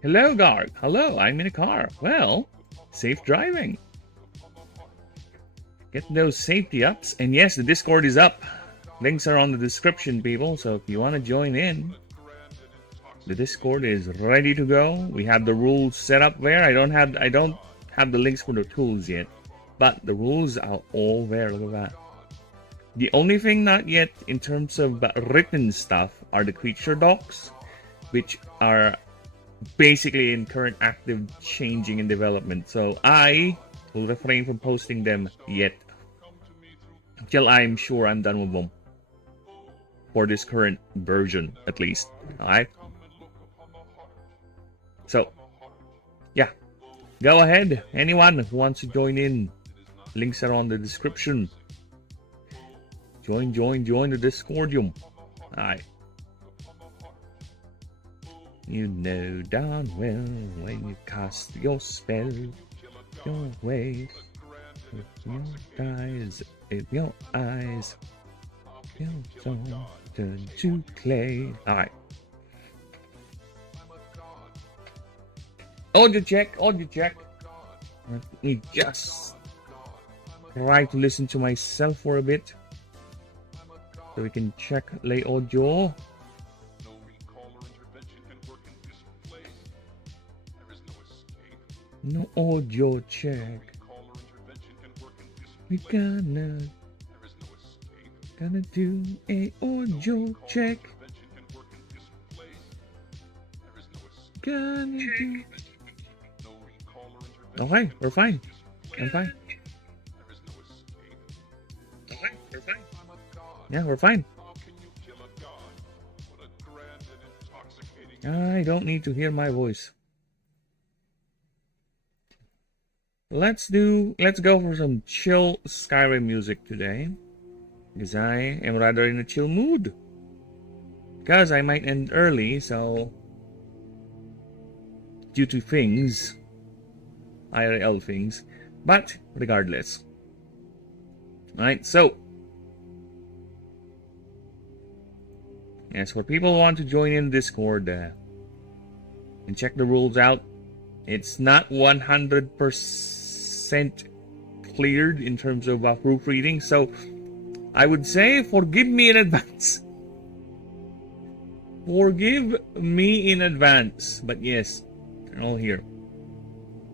Hello, Garg. Hello, I'm in a car. Well, safe driving. Get those safety ups. And yes, the Discord is up. Links are on the description, people. So if you want to join in, the Discord is ready to go. We have the rules set up there. I don't have the links for the tools yet, but the rules are all there. Look at that. The only thing not yet in terms of written stuff are the creature docs, which are basically in current active changing and development. So I will refrain from posting them yet till I'm sure I'm done with them for this current version, at least. Alright, so yeah, go ahead, anyone who wants to join in, links are on the description. Join the Discordium. Alright, you know darn well when you cast your spell your ways with your eyes, with your eyes, your soul turn to clay. Alright. Audio check. Let me just try to listen to myself for a bit so we can check lay audio. No audio check. We gonna do a audio check. Gonna do. Okay, we're fine. I'm fine. Okay, we're fine. Yeah, we're fine. I don't need to hear my voice. Let's go for some chill Skyrim music today, because I am rather in a chill mood. Because I might end early, so due to things, IRL things, but regardless. Alright, so yes, for people who want to join in Discord and check the rules out, it's not 100% cleared in terms of proofreading, so I would say forgive me in advance. Forgive me in advance, but yes, they're all here.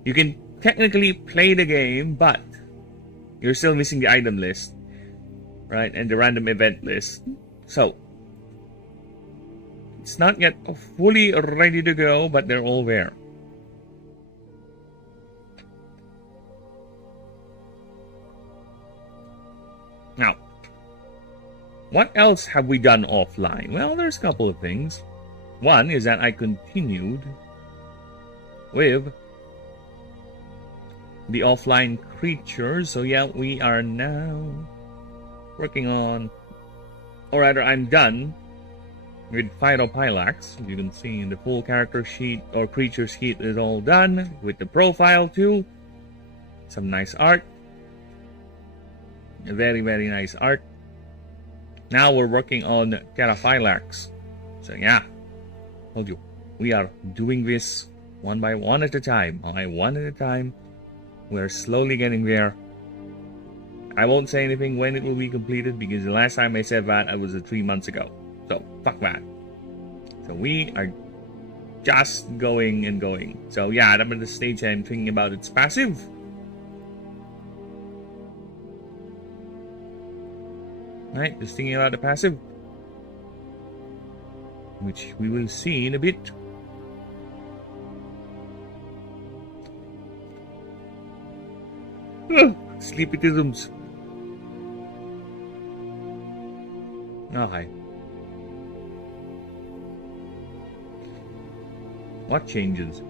You can technically play the game, but you're still missing the item list, right, and the random event list. So it's not yet fully ready to go, but they're all there. Now, what else have we done offline? Well, there's a couple of things. One is that I continued with the offline creatures. So yeah, we are now working on, or rather I'm done with Phytophylax. You can see in the full character sheet or creature sheet is all done with the profile too. Some nice art. Very, very nice art. Now we're working on Pterophylax. So yeah, told you, we are doing this one by one at a time. One at a time. We're slowly getting there. I won't say anything when it will be completed, because the last time I said that, it was 3 months ago. So fuck that. So we are just going and going. So yeah, I'm at the stage I'm thinking about its passive. Right, just thinking about the passive, which we will see in a bit. Sleepytisms. Okay. What changes?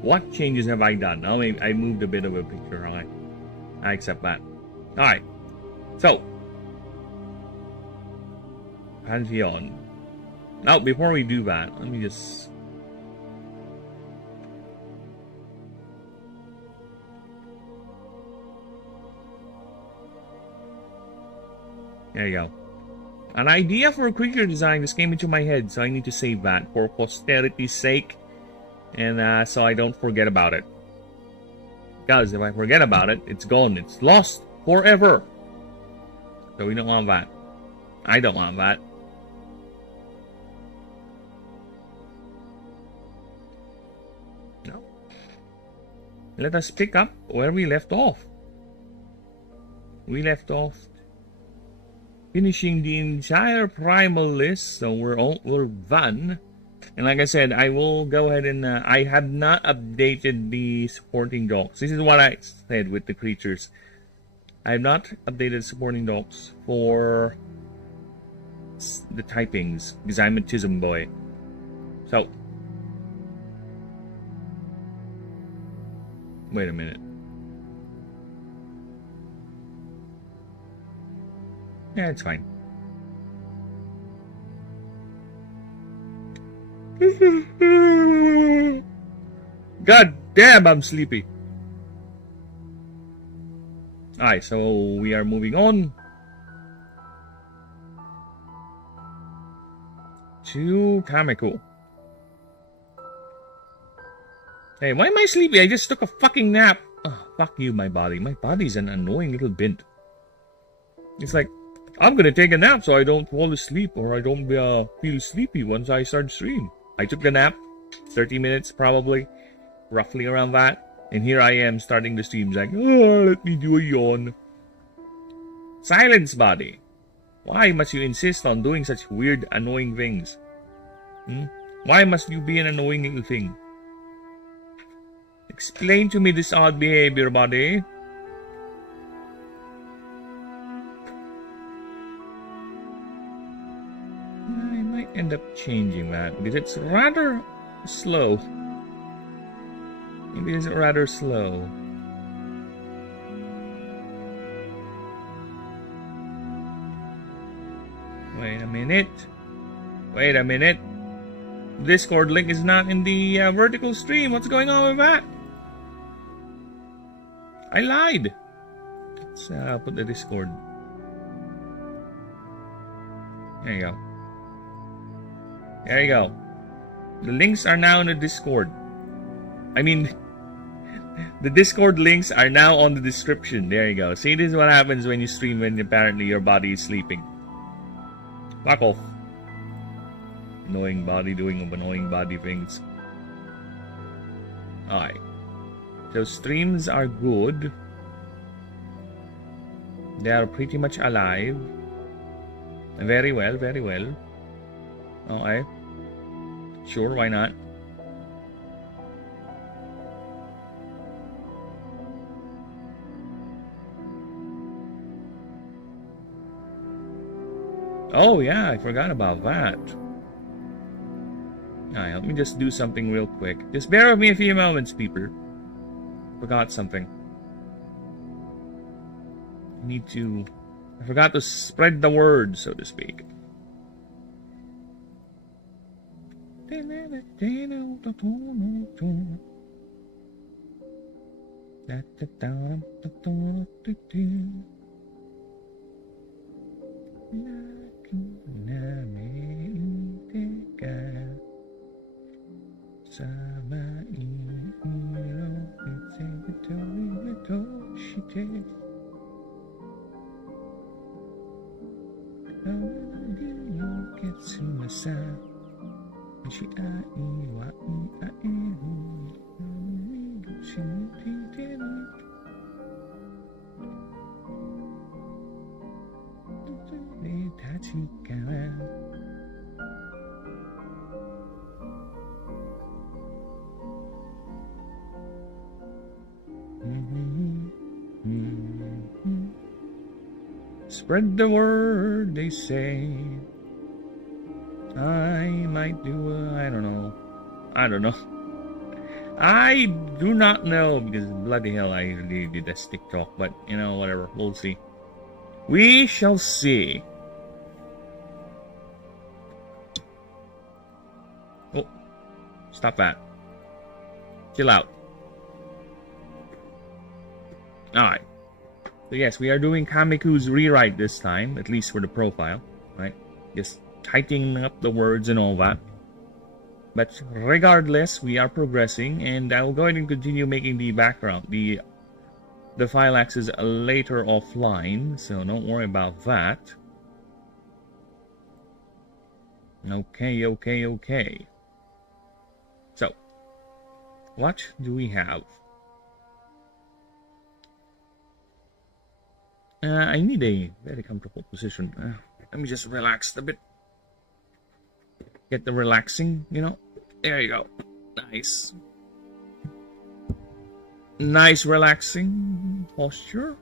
What changes have I done? Oh, I moved a bit of a picture. Alright. I accept that. Alright. So, Pantheon. Now, before we do that, let me just... There you go. An idea for a creature design just came into my head, so I need to save that for posterity's sake. And so I don't forget about it. Because if I forget about it, it's gone. It's lost forever. So we don't want that. I don't want that. No. Let us pick up where we left off. We left off finishing the entire primal list, so we're done. And like I said, I will go ahead and I have not updated the supporting docs. This is what I said with the creatures. I have not updated supporting docs for the typings because I'm a Tism boy. So wait a minute. Yeah, it's fine. God damn, I'm sleepy. Alright, so we are moving on to Kameko. Hey, why am I sleepy? I just took a fucking nap. Oh, fuck you, my body. My body's an annoying little bint. It's like, I'm gonna take a nap so I don't fall asleep or I don't feel sleepy once I start stream. I took the nap, 30 minutes probably, roughly around that. And here I am starting the stream. It's like, oh, let me do a yawn. Silence, body. Why must you insist on doing such weird, annoying things? Why must you be an annoying little thing? Explain to me this odd behavior, body. I might end up changing that because it's rather slow. Maybe it's rather slow. Wait a minute. Wait a minute. Discord link is not in the vertical stream. What's going on with that? I lied. Let's put the Discord. There you go. There you go. The links are now in the Discord. I mean, the Discord links are now on the description. There you go. See, this is what happens when you stream when apparently your body is sleeping. Fuck off. Annoying body doing annoying body things. Alright. So streams are good. They are pretty much alive. Very well, very well. Okay. Sure, why not? Oh yeah, I forgot about that. Alright, let me just do something real quick. Just bear with me a few moments, people. Forgot something. I forgot to spread the word, so to speak. Spread the word, they say. I might do I don't know. I don't know. I do not know because bloody hell I really did a stick talk, but you know, whatever, we'll see. We shall see. Oh, stop that. Chill out. Alright. So yes, we are doing Kamiku's rewrite this time, at least for the profile, right? Just tightening up the words and all that. But regardless, we are progressing, and I will go ahead and continue making the background, the file access later offline, so don't worry about that. Okay. So, what do we have? I need a very comfortable position. Let me just relax a bit. Get the relaxing, you know. There you go. Nice. Nice relaxing posture.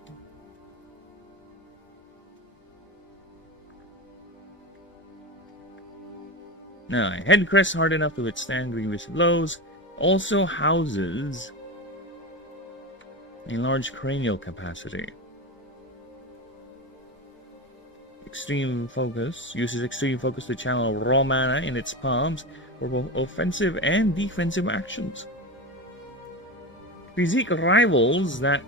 Now, head crest hard enough to withstand grievous blows. Also houses a large cranial capacity. Extreme focus. Uses extreme focus to channel raw mana in its palms for both offensive and defensive actions. Physique rivals that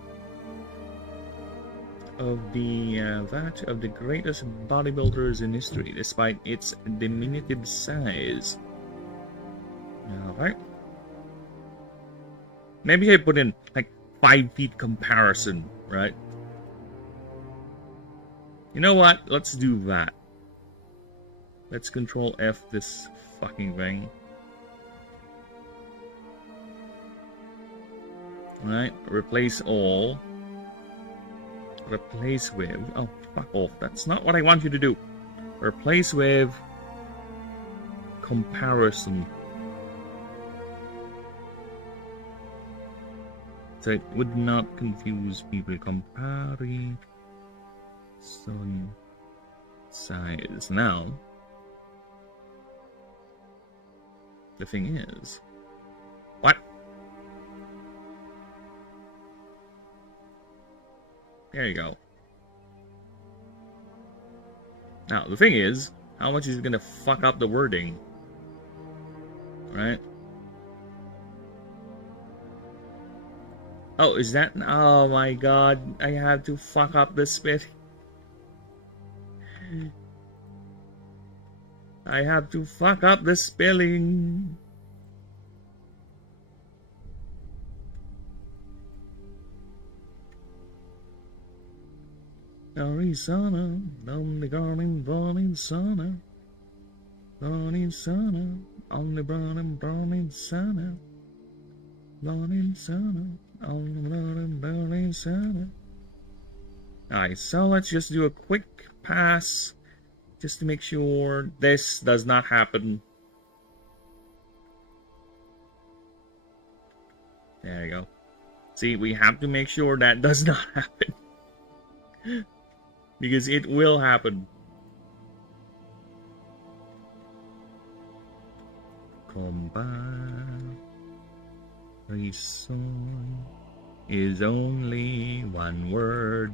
of the greatest bodybuilders in history, despite its diminutive size. Alright. Maybe I put in like 5 feet comparison, right? You know what? Let's do that. Let's Control F this fucking thing. Alright, replace all. Replace with... Oh, fuck off. That's not what I want you to do. Replace with... comparison. So it would not confuse people. Comparison size. Now, the thing is... What? There you go. Now, the thing is, how much is it gonna fuck up the wording? Right? Oh, is that... Oh my god, I have to fuck up the spit. I have to fuck up the spelling. Arizona, on the garden, burning sana. Burning sana, on the burning sana. Burning sana, on the burning sana. Alright, so let's just do a quick pass just to make sure this does not happen. There you go. See, we have to make sure that does not happen. Because it will happen. Comparison is only one word.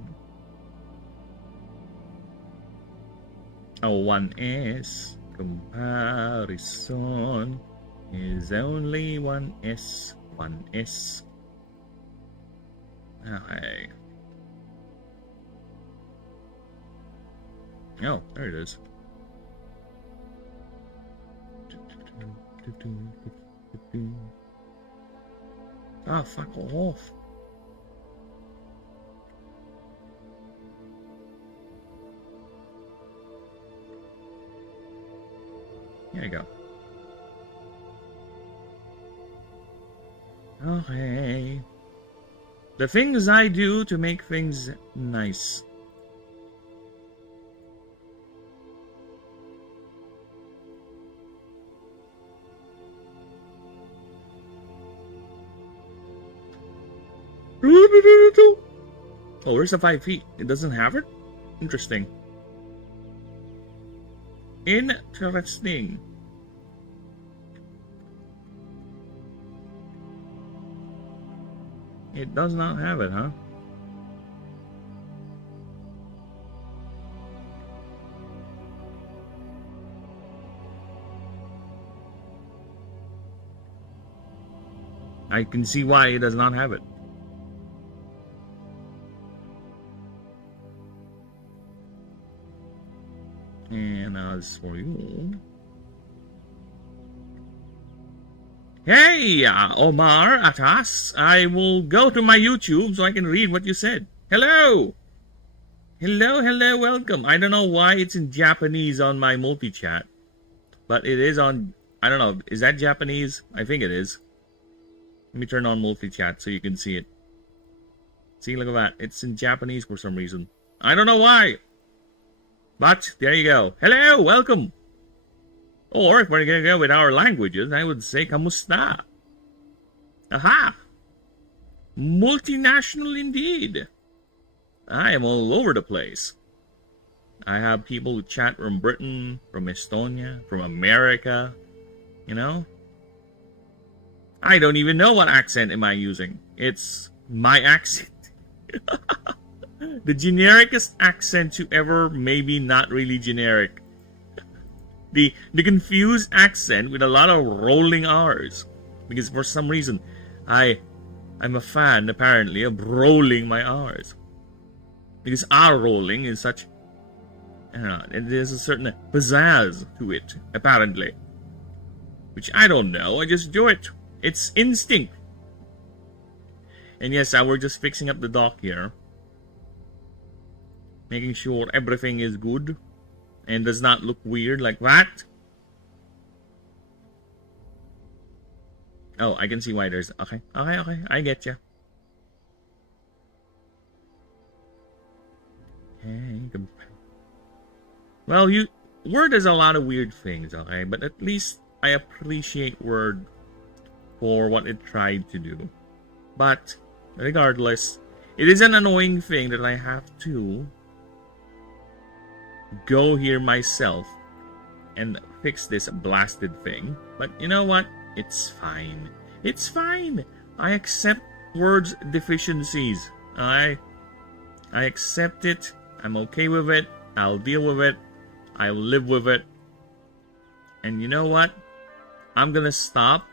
Oh, one S. Comparison is only one S. One S. Okay. Oh, there it is. Ah, fuck off. There you go. Okay. The things I do to make things nice. Oh, where's the 5 feet? It doesn't have it? Interesting. Interesting. It does not have it, huh? I can see why it does not have it. And as for you... Hey, Omar Atas, I will go to my YouTube so I can read what you said. Hello! Hello, welcome. I don't know why it's in Japanese on my multi-chat. But it is on... I don't know, is that Japanese? I think it is. Let me turn on multi-chat so you can see it. See, look at that. It's in Japanese for some reason. I don't know why. But, there you go. Hello, welcome. Or, if we're going to go with our languages, I would say, kamusta? Aha! Multinational indeed. I am all over the place. I have people who chat from Britain, from Estonia, from America. You know? I don't even know what accent am I using. It's my accent. The genericest accent to ever, maybe not really generic. The confused accent with a lot of rolling R's. Because for some reason, I'm a fan, apparently, of rolling my R's. Because R rolling is such... I don't know, there's a certain pizzazz to it, apparently. Which I don't know, I just do it. It's instinct. And yes, we're just fixing up the dock here. Making sure everything is good. And does not look weird like that. Oh, I can see why there's... Okay, I get you. Okay. Well, Word does a lot of weird things, okay? But at least I appreciate Word for what it tried to do. But, regardless, it is an annoying thing that I have to go here myself and fix this blasted thing. But you know what? It's fine. It's fine. I accept Word's deficiencies. I accept it. I'm okay with it. I'll deal with it. I'll live with it. And you know what? I'm gonna stop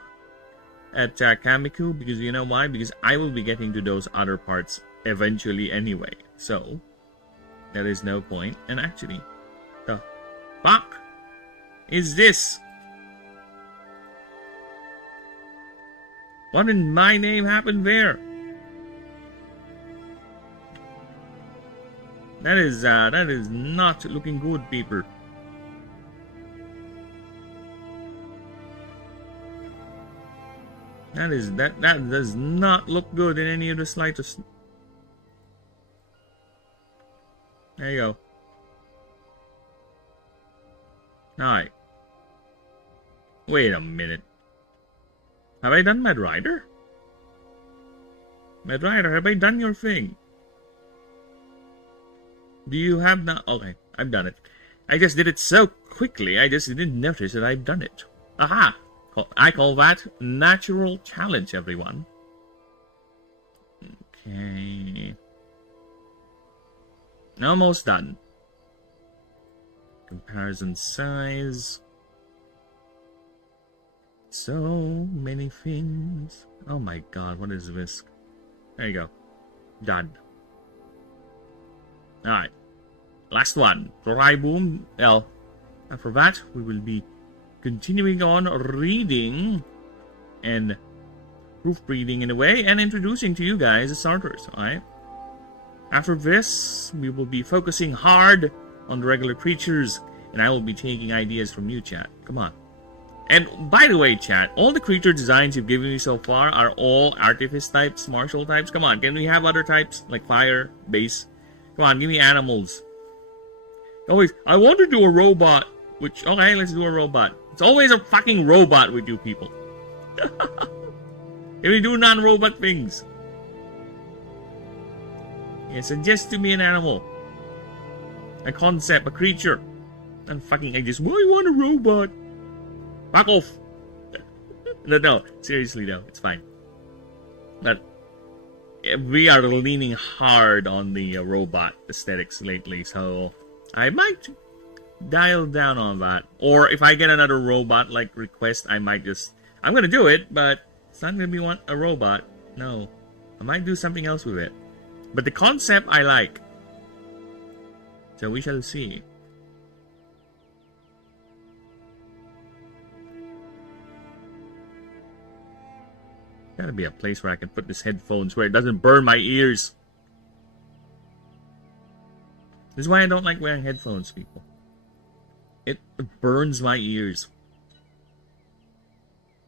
at Kamiku because you know why? Because I will be getting to those other parts eventually anyway. So, there is no point. And actually, the fuck is this? What in my name happened there? That is not looking good, people. That does not look good in any of the slightest. There you go. Alright. Wait a minute. Have I done Mad Rider? Mad Rider, have I done your thing? Do you have not? Okay, I've done it. I just did it so quickly, I just didn't notice that I've done it. Aha! I call that natural challenge, everyone. Okay. Almost done. Comparison size. So many things. Oh my god, what is this? There you go. Done. Alright. Last one. Boom. Well, after that, we will be continuing on reading and proofreading in a way and introducing to you guys the starters. Alright. After this, we will be focusing hard on the regular creatures, and I will be taking ideas from you, chat. Come on. And by the way, chat, all the creature designs you've given me so far are all artifice types, martial types. Come on, can we have other types like fire, base? Come on, give me animals. Always, I want to do a robot. Which, okay, let's do a robot. It's always a fucking robot with you people. Can we do non-robot things? Yeah, suggest to me an animal. A concept, a creature. And fucking, I want a robot. Fuck off. No, seriously though, it's fine. But we are leaning hard on the robot aesthetics lately, so I might dial down on that. Or if I get another robot like request, I'm gonna do it, but it's not gonna be a robot. No, I might do something else with it. But the concept I like, so we shall see. Gotta be a place where I can put this headphones where it doesn't burn my ears. This is why I don't like wearing headphones, people. It burns my ears.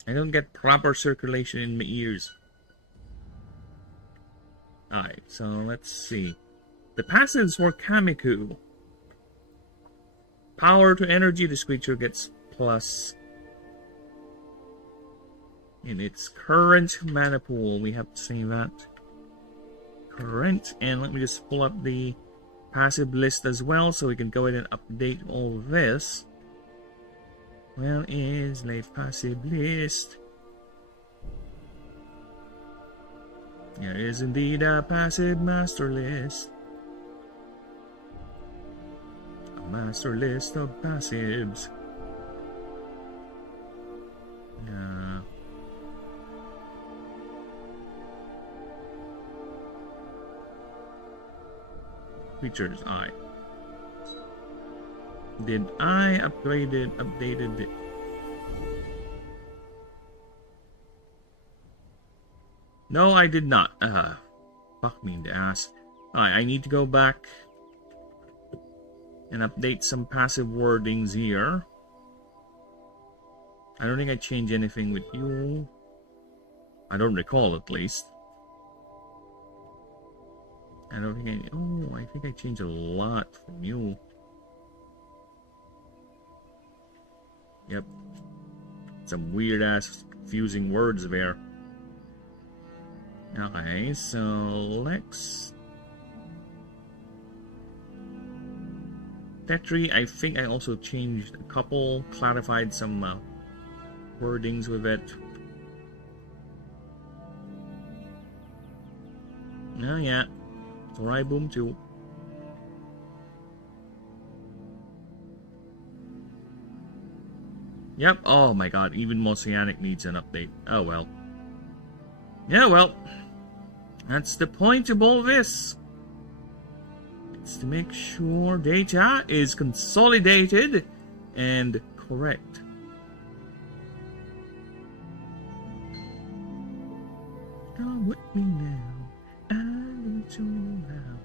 I don't get proper circulation in my ears. Alright, so let's see. The passives for Kamiku. Power to energy, this creature gets plus. In its current mana pool, we have to say that. Current, and let me just pull up the passive list as well so we can go ahead and update all this. Well, is the passive list. There is indeed a passive master list. A master list of passives. Creatures, Did I updated it? No, I did not. Fuck me in the ass. I need to go back and update some passive wordings here. I don't think I changed anything with you. I don't recall, at least. I don't think I think I changed a lot from you. Yep. Some weird ass confusing words there. Okay, so let's Tetri, I think I also changed a couple, clarified some wordings with it. Oh yeah. Alright, boom too. Yep, oh my god, even Mosianic needs an update. Oh well. Yeah, well. That's the point of all this. It's to make sure data is consolidated and correct. Come with me now. I'm gonna show you how.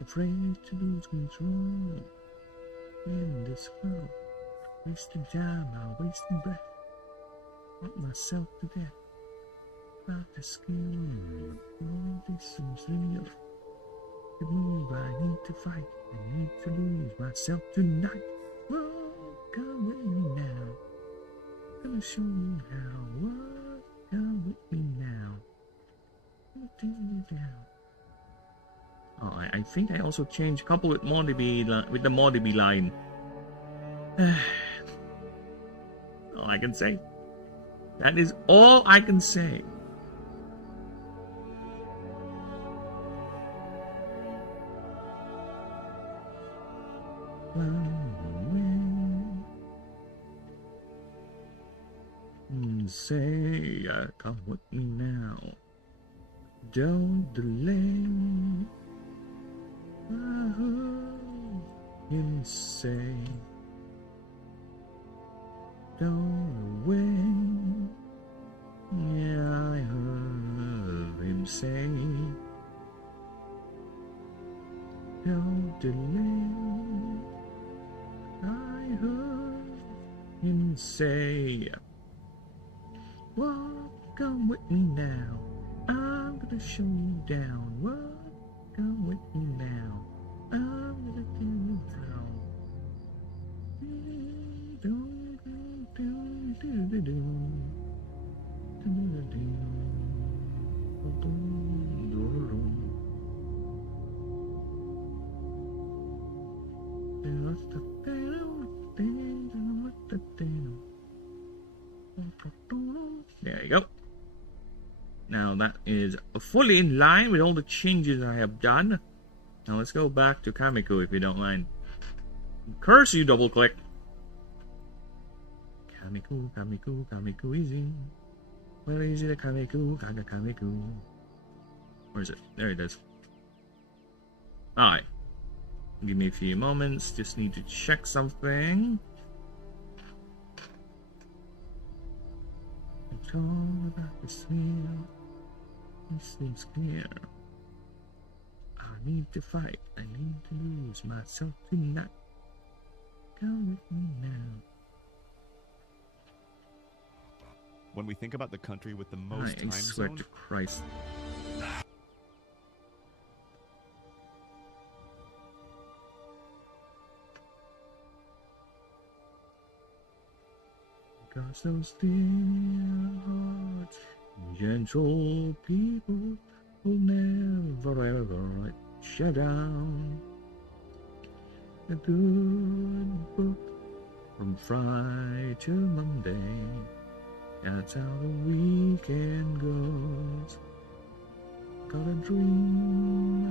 Afraid to lose control in this world. Wasting time, I'm wasting breath. Want myself to death. About the skin, all this seems real. The move I need to fight. I need to lose myself tonight. Whoa, come with me now. Gonna show you how. Whoa, come with me now. I'll take you down. Oh, I think I also changed a couple with the Modibi line. All I can say. That is all I can say. Say, come with me now. Don't delay. I heard him say, don't wait. Yeah, I heard him say, don't delay. I heard him say, walk, come with me now. I'm gonna show you down. Walk, come with me now. I'm gonna tell you how. There you go. Now that is fully in line with all the changes I have done. Now let's go back to Kamiku if you don't mind. Curse you, double click. Kamiku, Kamiku, Kamiku, easy. Where is it, Kamiku, Kamiku? Where is it? There it is. Alright. Give me a few moments. Just need to check something. all about the smell. This seems clear. I need to fight. I need to lose myself tonight. Come with me now. When we think about the country with the most time I swear zone, to Christ. Because those dear hearts, gentle people will never ever shut down. A good book from Friday to Monday. That's how the weekend goes. Got a dream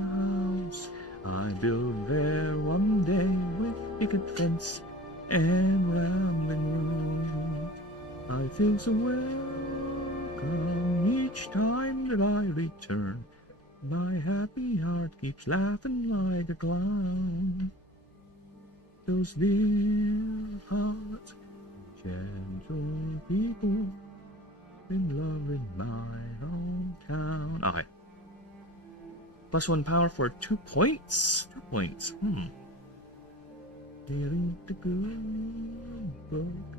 house I build there one day with picket fence and rambling room. I feel so welcome each time that I return. My happy heart keeps laughing like a clown. Those dear hearts, gentle people in love in my hometown. Okay. +1 power for 2 points. 2 points. The good book.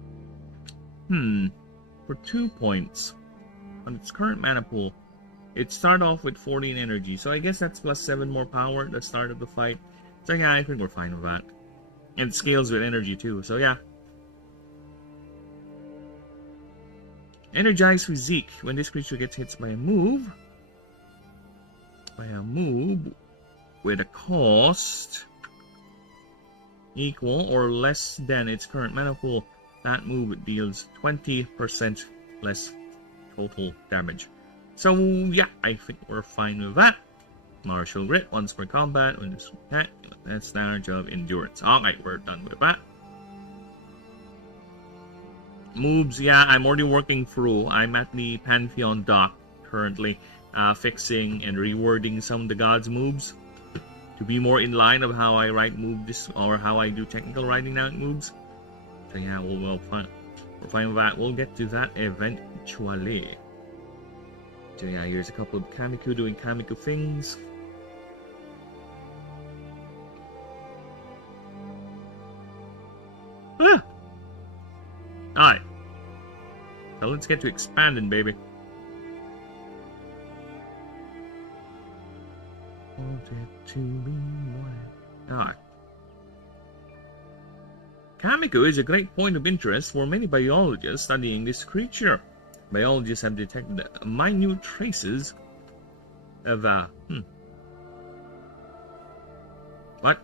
For 2 points on its current mana pool, it started off with 14 energy, so I guess that's +7 more power at the start of the fight. So yeah, I think we're fine with that. And it scales with energy too, so yeah. Energized Physique. When this creature gets hit by a move with a cost equal or less than its current mana pool, that move deals 20% less total damage. So yeah, I think we're fine with that. Martial Grit, once per combat, when this attack, that's damage of endurance. Alright, we're done with that. Moves, yeah, I'm already working through. I'm at the Pantheon dock currently, fixing and rewording some of the gods' moves to be more in line of how I write moves, or how I do technical writing now moves. So yeah, we're fine with that. We'll get to that eventually. So yeah, here's a couple of Kamiku doing Kamiku things. Alright. So let's get to expanding, baby. Alright. Kamiku is a great point of interest for many biologists studying this creature. Biologists have detected minute traces of What?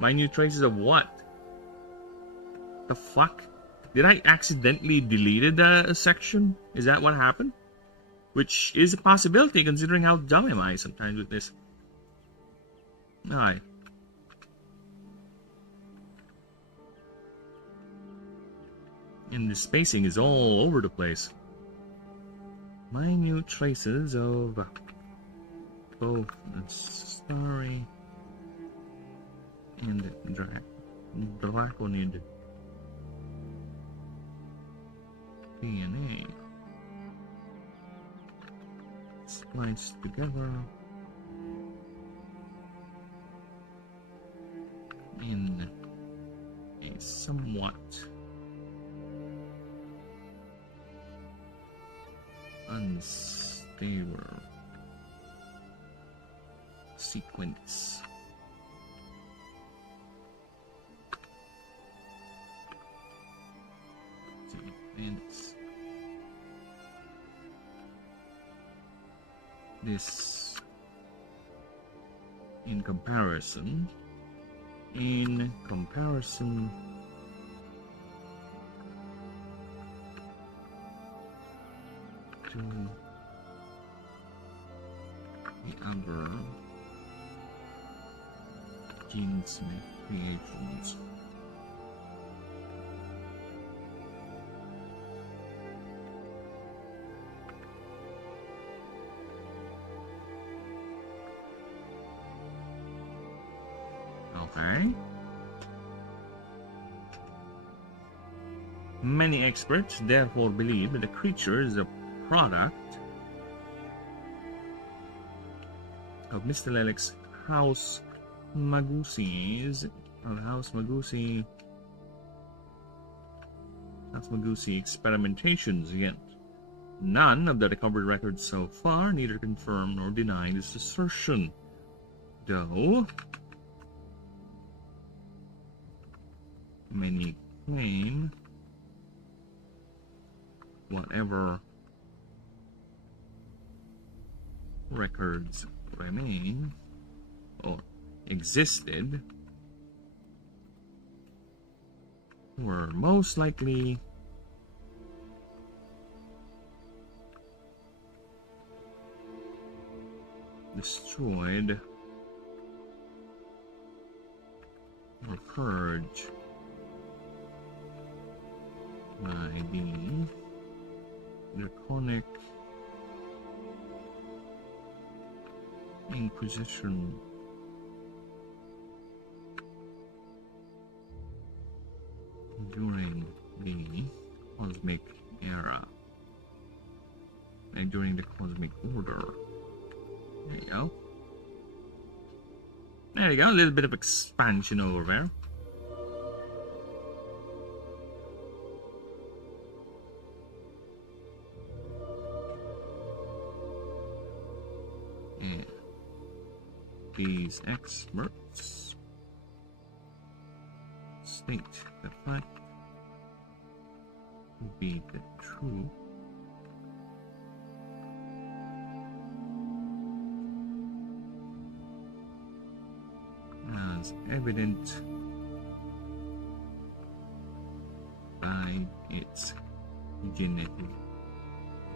Minute traces of what? The fuck? Did I accidentally deleted a section? Is that what happened? Which is a possibility considering how dumb am I sometimes with this. Alright. And the spacing is all over the place. Minute traces of both the story and the Draconid DNA spliced together in a somewhat unstable sequence. This in comparison to the other genes creations. Okay. Many experts therefore believe that the creature is a product of Mr. Lelek's House Magusi's House Magusi experimentations yet. None of the recovered records so far neither confirm nor deny this assertion, though many claim whatever records remain or existed were most likely destroyed or purged by the draconic Inquisition. During the Cosmic Era and during the Cosmic Order. There you go. There you go, a little bit of expansion over there. And these experts state the fact to be the truth as evident by its genetic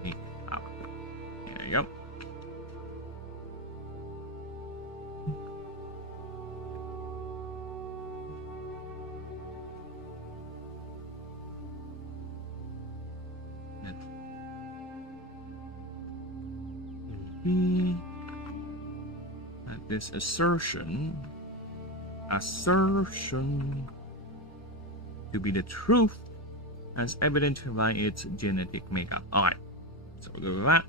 makeup. There you go. That this assertion to be the truth as evident by its genetic makeup. Alright, so we'll go with that.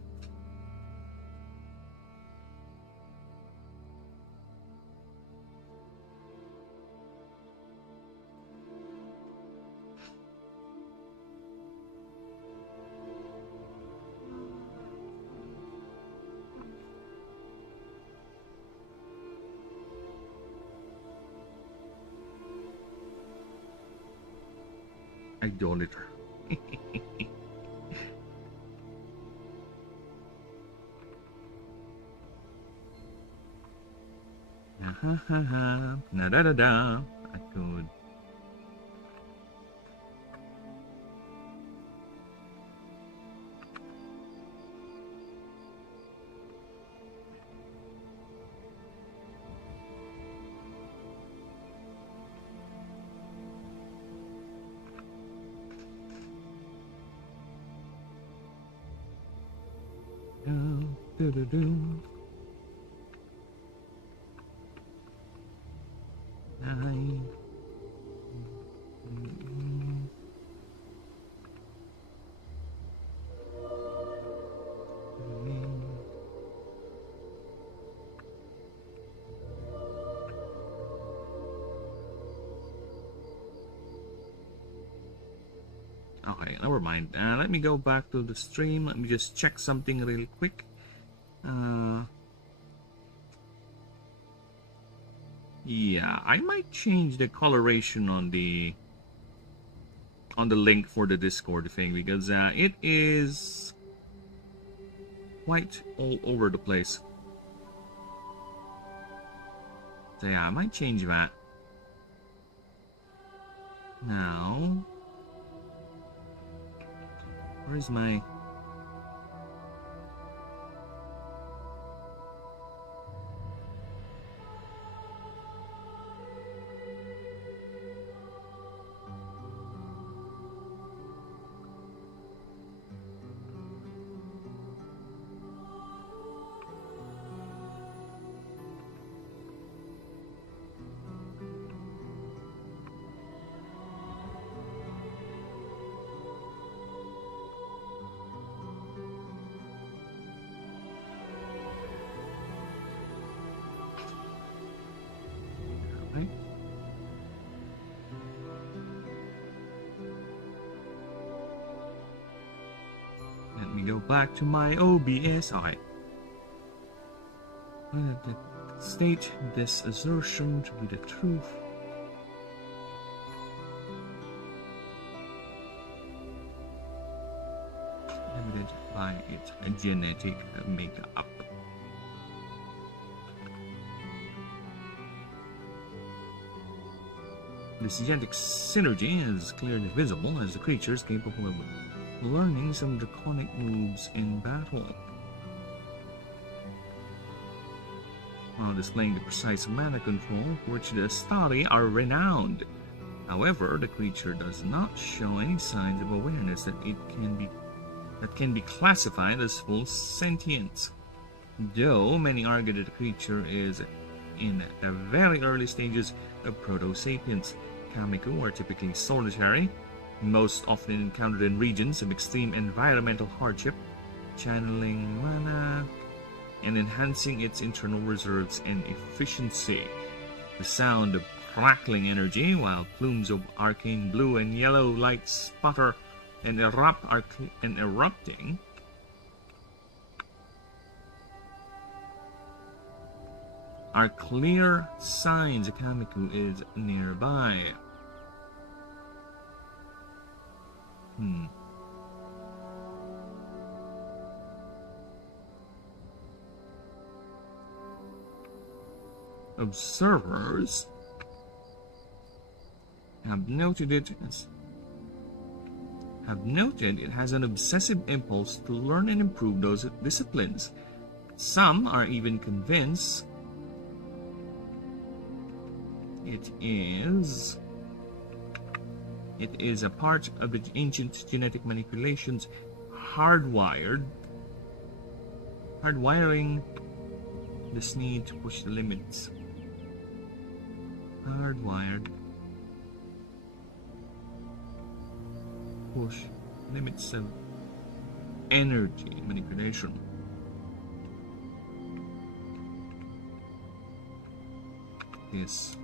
Idolater. Na da da da. I could. Okay, never mind. Let me go back to the stream. Let me just check something real quick. Yeah, I might change the coloration on the link for the Discord thing because it is quite all over the place. So yeah, I might change that. Now, where's my... go back to my OBS. Alright. State this assertion to be the truth. Evident by its genetic makeup. This genetic synergy is clearly visible as the creature is capable of learning some draconic moves in battle, while displaying the precise mana control for which the Astari are renowned. However, the creature does not show any signs of awareness that can be classified as full sentience. Though many argue that the creature is in the very early stages of proto-sapiens, Kamiku are typically solitary, most often encountered in regions of extreme environmental hardship, channeling mana and enhancing its internal reserves and efficiency. The sound of crackling energy, while plumes of arcane blue and yellow light sputter and erupting, are clear signs Kamiku is nearby. Observers have noted it has an obsessive impulse to learn and improve those disciplines. Some are even convinced it is a part of the ancient genetic manipulations hardwiring this need to push the limits. Hardwired. Push limits of energy manipulation. Yes.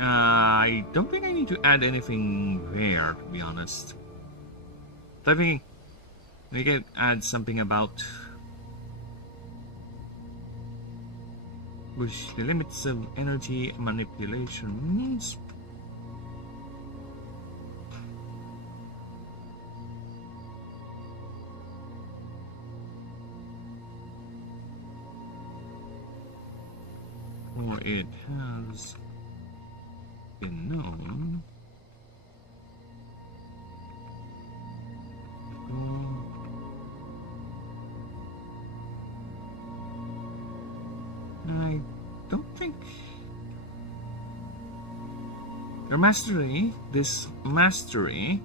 I don't think I need to add anything there, to be honest. I think we can add something about push the limits of energy manipulations. Or it has been known I don't think this mastery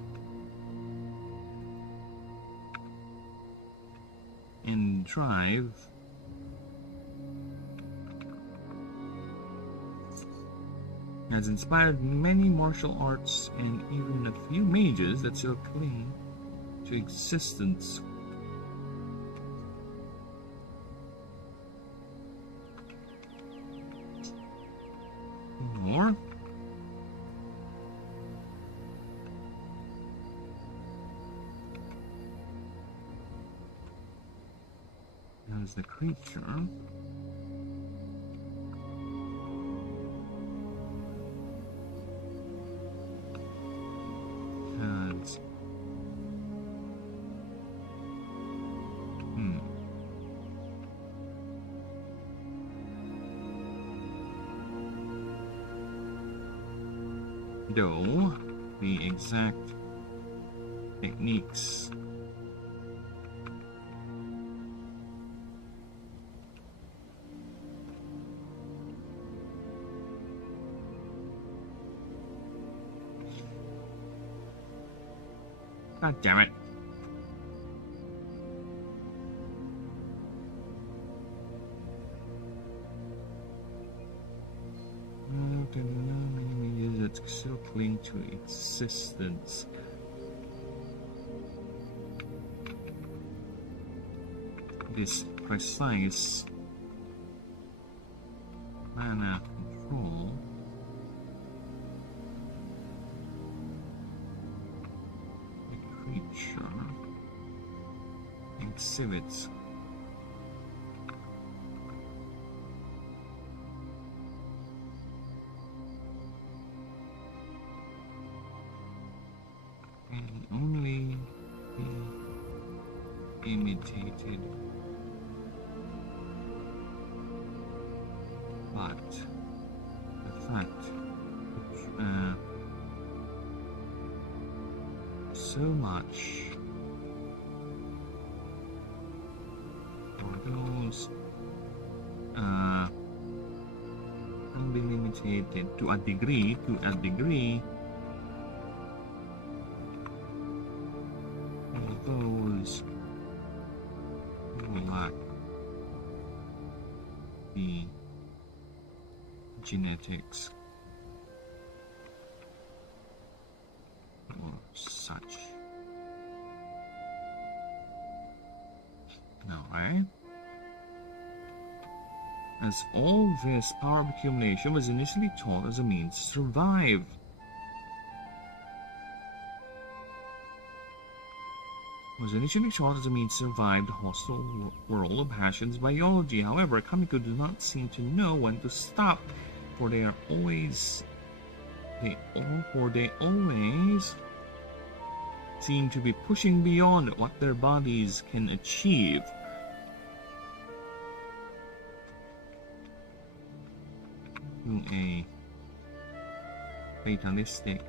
and drive has inspired many martial arts and even a few mages that still cling to existence. More? As the creature has though the exact techniques God damn it. That still cling to existence. This precise mana control a creature exhibits can only be imitated, but the fact so much for those can be limited to a degree, those who lack the genetics or such. No, right? As all this power of accumulation was initially taught as a means to survive. The hostile world of Ashen's biology. However, Kamiko do not seem to know when to stop, for they always seem to be pushing beyond what their bodies can achieve. To a fatalistic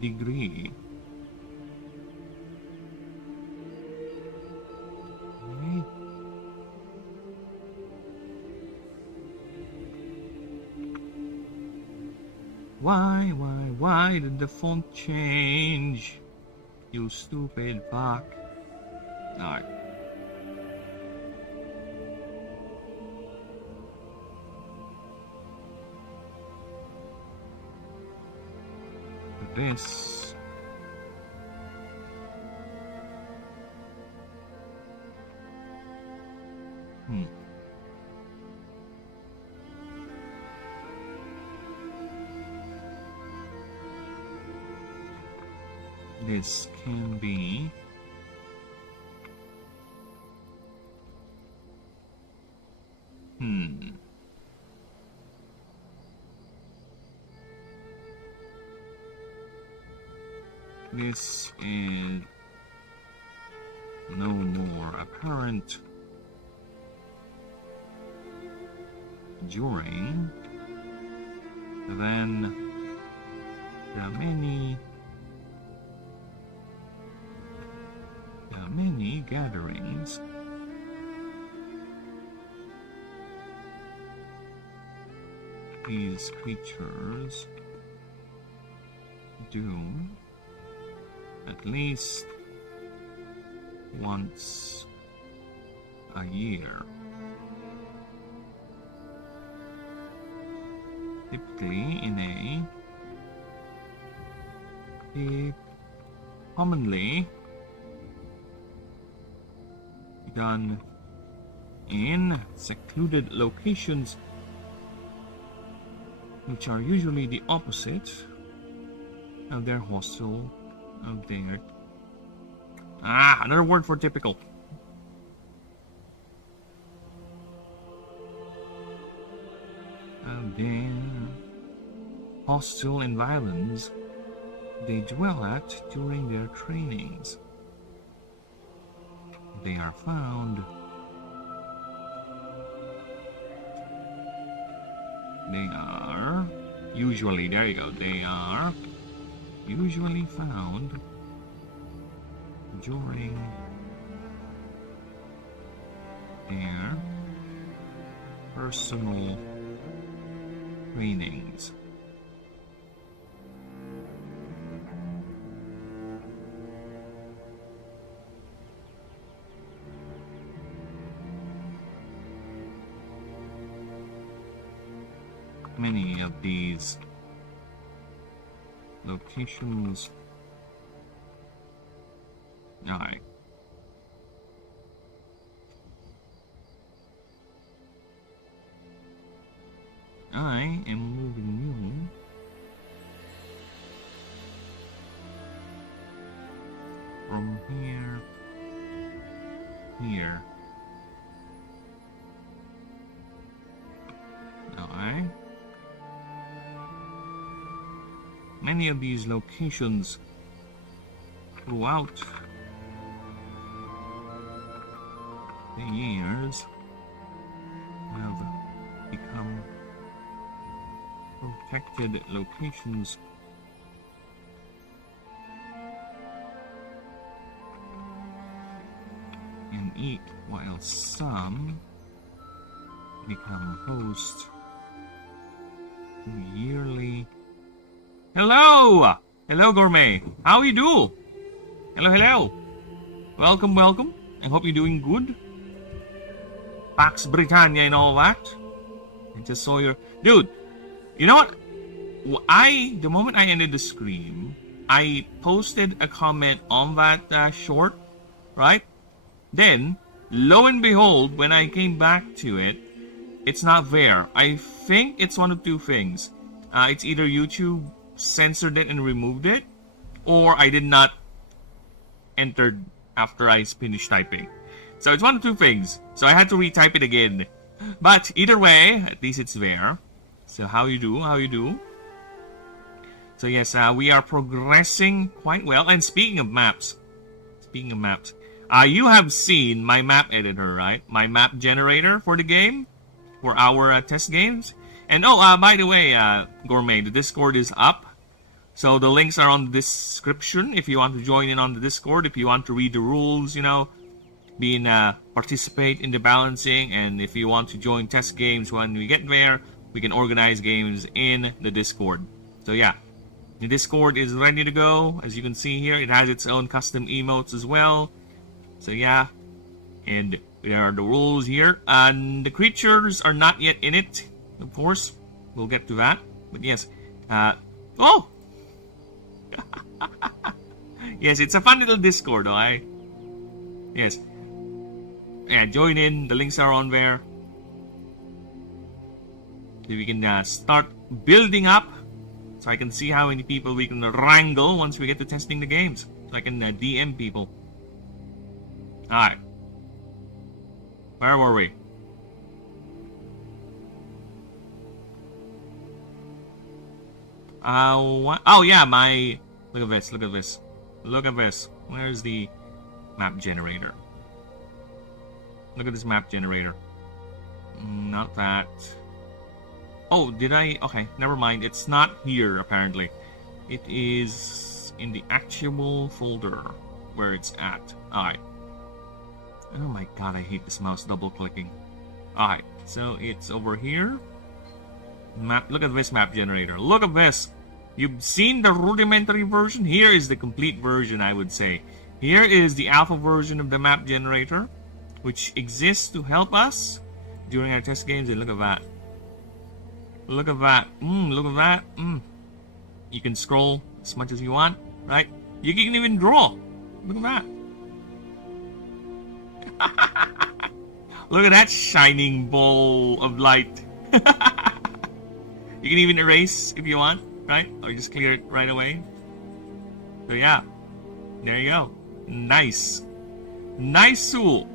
degree. Okay. Why did the font change? You stupid fuck. Alright. This this can be this is no more apparent during than the many gatherings these creatures do at least once a year, typically commonly done in secluded locations, which are usually the opposite of their hostile, of their another word for typical. Of their hostile environs they dwell at during their trainings. They are found usually found during their personal trainings. Many of these locations. Alright. I am moving you from here. Alright. Many of these locations throughout the years have become protected locations. And eat, while some become host to yearly. Hello! Hello, Gourmet. How you do? Hello. Welcome. I hope you're doing good. Pax Britannia and all that. I just saw your... Dude, you know what? The moment I ended the stream, I posted a comment on that short, right? Then, lo and behold, when I came back to it, it's not there. I think it's one of two things. It's either YouTube censored it and removed it, or I did not enter after I finished typing. So it's one of two things. So I had to retype it again. But either way, at least it's there. So how you do? So yes, we are progressing quite well. And speaking of maps, you have seen my map editor, right? My map generator for the game, for our test games. And by the way, Gourmet, the Discord is up. So the links are on the description if you want to join in on the Discord, if you want to read the rules, participate in the balancing, and if you want to join test games when we get there, we can organize games in the Discord. So yeah, the Discord is ready to go. As you can see here, it has its own custom emotes as well. So yeah, and there are the rules here. And the creatures are not yet in it, of course. We'll get to that. But yes, oh! Yes, it's a fun little Discord, yes. Yeah, join in. The links are on there. So we can start building up. So I can see how many people we can wrangle once we get to testing the games. So I can DM people. Alright. Where were we? What? Oh yeah, look at this. Where's the map generator? Look at this map generator. Not that. Oh, did I? Okay, never mind. It's not here, apparently. It is in the actual folder where it's at. Alright. Oh my god, I hate this mouse double-clicking. Alright, so it's over here. Map. Look at this map generator. Look at this. You've seen the rudimentary version? Here is the complete version, I would say. Here is the alpha version of the map generator, which exists to help us during our test games. And look at that. Look at that. Look at that. You can scroll as much as you want, right? You can even draw. Look at that. Look at that shining ball of light. You can even erase if you want, right? Or just clear it right away. So yeah, there you go. Nice. Nice tool.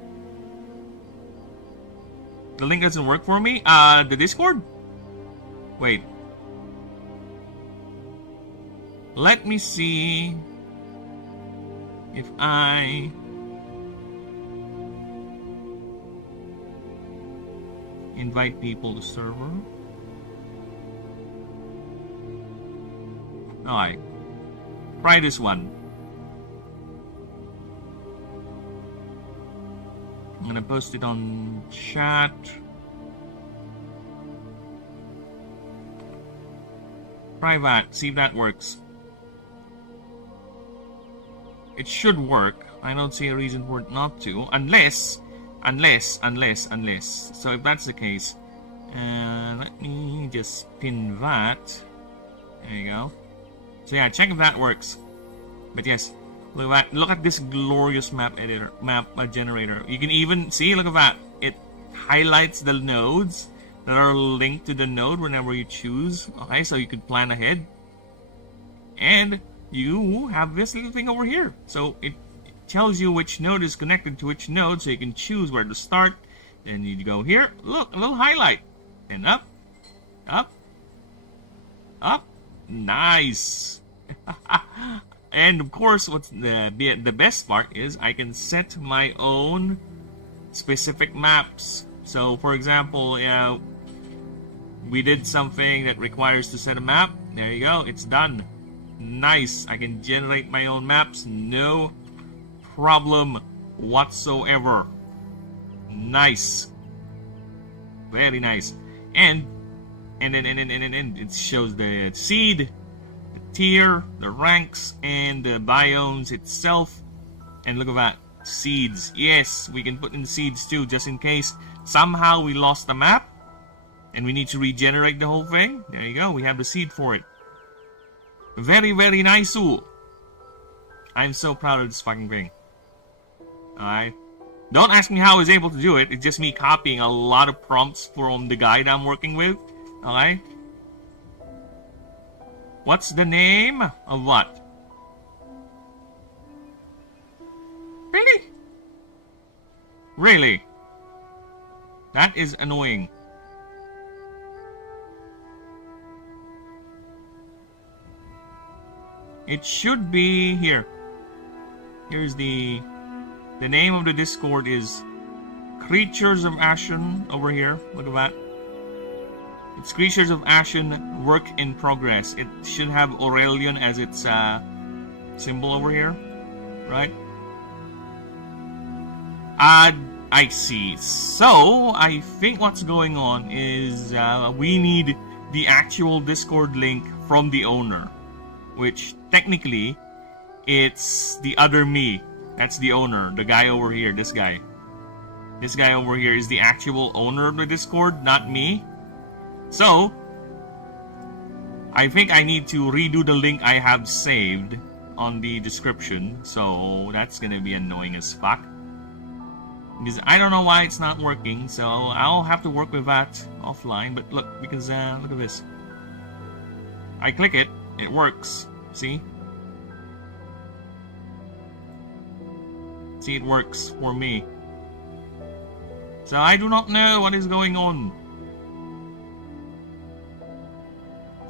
The link doesn't work for me. The Discord? Wait. Let me see if I invite people to server. Alright. Try this one. I'm gonna post it on chat. Try that. See if that works. It should work. I don't see a reason for it not to. Unless. So if that's the case, let me just pin that. There you go. So yeah, check if that works. But yes, look at this glorious map generator. You can even see, look at that. It highlights the nodes that are linked to the node whenever you choose. Okay, so you could plan ahead. And you have this little thing over here. So it tells you which node is connected to which node, so you can choose where to start. Then you go here. Look, a little highlight. And up. Nice. And of course, what's the best part is I can set my own specific maps. So for example, we did something that requires to set a map. There you go, it's done. Nice. I can generate my own maps, no problem whatsoever. Nice. Very nice. And it shows the seed, the tier, the ranks, and the biomes itself. And look at that, seeds. Yes, we can put in seeds too, just in case somehow we lost the map and we need to regenerate the whole thing. There you go, we have the seed for it. Very, very nice. Ooh. I'm so proud of this fucking thing. Alright. Don't ask me how I was able to do it. It's just me copying a lot of prompts from the guide I'm working with. Alright. What's the name of what? Really? Really? That is annoying. It should be here. Here's the name of the Discord is Creatures of Ashen over here. Look at that. It's Creatures of Ashen Work in Progress. It should have Aurelion as its symbol over here, right? I see. So I think what's going on is we need the actual Discord link from the owner, which technically it's the other me. That's the owner, the guy over here, this guy. This guy over here is the actual owner of the Discord, not me. So I think I need to redo the link I have saved on the description. So that's gonna be annoying as fuck, because I don't know why it's not working. So I'll have to work with that offline. But look, because look at this. I click it, it works. See? See, it works for me. So I do not know what is going on.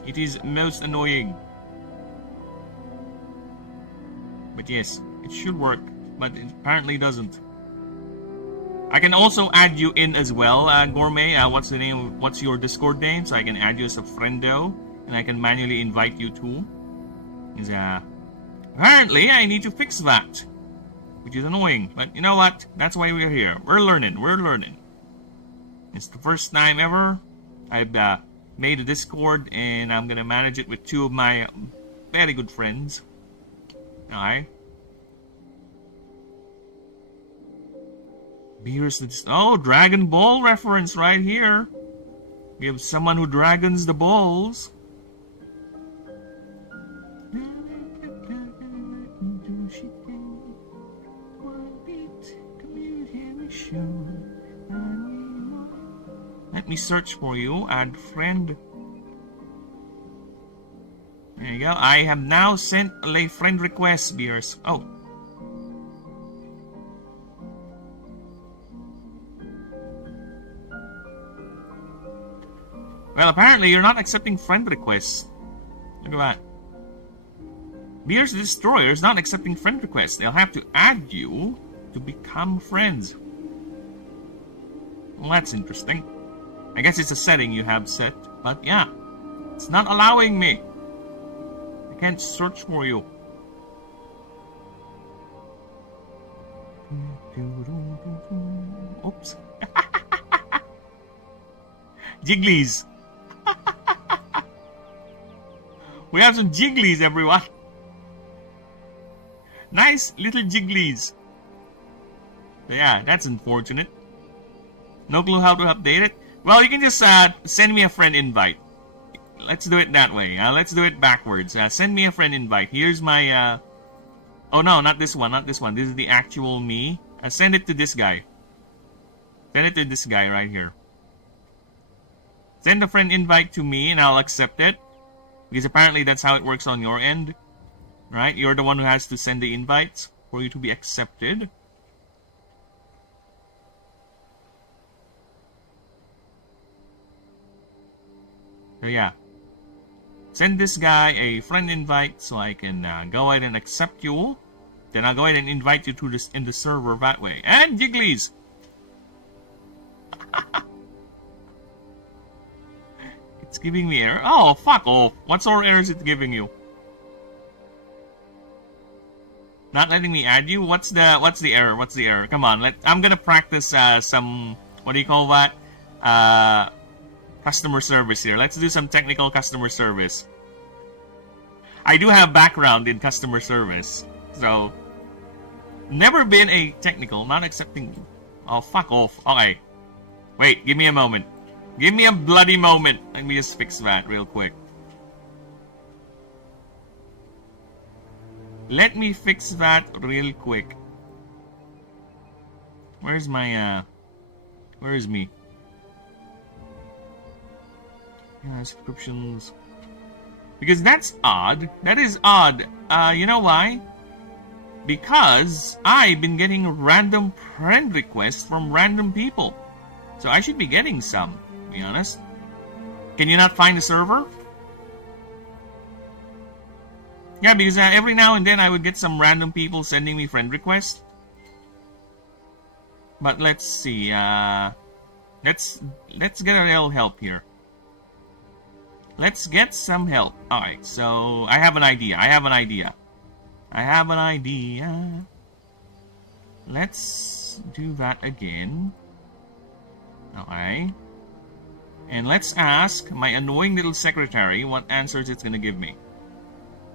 It is most annoying. But yes, it should work, but it apparently doesn't. I can also add you in as well, Gourmet. What's the name? What's your Discord name? So I can add you as a friendo, and I can manually invite you too. Is apparently I need to fix that, which is annoying. But you know what? That's why we're here. We're learning. We're learning. It's the first time ever I've made a Discord, and I'm gonna manage it with two of my very good friends. Alright. Here's the Dragon Ball reference right here. We have someone who dragons the balls. Let me search for you. Add friend. There you go. I have now sent a friend request, Beers. Oh. Well, apparently you're not accepting friend requests. Look at that. Beers the Destroyer is not accepting friend requests. They'll have to add you to become friends. Well, that's interesting. I guess it's a setting you have set, but yeah, it's not allowing me. I can't search for you. Oops. Jigglies. We have some jigglies, everyone. Nice little jigglies. Yeah, that's unfortunate. No clue how to update it. Well, you can just send me a friend invite. Let's do it that way. Let's do it backwards. Send me a friend invite. Here's my... Oh no, not this one, not this one. This is the actual me. Send it to this guy. Send it to this guy right here. Send a friend invite to me and I'll accept it. Because apparently that's how it works on your end. Right? You're the one who has to send the invites for you to be accepted. So yeah. Send this guy a friend invite so I can go ahead and accept you. Then I'll go ahead and invite you to this in the server that way. And jigglies! It's giving me error. Oh, fuck off. What sort of error is it giving you? Not letting me add you? What's the error? What's the error? Come on, I'm gonna practice some, what do you call that? Customer service here. Let's do some technical customer service. I do have background in customer service, so never been a technical, not accepting. Oh, fuck off. Okay. Wait, give me a moment. Give me a bloody moment. Let me just fix that real quick. Let me fix that real quick. Where's my, where is me? Yeah, subscriptions. Because that's odd. That is odd. You know why? Because I've been getting random friend requests from random people. So I should be getting some, to be honest. Can you not find the server? Yeah, because every now and then I would get some random people sending me friend requests. But let's see. Let's get a little help here. Let's get some help. Alright, so I have an idea. I have an idea. Let's do that again. Okay. And let's ask my annoying little secretary what answers it's gonna give me.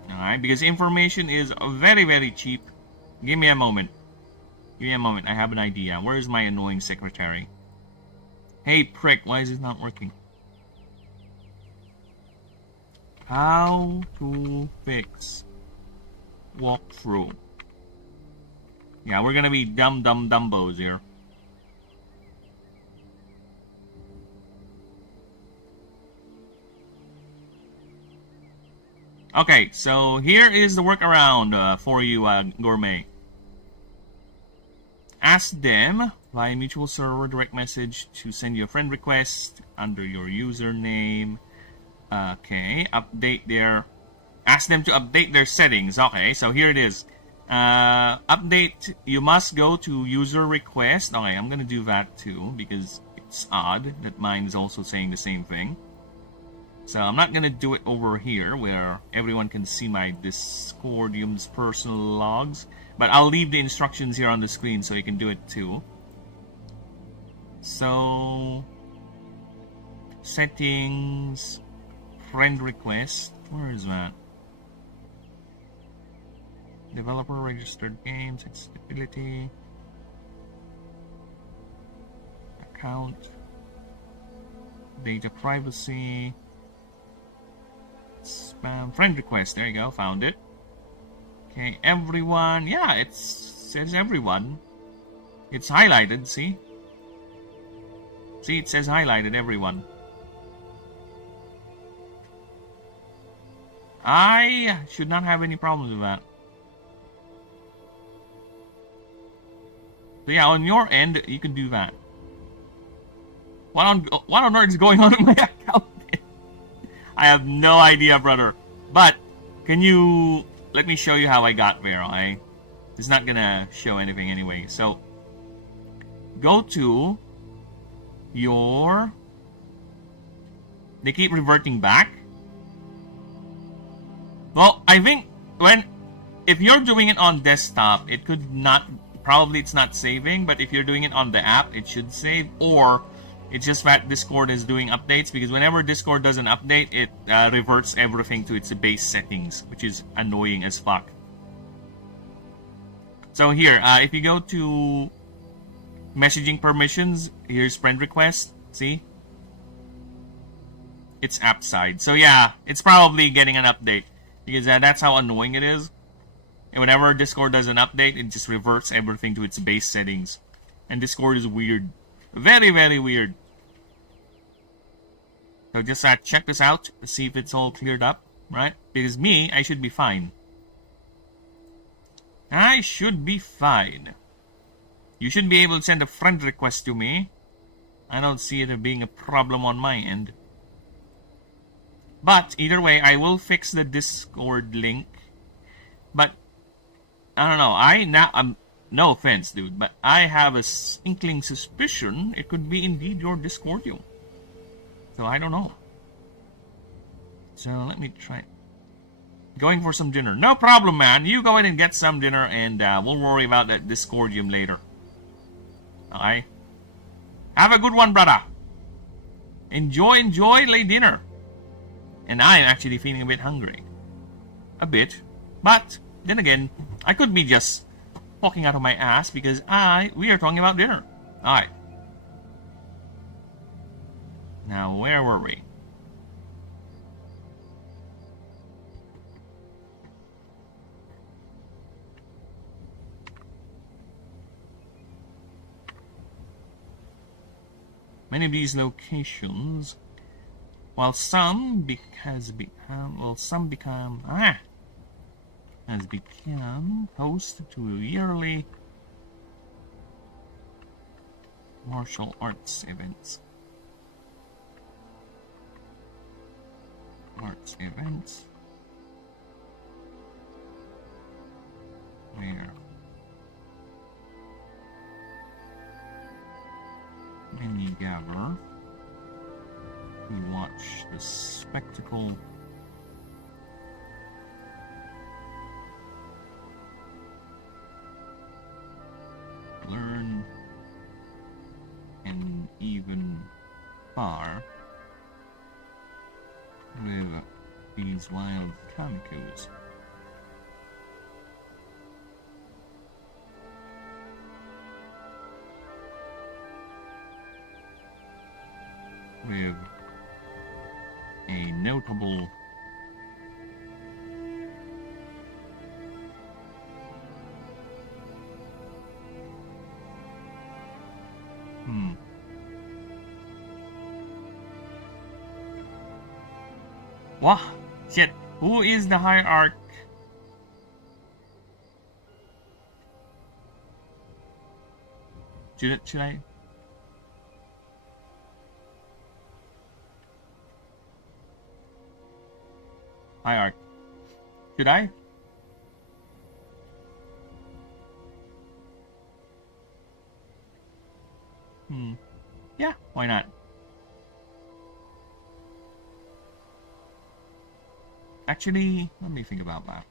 Alright, because information is very, very cheap. Give me a moment. Give me a moment. I have an idea. Where is my annoying secretary? Hey, prick, why is it not working? How to fix walkthrough. Yeah, we're gonna be dumbos here. Okay, so here is the workaround for you, Gourmet. Ask them via mutual server direct message to send you a friend request under your username. Okay, update their... Ask them to update their settings. Okay, so here it is. Update, you must go to user request. Okay, I'm gonna do that too because it's odd that mine is also saying the same thing. So I'm not gonna do it over here where everyone can see my Discordium's personal logs, but I'll leave the instructions here on the screen so you can do it too. So settings, friend request, where is that? Developer registered games, accessibility, account, data privacy, spam, friend request. There you go, found it. Okay, everyone. Yeah, it says everyone. It's highlighted, see? See, it says highlighted, everyone. I should not have any problems with that. So yeah, on your end, you can do that. What on earth is going on in my account? I have no idea, brother. But, can you... Let me show you how I got there, okay? It's not gonna show anything anyway. So, go to your... They keep reverting back. Well, I think if you're doing it on desktop, it could not... Probably it's not saving, but if you're doing it on the app, it should save. Or, It's just that Discord is doing updates, because whenever Discord does an update, it reverts everything to its base settings, which is annoying as fuck. So here, if you go to messaging permissions, here's friend request. See? It's app side. So yeah, it's probably getting an update, because that's how annoying it is. And whenever Discord does an update, it just reverts everything to its base settings. And Discord is weird. Very, very weird. So just check this out, see if it's all cleared up, right? Because me, I should be fine. I should be fine. You should be able to send a friend request to me. I don't see it being a problem on my end. But either way, I will fix the Discord link. But I don't know. No offense, dude, but I have a inkling suspicion it could be indeed your Discordium. So I don't know. So let me try. Going for some dinner. No problem, man. You go in and get some dinner, and we'll worry about that Discordium later. Okay? Have a good one, brother. Enjoy late dinner. And I'm actually feeling a bit hungry. A bit. But, then again, I could be just talking out of my ass, because we are talking about dinner. Alright. Now, where were we? Many of these locations, while some has become host to yearly martial arts events. Where many gather to watch the spectacle learn and even far with these wild kamikos. With a notable What? Shit. Who is the hierarch? Should I? Hierarch. Should I? Yeah, why not? Actually, let me think about that.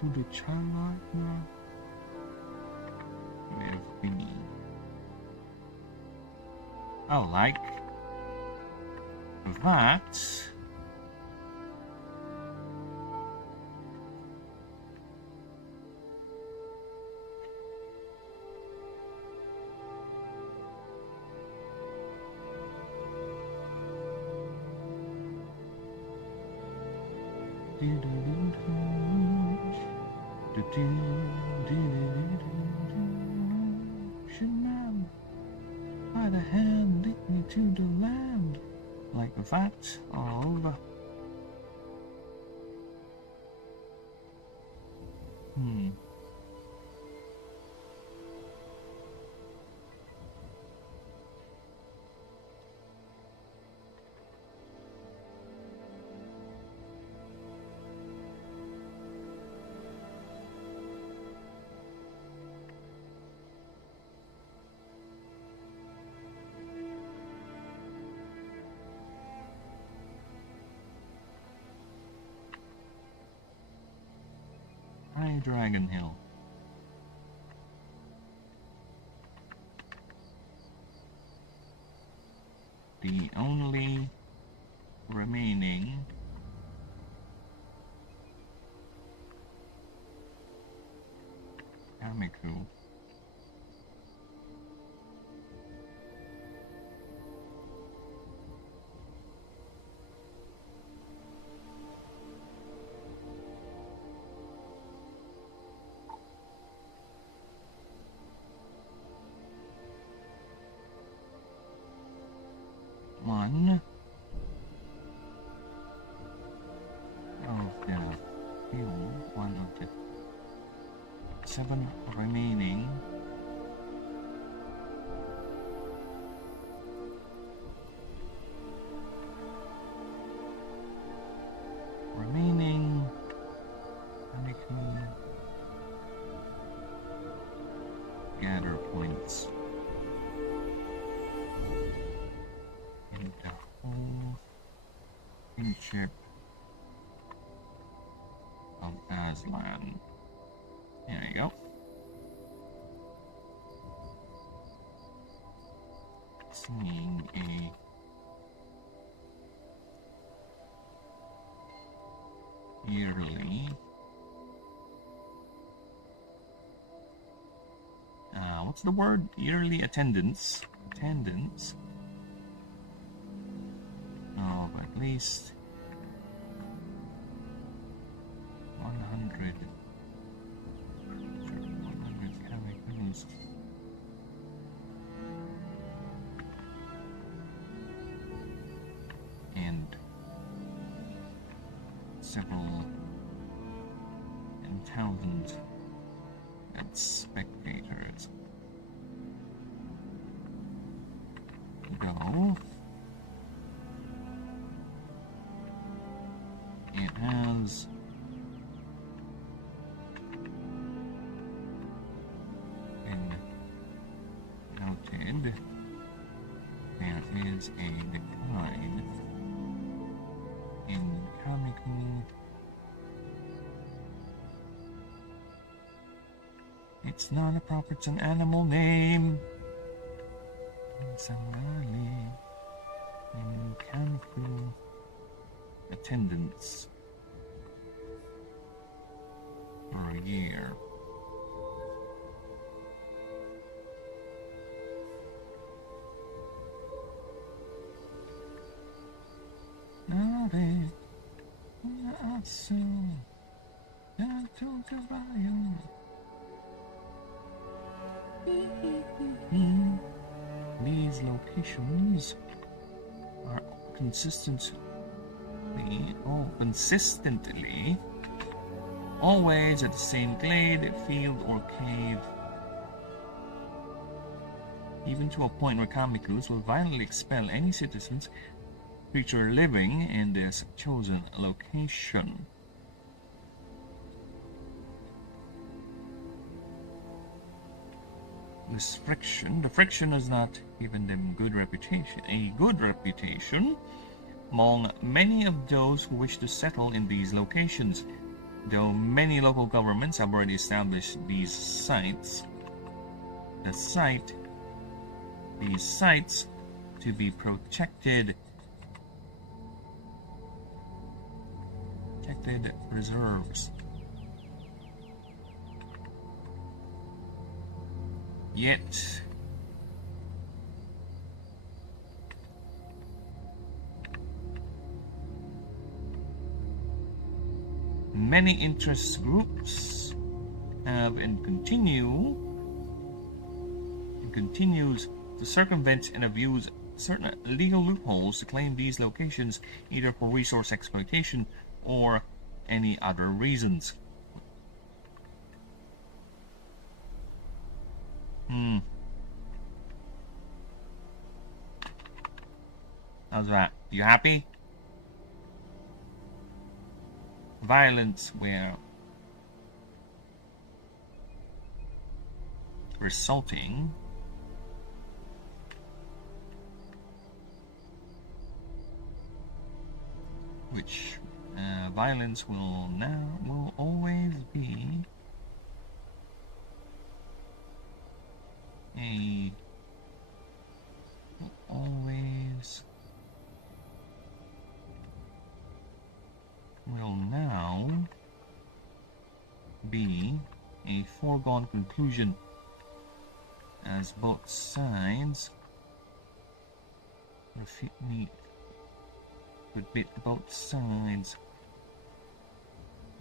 To the child with me. I like that. By the hand, lead me to the land, like that of High Dragon Hill. The only remaining Kamiku. One of the one of the 7 remaining Anakin gather points in the whole kingship of Aslan. There you go. Seeing a yearly what's the word? Yearly attendance of at least 100 characters. And several and thousands of spectators. Go. It has been noted there is a decline in Kamiku. It's not a proper, it's an animal name. It's in Kamiku attendance for a year. These locations are consistently, always at the same glade, field, or cave, even to a point where Kamikus will violently expel any citizens, creature living in this chosen location. The friction has not given them a good reputation among many of those who wish to settle in these locations, though many local governments have already established these sites. These sites to be protected reserves. Yet many interest groups have and continues to circumvent and abuse certain legal loopholes to claim these locations either for resource exploitation or any other reasons. How's that? You happy? Violence where resulting which violence will always be now be a foregone conclusion, as both sides could both sides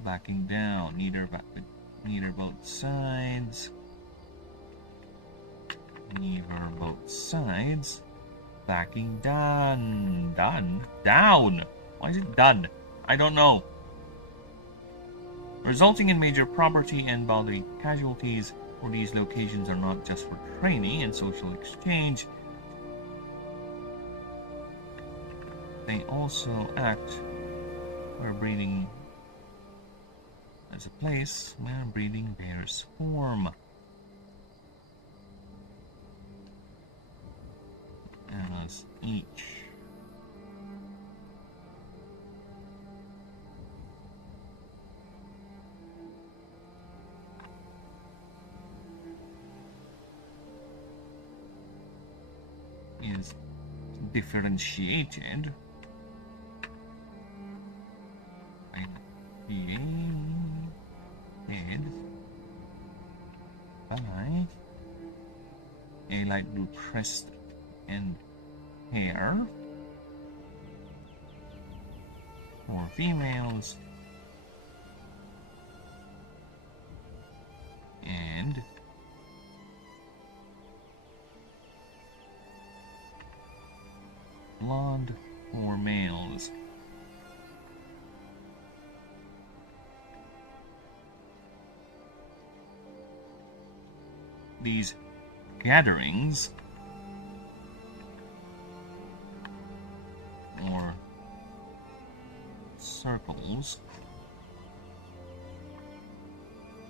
backing down. Neither both sides backing down. Down. Why is it done? I don't know. Resulting in major property and bodily casualties, for these locations are not just for training and social exchange. They also act where breeding as a place where breeding bears form. As each is differentiated by being head by a light blue crest and hair for females and blonde for males. These gatherings or circles.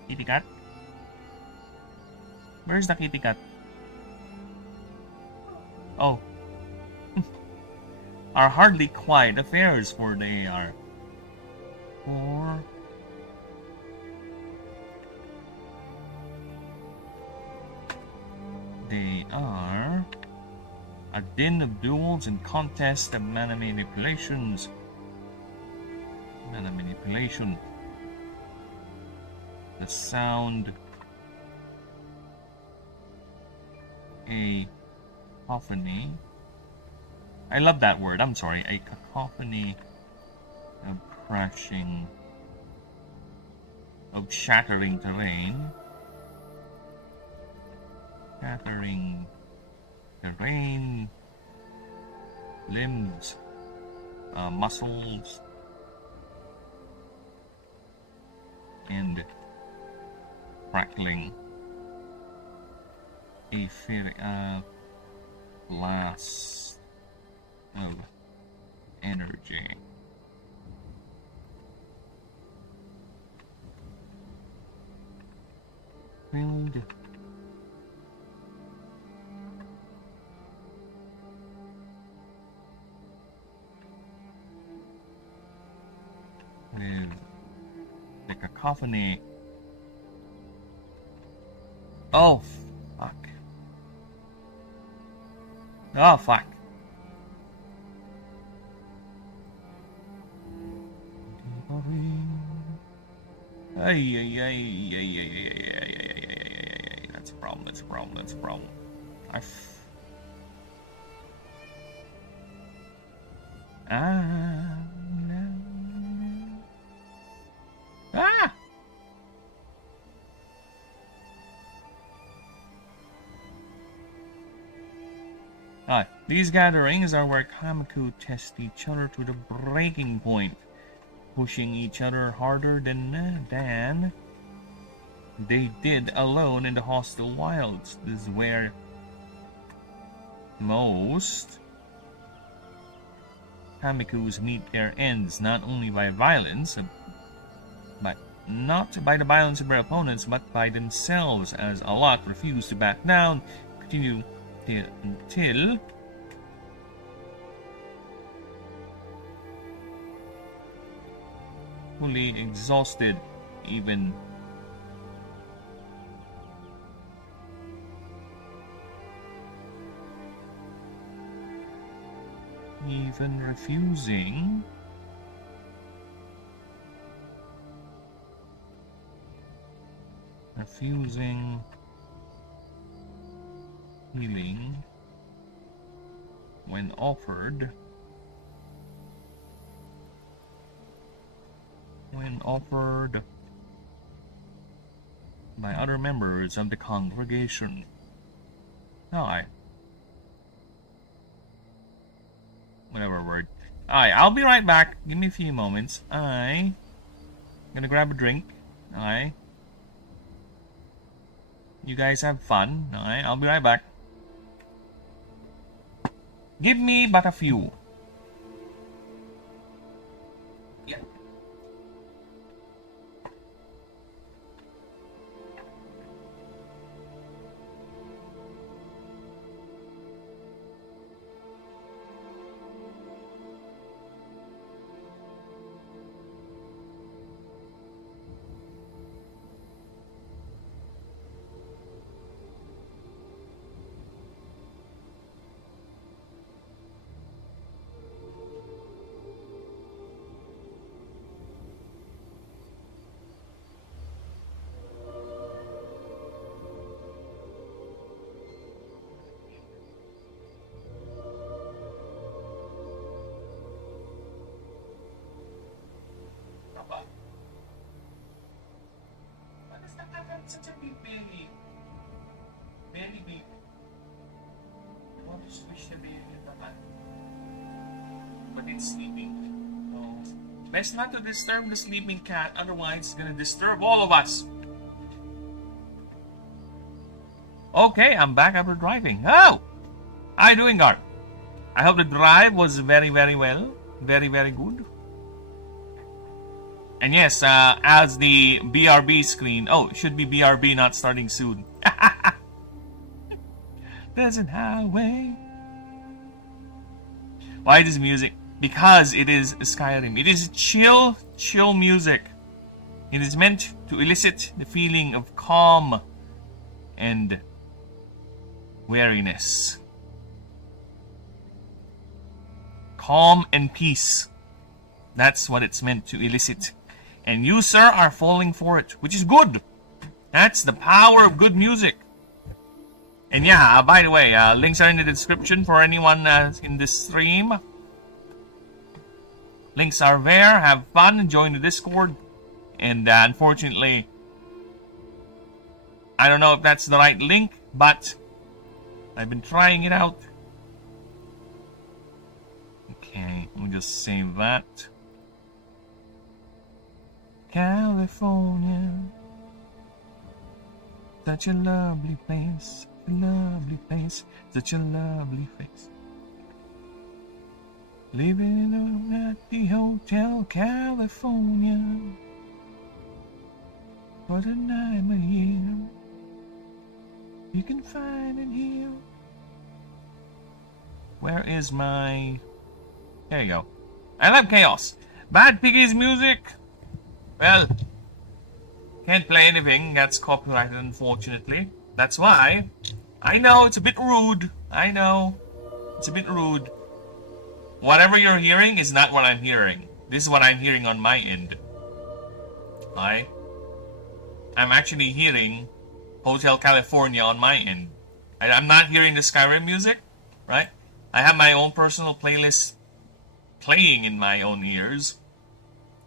Kitty cat? Where's the kitty cat? Oh. Are hardly quiet affairs, for they are a din of duels and contests and mana manipulation. The sound a cacophony. I love that word, I'm sorry. A cacophony of crashing, of shattering terrain. Limbs, muscles, and crackling. A blast of energy. Filled with the cacophony. Oh, fuck. Oh, fuck. That's a problem, that's a problem, that's a problem. These gatherings are where Kamiku test each other to the breaking point, pushing each other harder than they did alone in the hostile wilds. This is where most Kamikus meet their ends, not only by violence, but not by the violence of their opponents, but by themselves, as Alok refused to back down, continue until fully exhausted, even refusing refusing healing when offered by other members of the congregation. Aye. Whatever word. Aye, I'll be right back. Give me a few moments. Aye. Gonna grab a drink. Aye. You guys have fun. Aye, I'll be right back. Give me but a few. Yeah. Such a big belly. Belly big. I want to squish the belly in the hand. But it's sleeping. So, best not to disturb the sleeping cat, otherwise it's gonna disturb all of us. Okay, I'm back after driving. Oh! How you doing, Gar? I hope the drive was very, very well. Very, very good. And yes, as the BRB screen. Oh, it should be BRB, not starting soon. There's an highway. Why this music? Because it is Skyrim. It is chill music. It is meant to elicit the feeling of calm and weariness. Calm and peace. That's what it's meant to elicit. And you, sir, are falling for it, which is good. That's the power of good music. And yeah, by the way, links are in the description for anyone in this stream. Links are there. Have fun. Join the Discord. And unfortunately, I don't know if that's the right link, but I've been trying it out. Okay, let me just save that. California, such a lovely place, such a lovely face. Living at the Hotel California, what a time of year. You can find it here. Where is my... There you go. I love chaos. Bad Piggy's music. Well, can't play anything that's copyrighted, unfortunately. That's why. I know, it's a bit rude. I know. It's a bit rude. Whatever you're hearing is not what I'm hearing. This is what I'm hearing on my end. I'm actually hearing Hotel California on my end. I'm not hearing the Skyrim music, right? I have my own personal playlist playing in my own ears.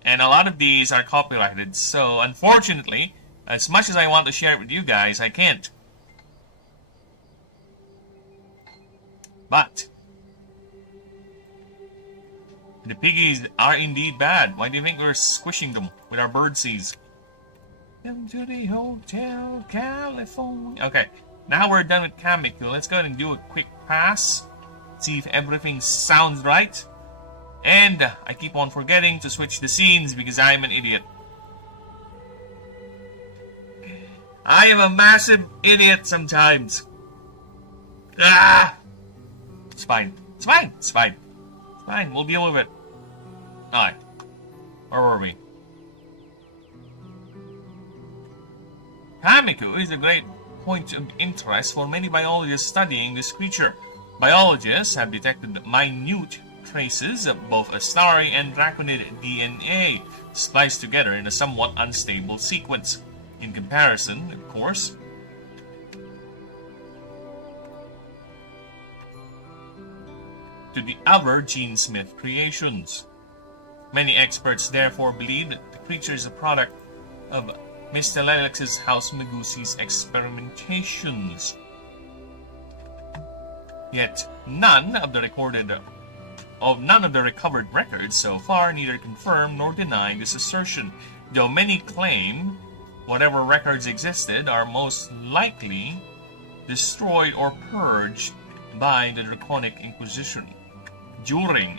And a lot of these are copyrighted, so unfortunately, as much as I want to share it with you guys, I can't. But the piggies are indeed bad. Why do you think we're squishing them with our birdseas? Come to the Hotel California. Okay, now we're done with Kamiko. Let's go ahead and do a quick pass. See if everything sounds right. And I keep on forgetting to switch the scenes because I'm an idiot. I am a massive idiot sometimes. Ah! It's fine. It's fine. It's fine. It's fine. We'll deal with it. Alright. Where were we? Kamiko is a great point of interest for many biologists studying this creature. Biologists have detected minute traces of both Astari and Draconid DNA spliced together in a somewhat unstable sequence. in comparison, of course. To the other Gene Smith creations. Many experts therefore believe that the creature is a product of Mr. Lilix's House Magusi's experimentations. Yet none of the recovered records so far neither confirm nor deny this assertion, though many claim whatever records existed are most likely destroyed or purged by the Draconic Inquisition. During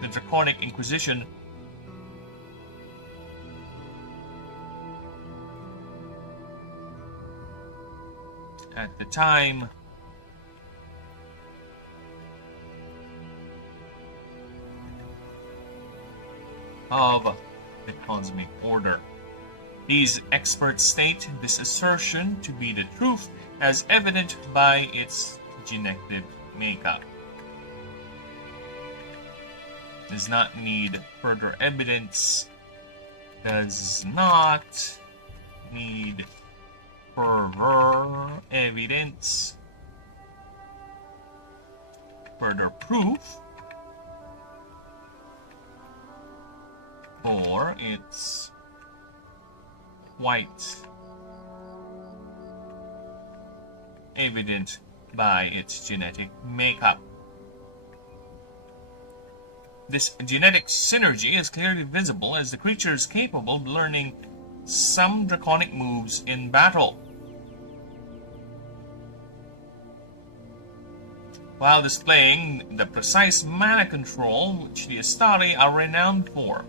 the Draconic Inquisition, at the time of the Cosmic Order. These experts state this assertion to be the truth as evident by its genetic makeup. Does not need further evidence. Does not need further evidence. Further proof for its quite evident by its genetic makeup. This genetic synergy is clearly visible as the creature is capable of learning some draconic moves in battle, while displaying the precise mana control which the Astari are renowned for.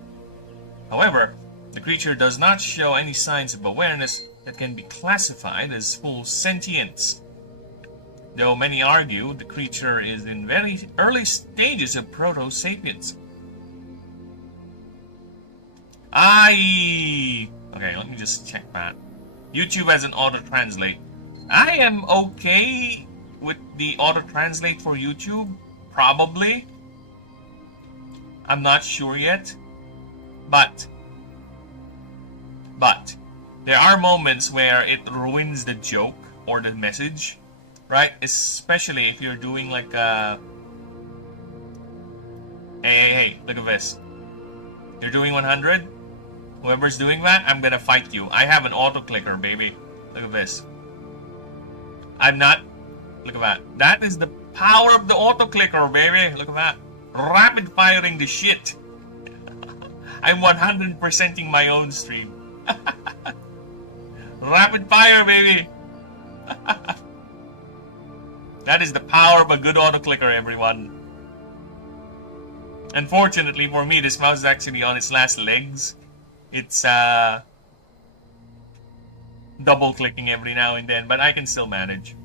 However, the creature does not show any signs of awareness that can be classified as full sentience, though many argue the creature is in very early stages of proto-sapience. Okay, let me just check that. YouTube has an auto-translate. I am okay with the auto-translate for YouTube, probably. I'm not sure yet. But there are moments where it ruins the joke or the message, right? Especially if you're doing like a... Hey, look at this. You're doing 100? Whoever's doing that, I'm gonna fight you. I have an auto-clicker, baby. Look at this. I'm not... Look at that. That is the power of the auto-clicker, baby. Look at that. Rapid firing the shit. I'm 100%ing my own stream. Rapid fire, baby. That is the power of a good auto-clicker, everyone. Unfortunately for me, this mouse is actually on its last legs. It's double-clicking every now and then, but I can still manage.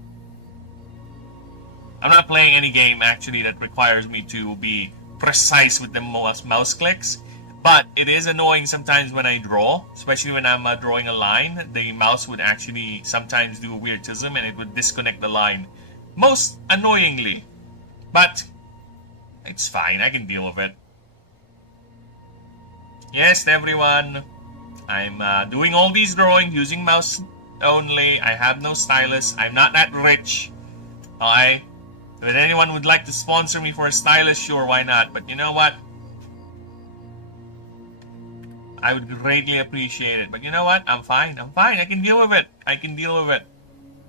I'm not playing any game, actually, that requires me to be precise with the mouse clicks. But it is annoying sometimes when I draw, especially when I'm drawing a line. The mouse would actually sometimes do a weird tism and it would disconnect the line. Most annoyingly. But it's fine, I can deal with it. Yes, everyone. I'm doing all these drawings using mouse only. I have no stylus. I'm not that rich. Alright? If anyone would like to sponsor me for a stylus, sure, why not? But you know what? I would greatly appreciate it. But you know what? I'm fine. I can deal with it.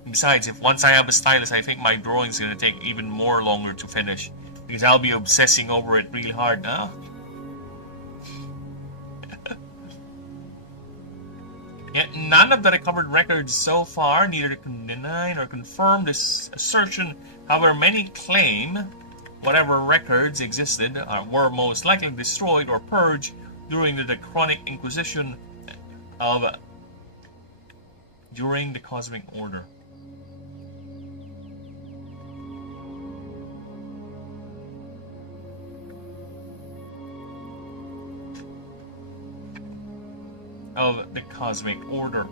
Besides, if once I have a stylus, I think my drawing's going to take even more longer to finish. Because I'll be obsessing over it really hard now. Yet none of the recovered records so far neither can deny nor confirm this assertion. However, many claim whatever records existed were most likely destroyed or purged during the Draconic Inquisition during the Cosmic Order. Of the Cosmic Order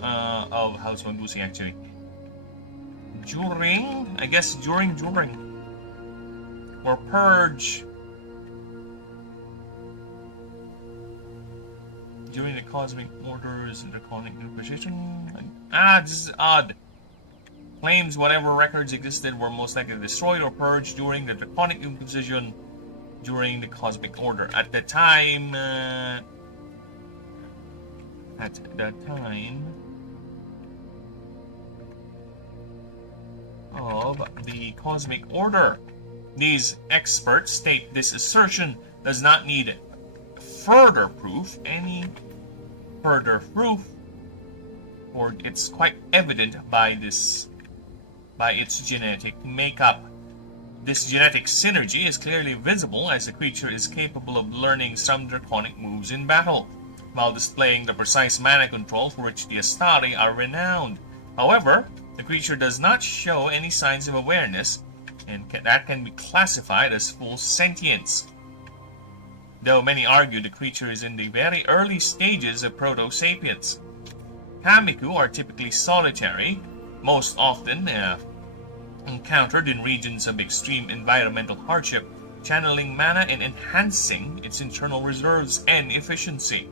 of House Magusi, actually. During, I guess during, or purge during the cosmic order's draconic position. This is odd. Claims whatever records existed were most likely destroyed or purged during the draconic inquisition during the cosmic order. At the time of the cosmic order. These experts state this assertion does not need further proof, for it's quite evident by its genetic makeup. This genetic synergy is clearly visible as the creature is capable of learning some draconic moves in battle, while displaying the precise mana control for which the Astari are renowned. However, the creature does not show any signs of awareness, and that can be classified as full sentience. Though many argue the creature is in the very early stages of proto-sapiens. Kamiku are typically solitary, most often encountered in regions of extreme environmental hardship, channeling mana and enhancing its internal reserves and efficiency.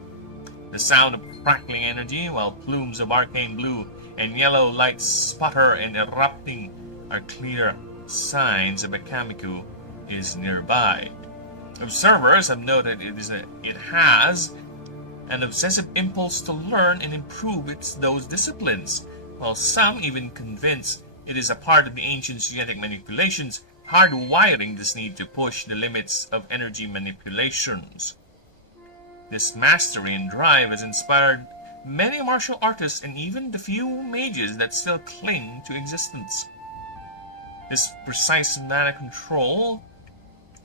The sound of crackling energy, while plumes of arcane blue and yellow lights sputter and erupting, are clear signs of a Kamiku is nearby. Observers have noted it has an obsessive impulse to learn and improve those disciplines, while some even convince it is a part of the ancient genetic manipulations, hardwiring this need to push the limits of energy manipulations. This mastery and drive has inspired many martial artists and even the few mages that still cling to existence. This precise mana control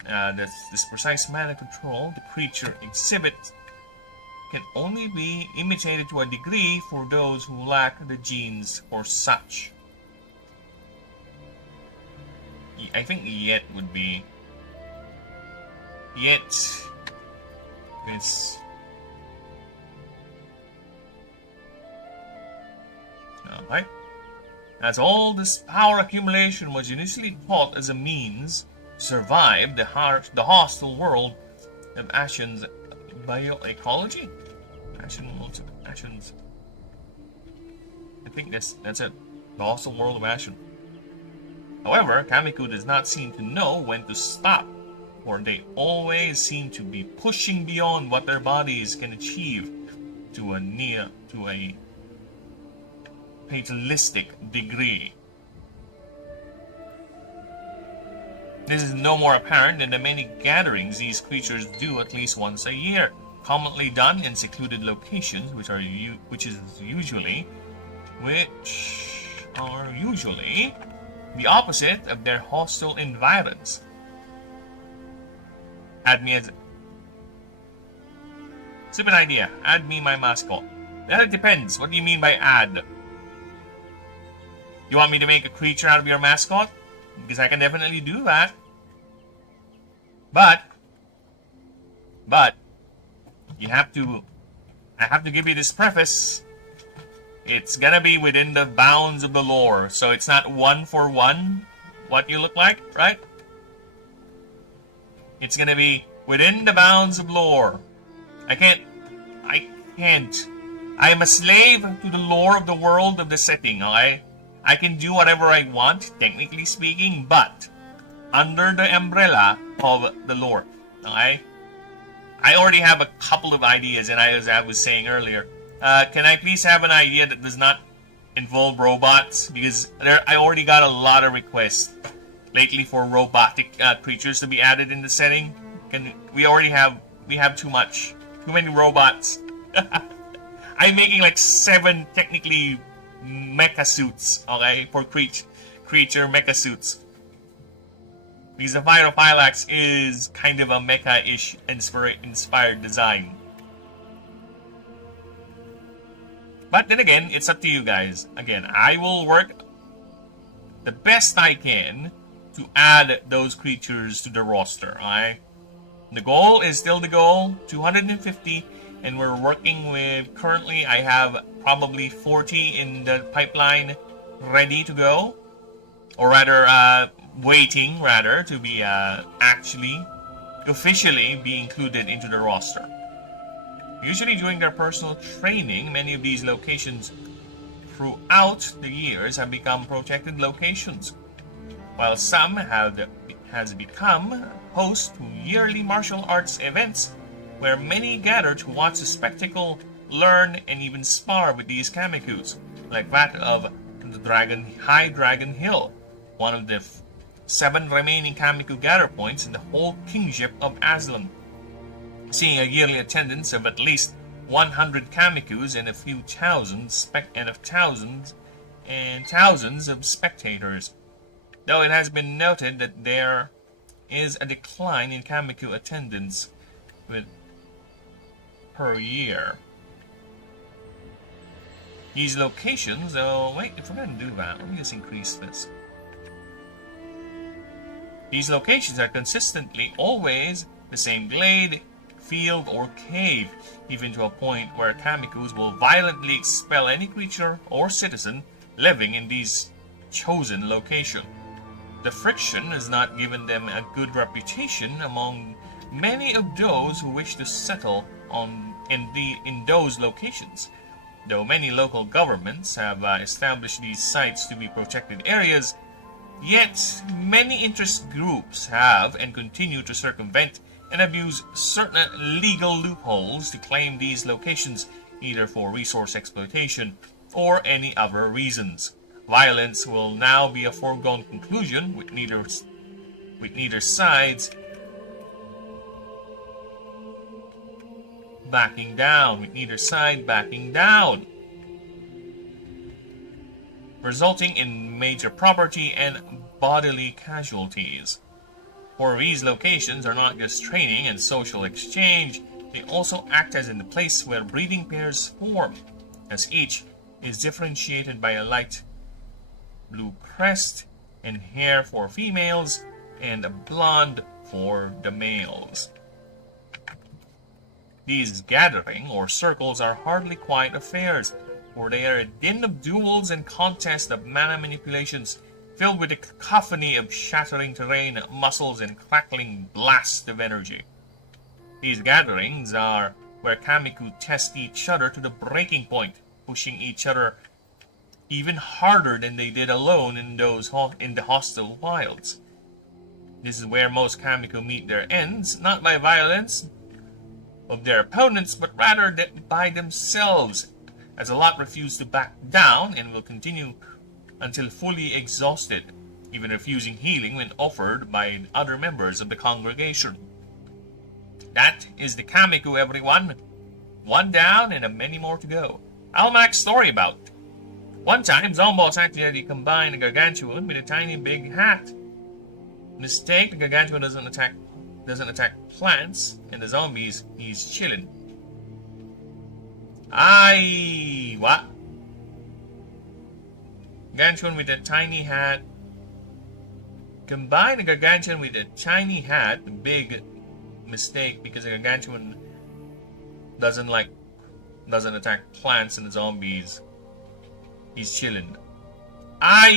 the creature exhibits can only be imitated to a degree for those who lack the genes for such. I think yet would be yet is alright. As all this power accumulation was initially taught as a means to survive the hostile world of Ashen's bioecology. Ashen's. I think that's it. The hostile world of Ashen. However, Kamiku does not seem to know when to stop, for they always seem to be pushing beyond what their bodies can achieve to a fatalistic degree. This is no more apparent than the many gatherings these creatures do at least once a year, commonly done in secluded locations, which are usually the opposite of their hostile environs. Add me as stupid idea. Add me my mascot. Well, it depends. What do you mean by add? You want me to make a creature out of your mascot? Because I can definitely do that. But I have to give you this preface. It's gonna be within the bounds of the lore, so it's not one for one what you look like, right? It's gonna be within the bounds of lore. I can't. I am a slave to the lore of the world of the setting, okay? I can do whatever I want, technically speaking, but under the umbrella of the lore, okay? I already have a couple of ideas, and as I was saying earlier, can I please have an idea that does not involve robots? Because I already got a lot of requests lately for robotic creatures to be added in the setting. We have too many robots. I'm making like 7 technically mecha suits, okay, for creature mecha suits. Because the Pyrophylax is kind of a mecha-ish inspired design. But then again, it's up to you guys. Again, I will work the best I can to add those creatures to the roster, alright? The goal is still the goal, 250, and we're working with, currently I have probably 40 in the pipeline ready to go. Or rather, waiting rather to be officially be included into the roster. Usually during their personal training, many of these locations throughout the years have become protected locations, while some has become host to yearly martial arts events where many gather to watch the spectacle, learn, and even spar with these kamikus, like that of the High Dragon Hill, one of the 7 remaining kamiku gather points in the whole kingship of Aslan, seeing a yearly attendance of at least 100 kamikus and a few thousands thousands of spectators. Though it has been noted that there is a decline in kamiku attendance per year. These locations, wait, if we're going to do that, let me just increase this. These locations are consistently always the same glade, field, or cave, even to a point where kamikus will violently expel any creature or citizen living in these chosen locations. The friction has not given them a good reputation among many of those who wish to settle in those locations. Though many local governments have established these sites to be protected areas, yet many interest groups have and continue to circumvent and abuse certain legal loopholes to claim these locations either for resource exploitation or any other reasons. Violence will now be a foregone conclusion with neither sides backing down, resulting in major property and bodily casualties. For these locations are not just training and social exchange, they also act as in the place where breeding pairs form, as each is differentiated by a light blue crest and hair for females and a blonde for the males. These gathering or circles are hardly quiet affairs, for they are a din of duels and contests of mana manipulations, filled with a cacophony of shattering terrain, muscles, and crackling blasts of energy. These gatherings are where kamiku test each other to the breaking point, pushing each other even harder than they did alone in the hostile wilds. This is where most kamiku meet their ends, not by violence of their opponents, but rather by themselves, as a lot refuse to back down and will continue until fully exhausted, even refusing healing when offered by other members of the congregation. That is the kamiku, everyone. One down and many more to go. Almac's story about. One time, Zombots accidentally combined a gargantuan with a tiny big hat. Mistake, the gargantuan doesn't attack plants, and the zombies, he's chilling. What? Gargantuan with a tiny hat. Combine a gargantuan with a tiny hat. Big mistake, because a gargantuan doesn't attack plants and the zombies. He's chilling. I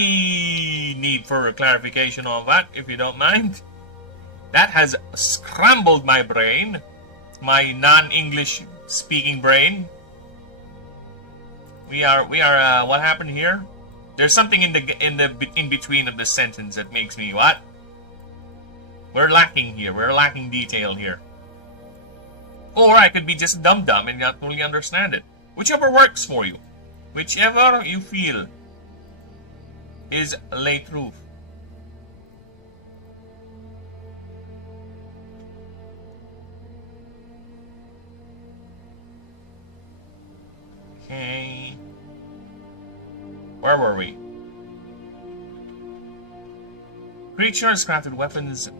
need further clarification on that, if you don't mind. That has scrambled my brain, my non-English speaking brain. We are. What happened here? There's something in between of the sentence that makes me what? We're lacking here. We're lacking detail here. Or I could be just dumb and not fully understand it. Whichever works for you. Whichever you feel is lay truth. Okay. Where were we? Creatures crafted weapons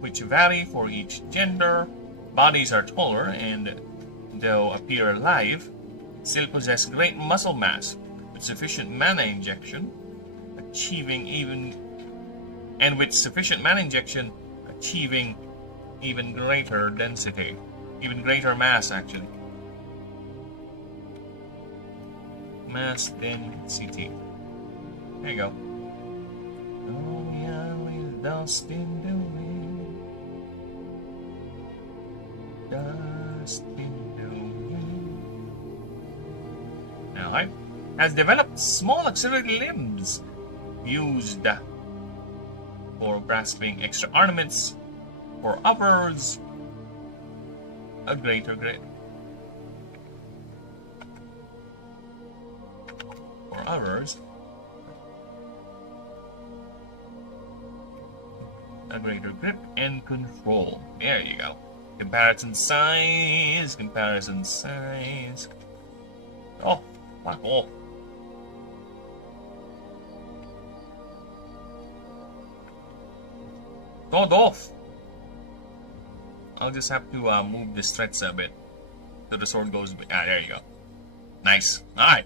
which vary for each gender. Bodies are taller and, though appear alive, still possess great muscle mass with sufficient mana injection, achieving even greater density, even greater mass actually. Mass density. There you go. Oh yeah, we're lost in the wind. Dust in the wind. Alright. Has developed small auxiliary limbs used for grasping extra ornaments. For others, a greater grip. For others, a greater grip and control. There you go. Comparison size, comparison size. Oh, fuck off. God off. I'll just have to move this threads a bit. So the sword goes... Ah, there you go. Nice. Alright.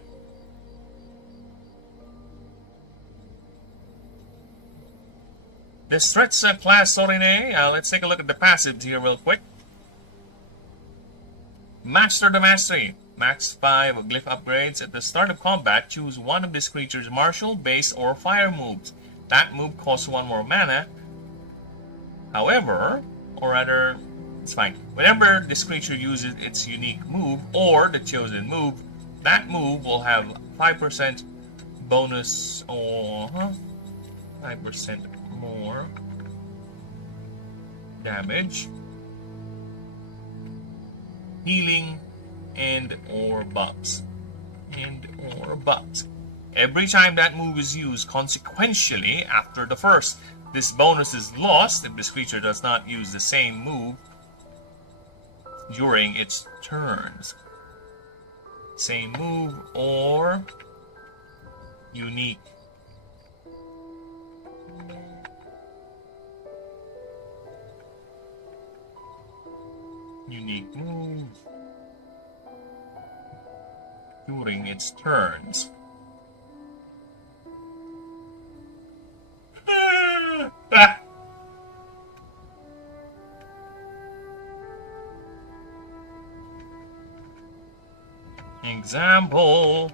This threats class Sorine. Let's take a look at the passives here real quick. Master the Mastery. Max 5 glyph upgrades. At the start of combat, choose one of this creature's martial, base, or fire moves. That move costs 1 more mana. However, or rather, it's fine. Whenever this creature uses its unique move or the chosen move, that move will have 5% bonus or 5% more damage, healing, and or buffs. Every time that move is used consequentially after the first, this bonus is lost if this creature does not use the same move during its turns. Same move or unique. Unique move during its turns. Example,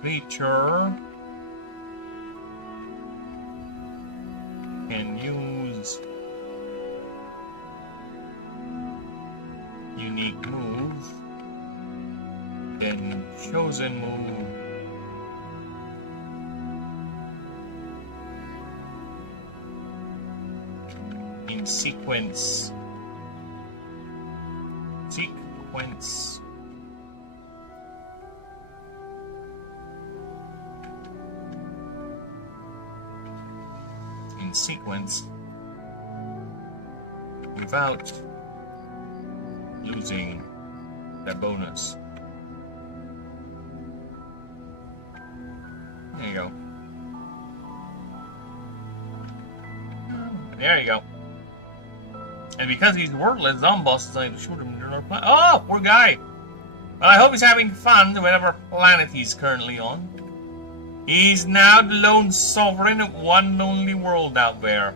creature can use unique move, then chosen move, in sequence. In sequence without losing that bonus. There you go. There you go. And because he's worthless, Zomboss decided to shoot him during our planet. Oh, poor guy! Well, I hope he's having fun, whatever planet he's currently on. He's now the lone sovereign of one lonely world out there.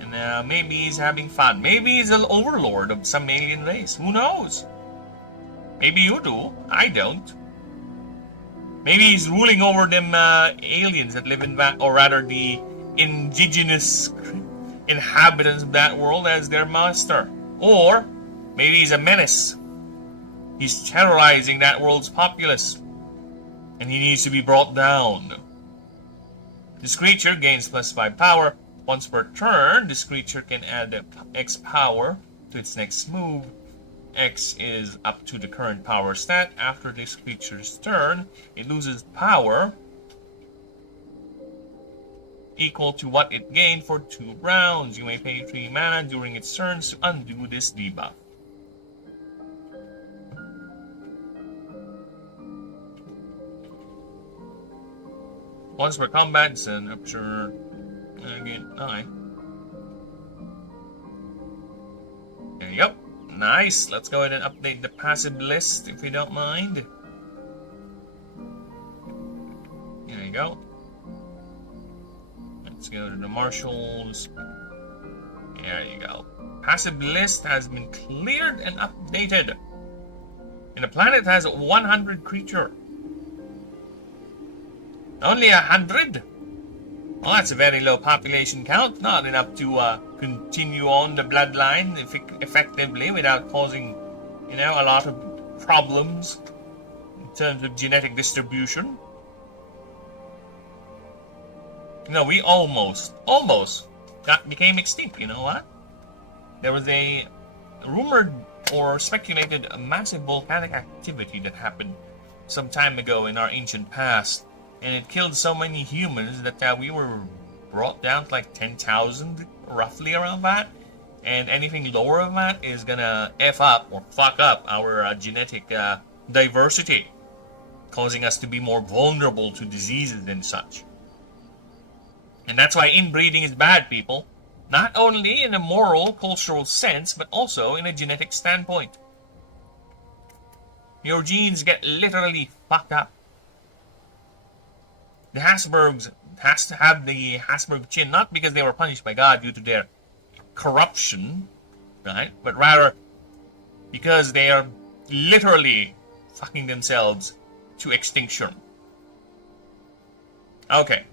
And maybe he's having fun. Maybe he's an overlord of some alien race. Who knows? Maybe you do. I don't. Maybe he's ruling over them aliens that live in that, or rather the indigenous inhabitants of that world as their master. Or maybe he's a menace. He's terrorizing that world's populace, and he needs to be brought down. This creature gains +5 power. Once per turn, this creature can add X power to its next move. X is up to the current power stat. After this creature's turn, it loses power equal to what it gained for 2 rounds. You may pay 3 mana during its turns to undo this debuff. Once per combat, it's an rupture again. Alright. There you go. Nice. Let's go ahead and update the passive list if you don't mind. There you go. Let's go to the marshals. There you go. Passive list has been cleared and updated. And the planet has 100 creature. Only 100? Well, that's a very low population count. Not enough to continue on the bloodline effectively without causing, a lot of problems. terms of genetic distribution. No, we almost became extinct. You know what? There was a rumored or speculated a massive volcanic activity that happened some time ago in our ancient past, and it killed so many humans that we were brought down to like 10,000, roughly around that. And anything lower than that is gonna F up or fuck up our genetic diversity, causing us to be more vulnerable to diseases and such. And that's why inbreeding is bad, people. Not only in a moral, cultural sense, but also in a genetic standpoint. Your genes get literally fucked up. The Habsburgs has to have the Habsburg chin, not because they were punished by God due to their corruption, right? But rather because they are literally fucking themselves to extinction. Okay.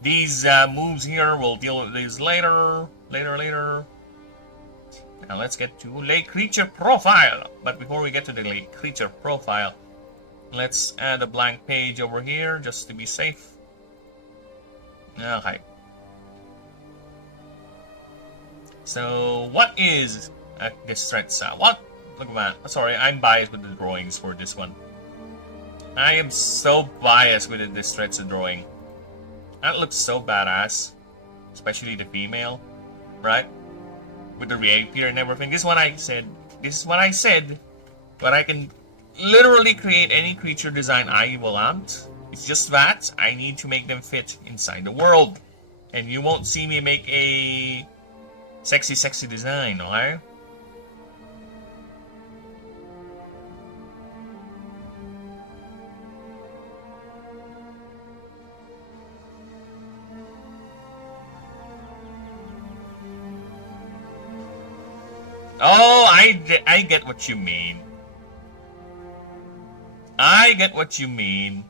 These moves here, we'll deal with these later. Now let's get to Lake Creature Profile. But before we get to the Lake Creature Profile, let's add a blank page over here just to be safe. Okay. So, what is this threat? What? Look at that. Sorry, I'm biased with the drawings for this one. I am so biased with the Distress drawing. That looks so badass. Especially the female. Right? With the rapier and everything. This is what I said. But I can literally create any creature design I want. It's just that I need to make them fit inside the world. And you won't see me make a sexy design, alright? Oh, I get what you mean. I get what you mean.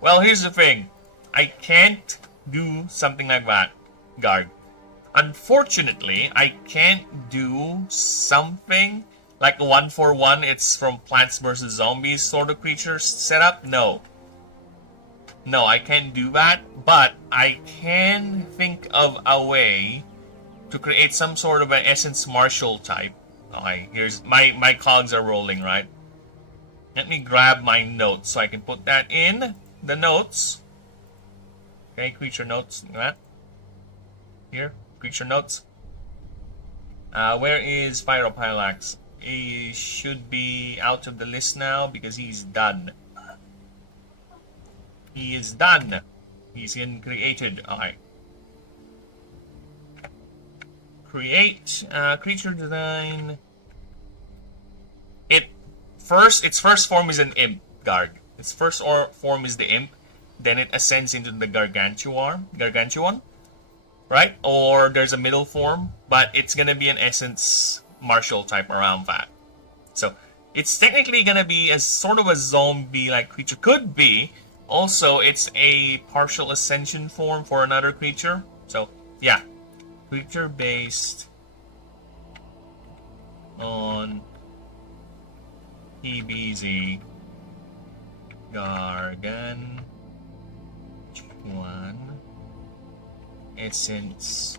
Well, here's the thing. I can't do something like that, Garg. Unfortunately, I can't do something like a 1-for-1, it's from Plants vs. Zombies sort of creature setup. No, I can't do that, but I can think of a way to create some sort of an Essence Martial type. Okay, here's my cogs are rolling, right? Let me grab my notes so I can put that in the notes. Okay, creature notes, like that. Here, creature notes. Where is Pyropilax? He should be out of the list now because he's done. He is done. He's in created. Alright. Create creature design. Its first form is an imp, Garg. Its first form is the imp. Then it ascends into the gargantuan, right? Or there's a middle form, but it's gonna be an essence martial type around that. So it's technically gonna be a sort of a zombie-like creature. Could be. Also, it's a partial ascension form for another creature. So yeah, creature based on EBZ Gargan. One essence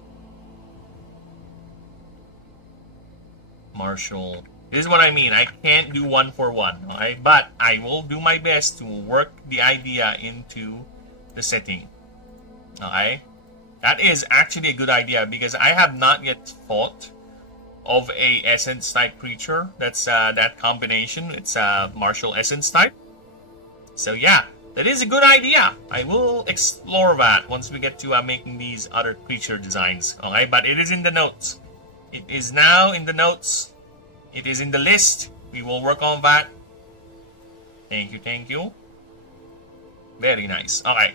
martial. This is what I mean. I can't do 1-for-1, alright? But I will do my best to work the idea into the setting. Okay? That is actually a good idea because I have not yet thought of a essence type creature. That's that combination. It's a martial essence type. So yeah. That is a good idea. I will explore that once we get to making these other creature designs. Okay, but it is in the notes. It is now in the notes. It is in the list. We will work on that. Thank you. Very nice. Okay.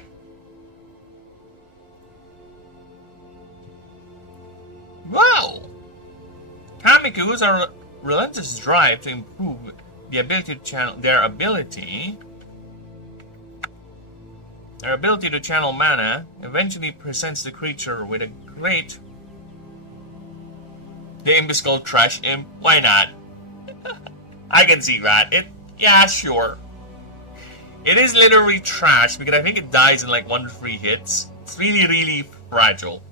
Wow! Kamiku's are relentless drive to improve the ability to channel their ability to channel mana eventually presents the creature with a great... The imp is called Trash Imp. Why not? I can see that. Yeah, sure. It is literally trash because I think it dies in like 1 to 3 hits. It's really, really fragile.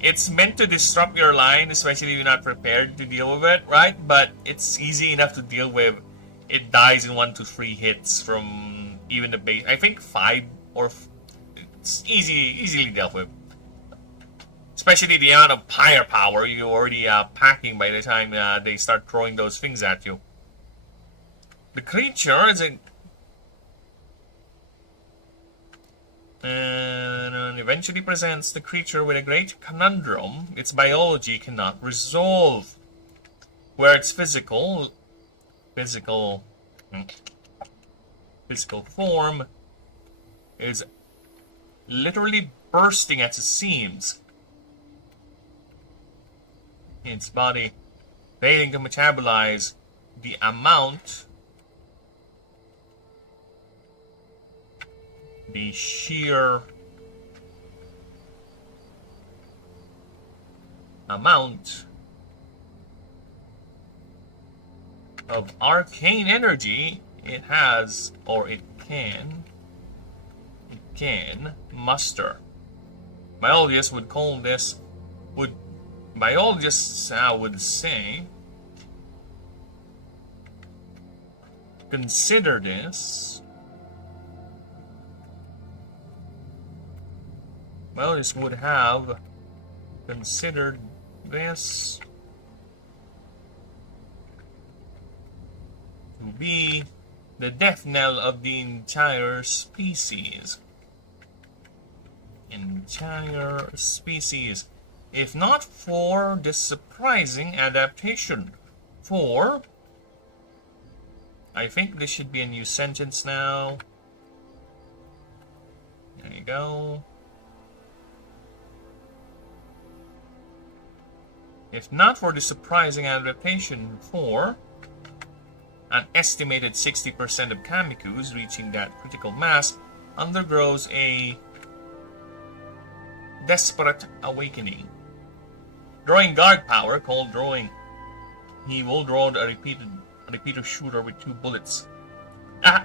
It's meant to disrupt your line, especially if you're not prepared to deal with it, right? But it's easy enough to deal with. It dies in 1 to 3 hits from even the base. I think 5 or... It's easily dealt with. Especially the amount of firepower you're already packing by the time they start throwing those things at you. The creature is and eventually presents the creature with a great conundrum its biology cannot resolve. Where its physical form is literally bursting at the seams. Its body failing to metabolize the sheer amount of arcane energy it has, or it can muster. Biologists would call this, biologists would say, consider this. Biologists would have considered this to be the death knell of the entire species. If not for this surprising adaptation. For, I think this should be a new sentence now. There you go. If not for the surprising adaptation, for an estimated 60% of Kamikus reaching that critical mass undergoes a desperate awakening. Drawing guard power, called drawing. He will draw a repeater shooter with 2 bullets. Ah!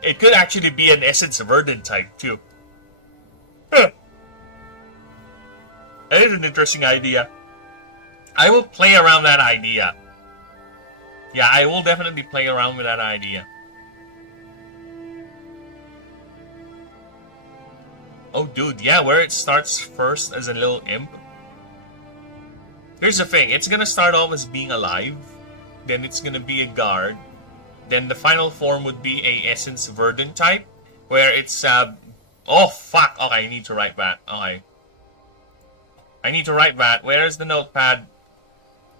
It could actually be an Essence Verdant type, too. Huh. That is an interesting idea. I will play around that idea. Yeah, I will definitely play around with that idea. Oh, dude, yeah, where it starts first as a little imp. Here's the thing, it's gonna start off as being alive, then it's gonna be a guard, then the final form would be a Essence Verdant type, where it's, oh, fuck, okay, I need to write that, okay. I need to write that, where's the notepad?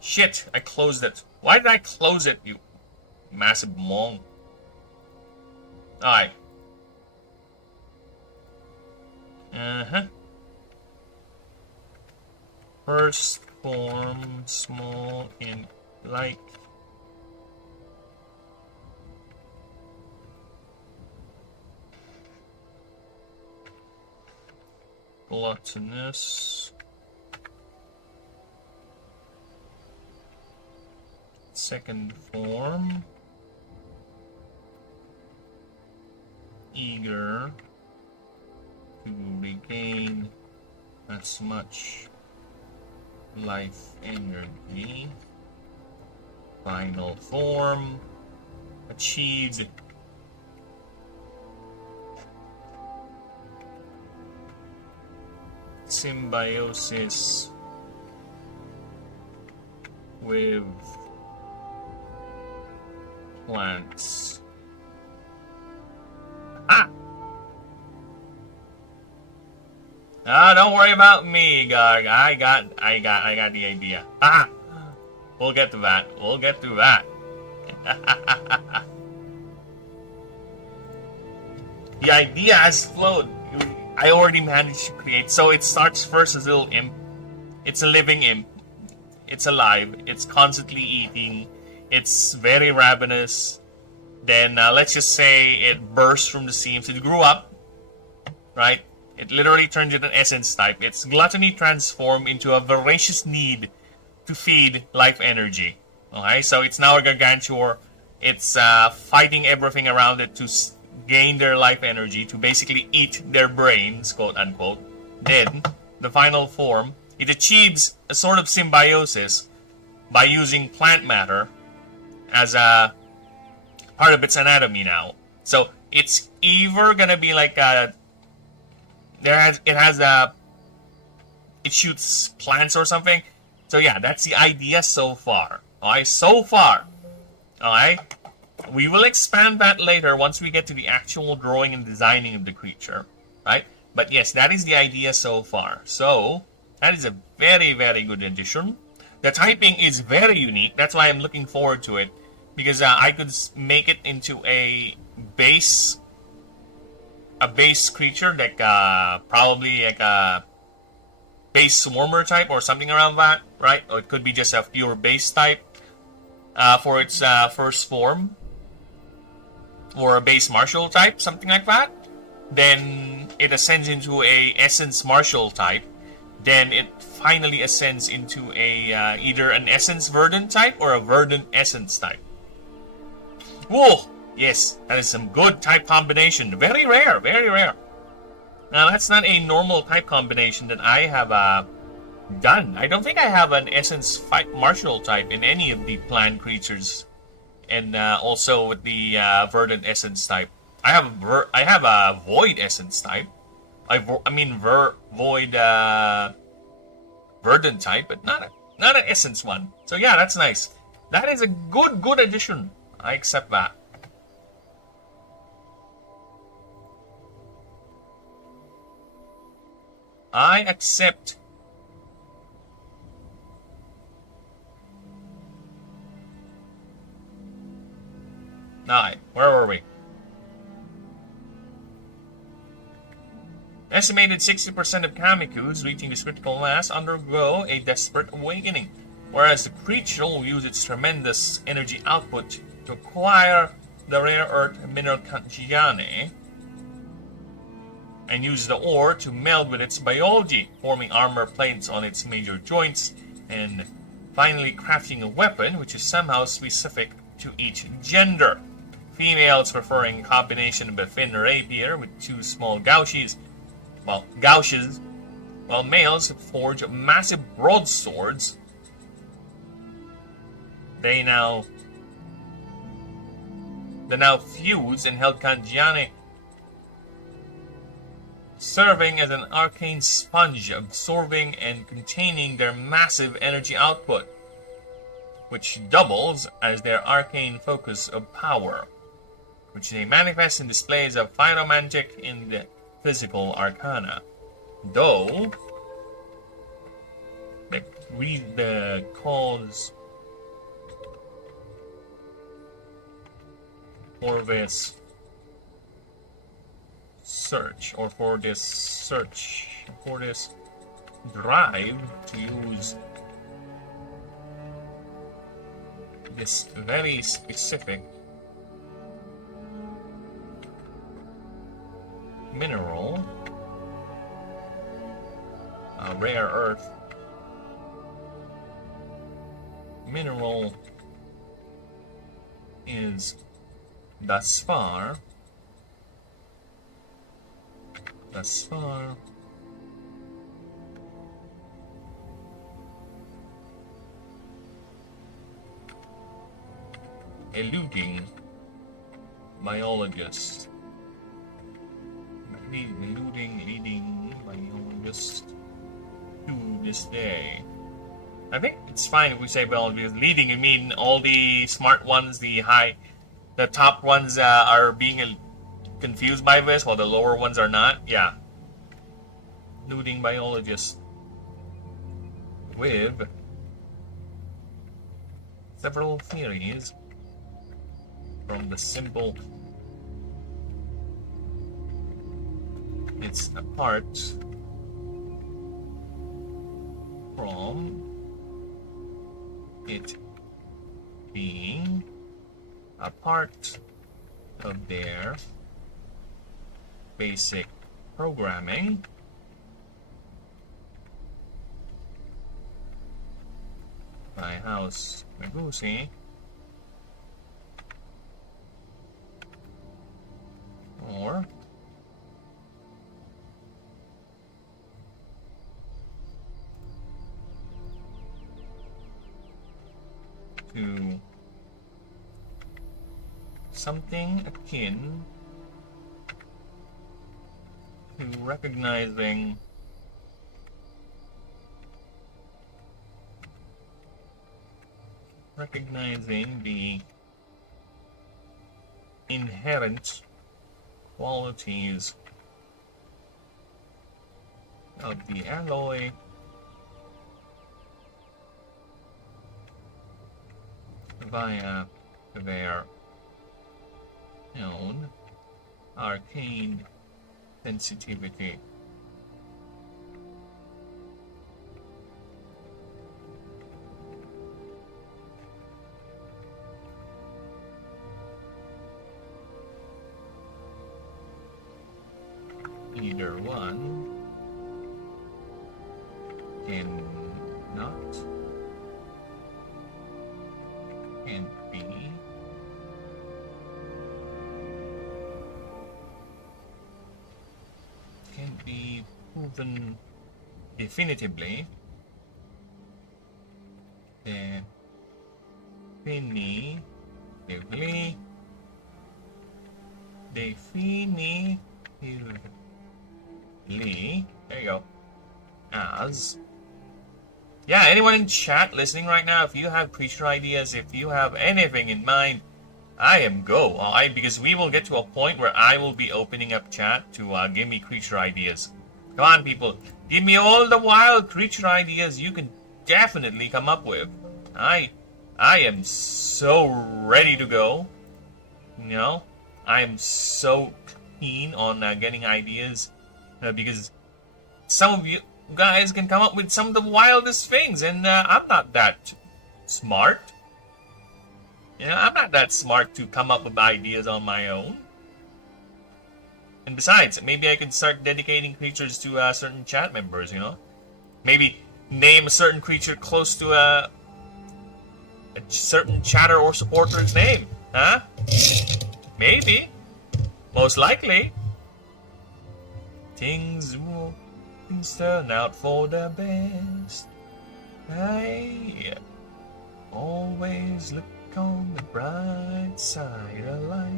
Shit, I closed it. Why did I close it, you massive mong? Alright. First form, small in light. Gluttonous. Second form. Eager to regain as much life energy. Final form. Achieved. Symbiosis with plants. Ah! Ah, don't worry about me, Garg. I got the idea. Ah! We'll get to that. We'll get to that. The idea has flowed. I already managed to create. So it starts first as a little imp. It's a living imp. It's alive. It's constantly eating. It's very ravenous. Then let's just say it bursts from the seams. It grew up. right? It literally turns into an essence type. Its gluttony transformed into a voracious need to feed life energy. Okay, so it's now a gargantuar. It's fighting everything around it to gain their life energy, to basically eat their brains, quote unquote. Then, the final form, it achieves a sort of symbiosis by using plant matter as a part of its anatomy now. So it's either gonna be like it shoots plants or something. So yeah, that's the idea so far. Alright, so far. Alright. We will expand that later once we get to the actual drawing and designing of the creature. Right? But yes, that is the idea so far. So, that is a very, very good addition. The typing is very unique. That's why I'm looking forward to it. Because I could make it into a base creature, like probably like a base swarmer type or something around that, right? Or it could be just a pure base type for its first form, or a base martial type, something like that. Then it ascends into a essence martial type. Then it finally ascends into a either an essence verdant type or a verdant essence type. Whoa! Yes, that is some good type combination. Very rare, very rare. Now, that's not a normal type combination that I have done. I don't think I have an essence fight martial type in any of the planned creatures. And also with the verdant essence type. I have a void essence type. Void verdant type, but not an essence one. So yeah, that's nice. That is a good addition. I accept that. I accept. Alright, where were we? Estimated 60% of Kamikus reaching this critical mass undergo a desperate awakening, whereas the creature will use its tremendous energy output to acquire the rare earth mineral Kanjiane and use the ore to meld with its biology, forming armor plates on its major joints, and finally crafting a weapon which is somehow specific to each gender. Females preferring a combination of a thin rapier with two small gouges, while males forge massive broadswords. They now fused and held Kanjiane, serving as an arcane sponge, absorbing and containing their massive energy output, which doubles as their arcane focus of power, which they manifest in displays of pyromantic in the physical arcana. Though, read the cause for this search, or for this drive to use this very specific mineral, rare earth mineral, is thus far eluding biologists. Eluding biologists to this day. I think it's fine if we say biologists. Leading, I mean all the smart ones, the top ones are being confused by this, while the lower ones are not. Yeah. Eluding biologists with several theories from the simple. It's apart from it being a part of their basic programming. My house, Magusi. Or to something akin to recognizing the inherent qualities of the alloy via their own arcane sensitivity. Either one can't be proven definitively. There you go. As yeah, anyone in chat listening right now, if you have creature ideas, if you have anything in mind, I am go. Alright, because we will get to a point where I will be opening up chat to give me creature ideas. Come on, people. Give me all the wild creature ideas you can definitely come up with. I am so ready to go. You know, I am so keen on getting ideas because some of you guys can come up with some of the wildest things, and I'm not that smart. You know, I'm not that smart to come up with ideas on my own. And besides, maybe I could start dedicating creatures to certain chat members, you know? Maybe name a certain creature close to a certain chatter or supporter's name, huh? Maybe. Most likely. Things turn out for the best. I always look on the bright side of life.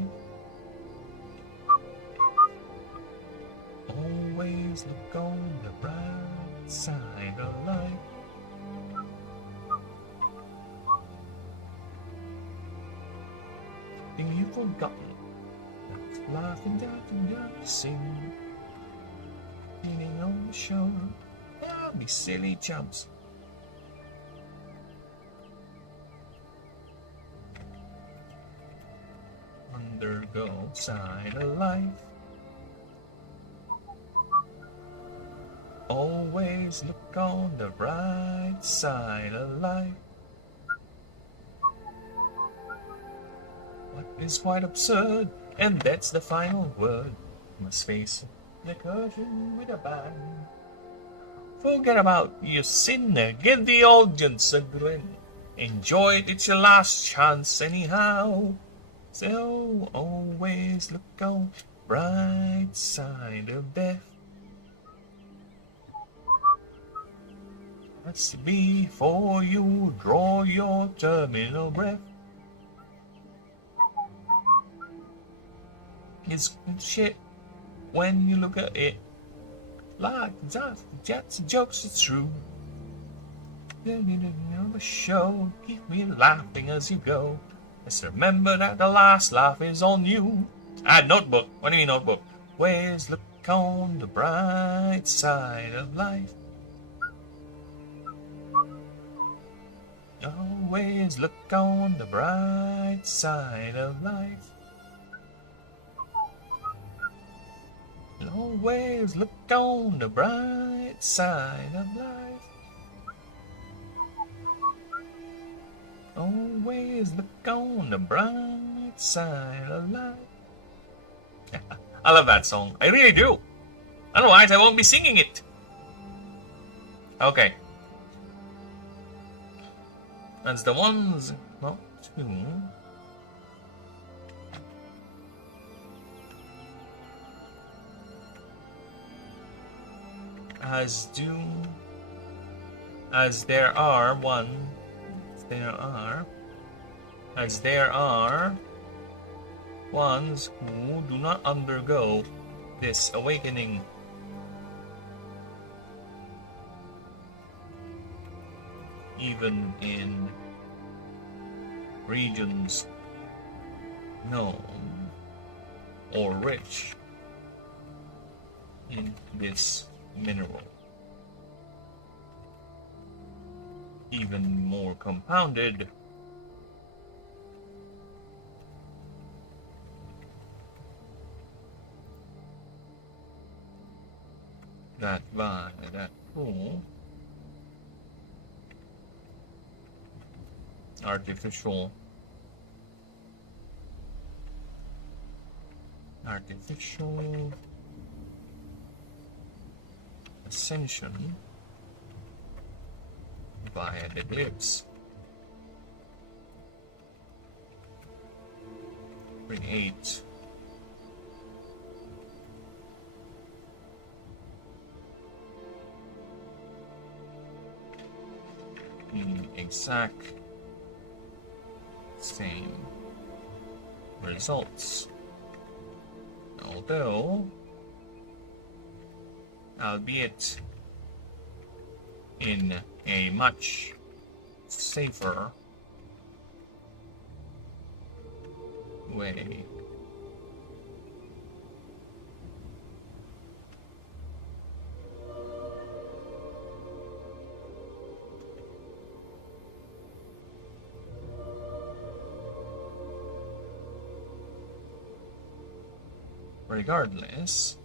Always look on the bright side of life. Think you've forgotten that life and death and death sing. Leaning on the shore, yeah, be silly chumps. Undergo side of life. Always look on the bright side of life. What is quite absurd, and that's the final word. Must face the curtain with a bang. Forget about your sinner, give the audience a grin. Enjoy it, it's your last chance anyhow. So always look on the bright side of death. That's before you draw your terminal breath. It's shit when you look at it. Like that's jokes, it's true. The show, keep me laughing as you go. Just remember that the last laugh is on you. Notebook. What do you mean notebook? Always look on the bright side of life. Always look on the bright side of life. Always look on the bright side of life. Always look on the bright side of life. I love that song. I really do. Otherwise, I won't be singing it. Okay. That's the ones. Well, 2. As there are ones who do not undergo this awakening. Even in regions known or rich in this mineral. Even more compounded that by that rule artificial ascension via the glyphs create the exact same results, although albeit in a much safer way. Regardless,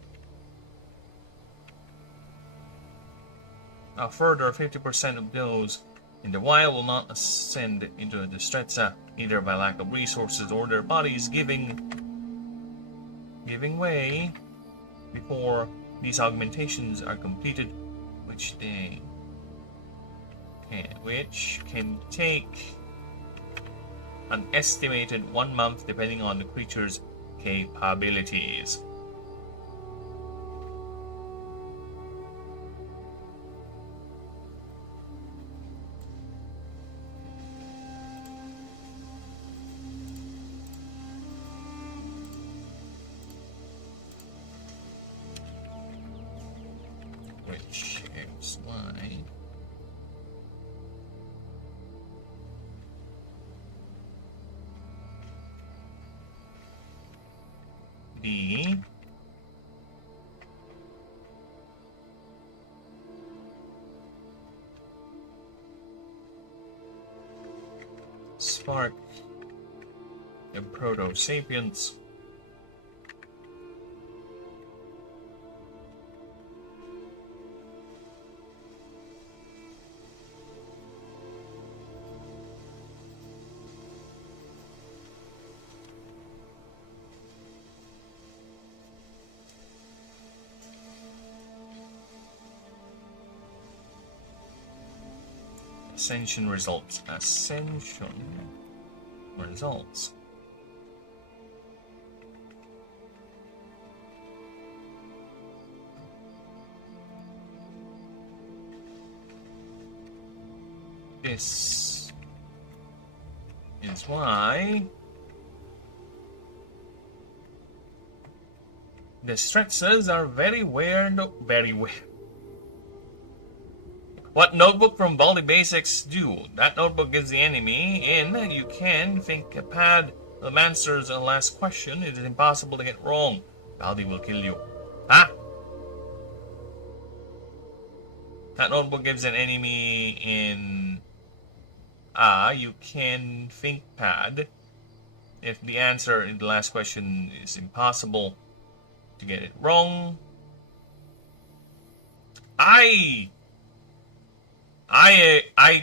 a further 50% of those in the wild will not ascend into the Stretza, either by lack of resources or their bodies giving way before these augmentations are completed, which can take an estimated 1 month depending on the creature's capabilities. Which is why the spark and proto-sapiens ascension results. This is why the Stretzas are very weird. What notebook from Baldi Basics do? That notebook gives the enemy in. You can think a pad will answer the last question. It is impossible to get wrong. Baldi will kill you. Huh? That notebook gives an enemy in. You can think pad. If the answer in the last question is impossible to get it wrong. I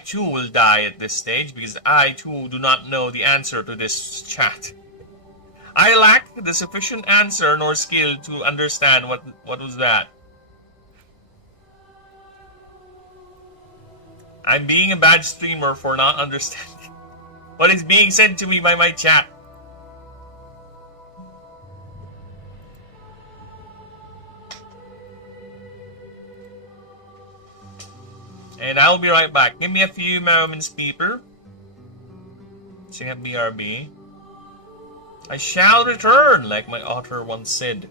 too will die at this stage because I too do not know the answer to this chat. I lack the sufficient answer nor skill to understand what was that. I'm being a bad streamer for not understanding what is being said to me by my chat. And I'll be right back. Give me a few moments, people. Sing at BRB. I shall return, like my otter once said.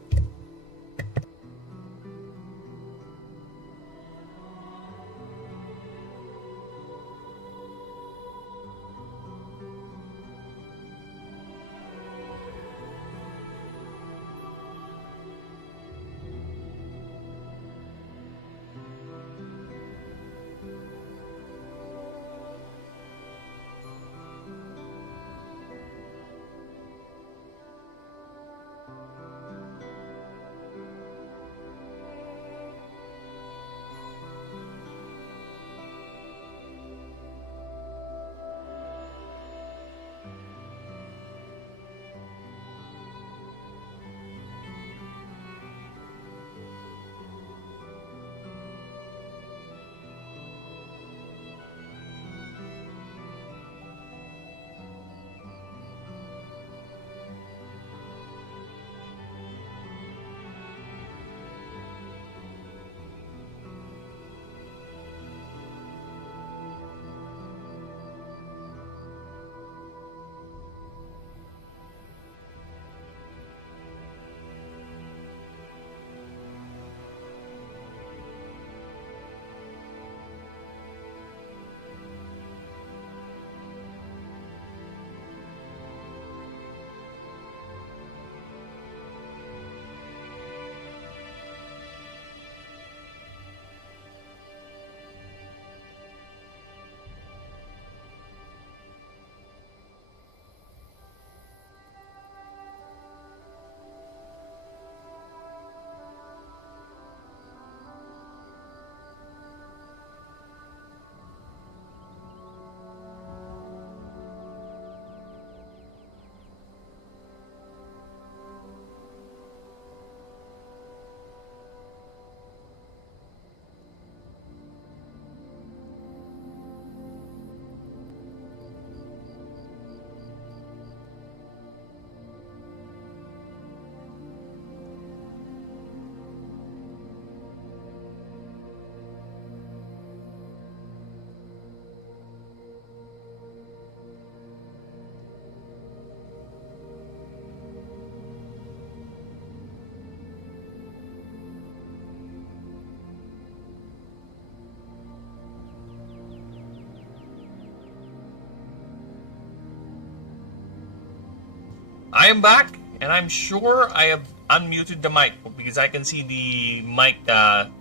I am back, and I'm sure I have unmuted the mic because I can see the mic. There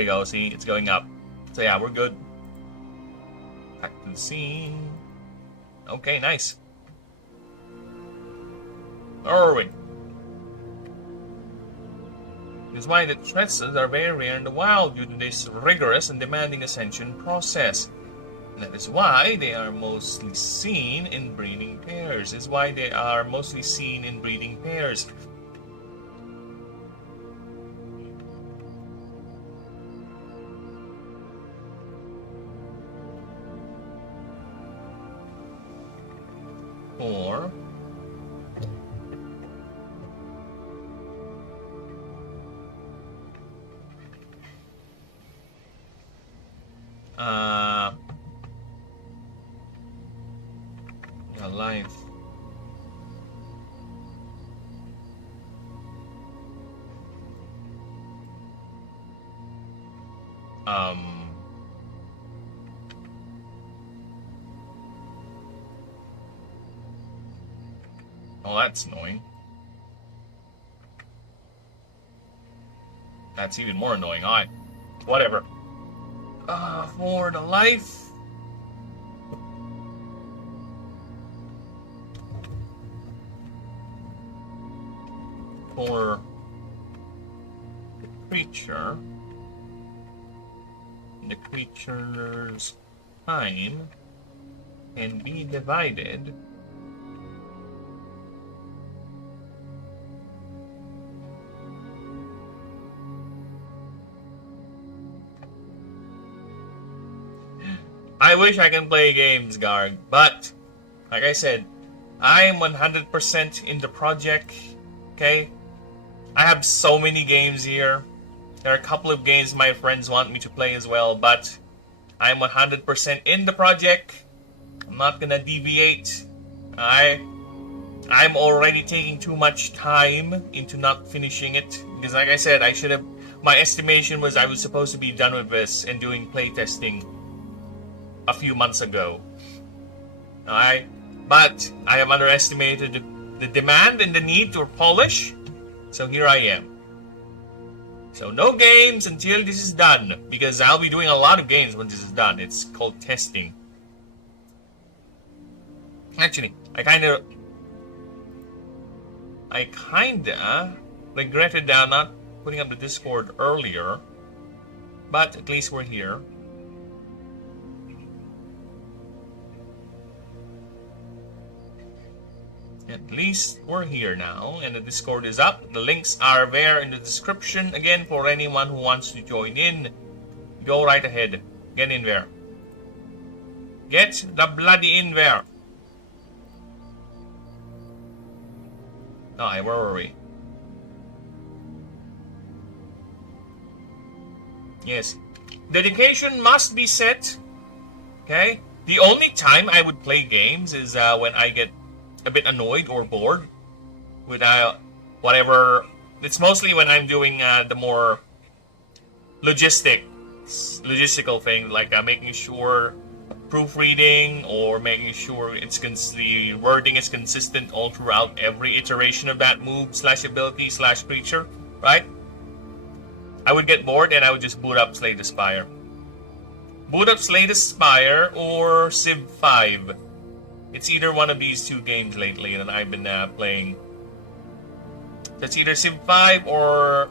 you go. See, it's going up. So yeah, we're good. Back to the scene. Okay, nice. Irwin. This is why the threats are very rare in the wild due to this rigorous and demanding ascension process. That is why they are mostly seen in breeding pairs. This is why they are mostly seen in breeding pairs. Or life. Oh, that's annoying. That's even more annoying. Alright. Whatever. For the life. For the creature. The creature's time can be divided I wish I can play games, Garg, but like I said, I am 100% in the project. Okay, I have so many games here. There are a couple of games my friends want me to play as well, but I'm 100% in the project. I'm not gonna deviate. I'm already taking too much time into not finishing it because, like I said, I should have. My estimation was I was supposed to be done with this and doing playtesting a few months ago. But I have underestimated the demand and the need to polish. So here I am. So no games until this is done, because I'll be doing a lot of games when this is done. It's called testing. Actually, I kinda regretted not putting up the Discord earlier, but at least we're here. At least we're here now, and the Discord is up. The links are there in the description. Again, for anyone who wants to join in, go right ahead. Get in there. Get the bloody in there. Alright, where were we? Yes. Dedication must be set. Okay? The only time I would play games is when I get a bit annoyed or bored with whatever. It's mostly when I'm doing the more logistical things, like making sure proofreading or making sure the wording is consistent all throughout every iteration of that move / ability / creature, right? I would get bored and I would just boot up Slay the Spire. Boot up Slay the Spire or Civ 5. It's either one of these two games lately that I've been playing. That's either Civ 5 or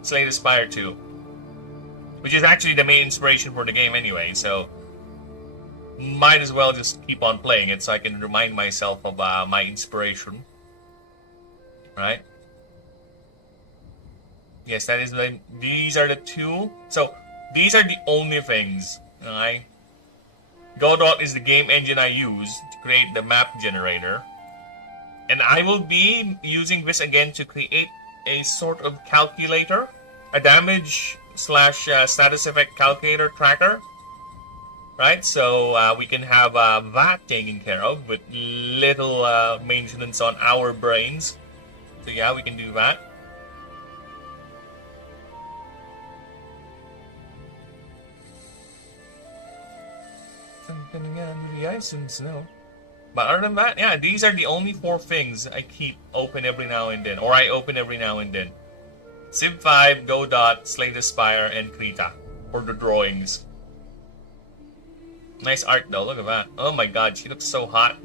Slay the Spire 2. Which is actually the main inspiration for the game anyway, so might as well just keep on playing it so I can remind myself of my inspiration. Right? Yes, that is these are the two. So, these are the only things. Alright? Godot is the game engine I use to create the map generator. And I will be using this again to create a sort of calculator. A damage / status effect calculator tracker. Right? So we can have that taken care of with little maintenance on our brains. So yeah, we can do that. The ice and snow. But other than that, yeah, these are the only 4 things I keep open every now and then, or I open every now and then. Civ 5, Godot, Slay the Spire, and Krita for the drawings. Nice art though, look at that. Oh my god, she looks so hot.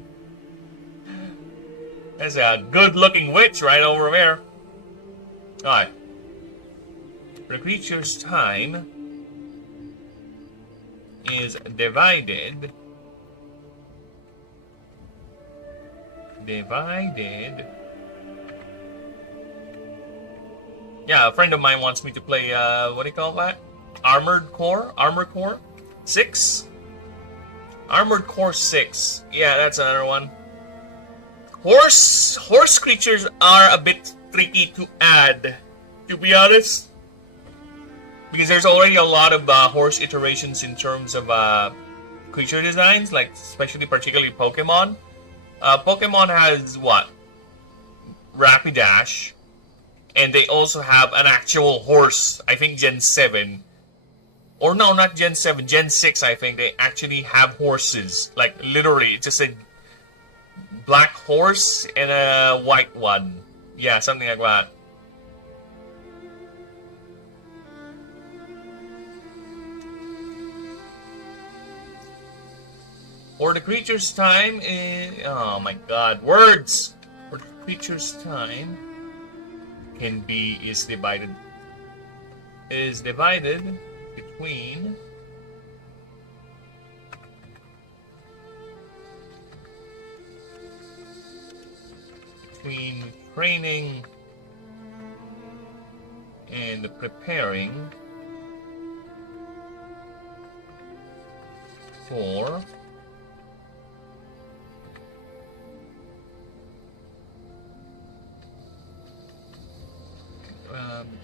There's a good looking witch right over there. Alright. The creature's time is divided. Yeah, a friend of mine wants me to play, what do you call that? Armor Core 6? Armored Core 6. Yeah, that's another one. Horse creatures are a bit tricky to add, to be honest. Because there's already a lot of horse iterations in terms of creature designs, like particularly Pokemon. Pokemon has what? Rapidash. And they also have an actual horse, I think Gen 7. Or no, not Gen 7, Gen 6 I think. They actually have horses. Like, literally, it's just a black horse and a white one. Yeah, something like that. For the creature's time is... Oh my god, words! For the creature's time is divided between training and the preparing. 4.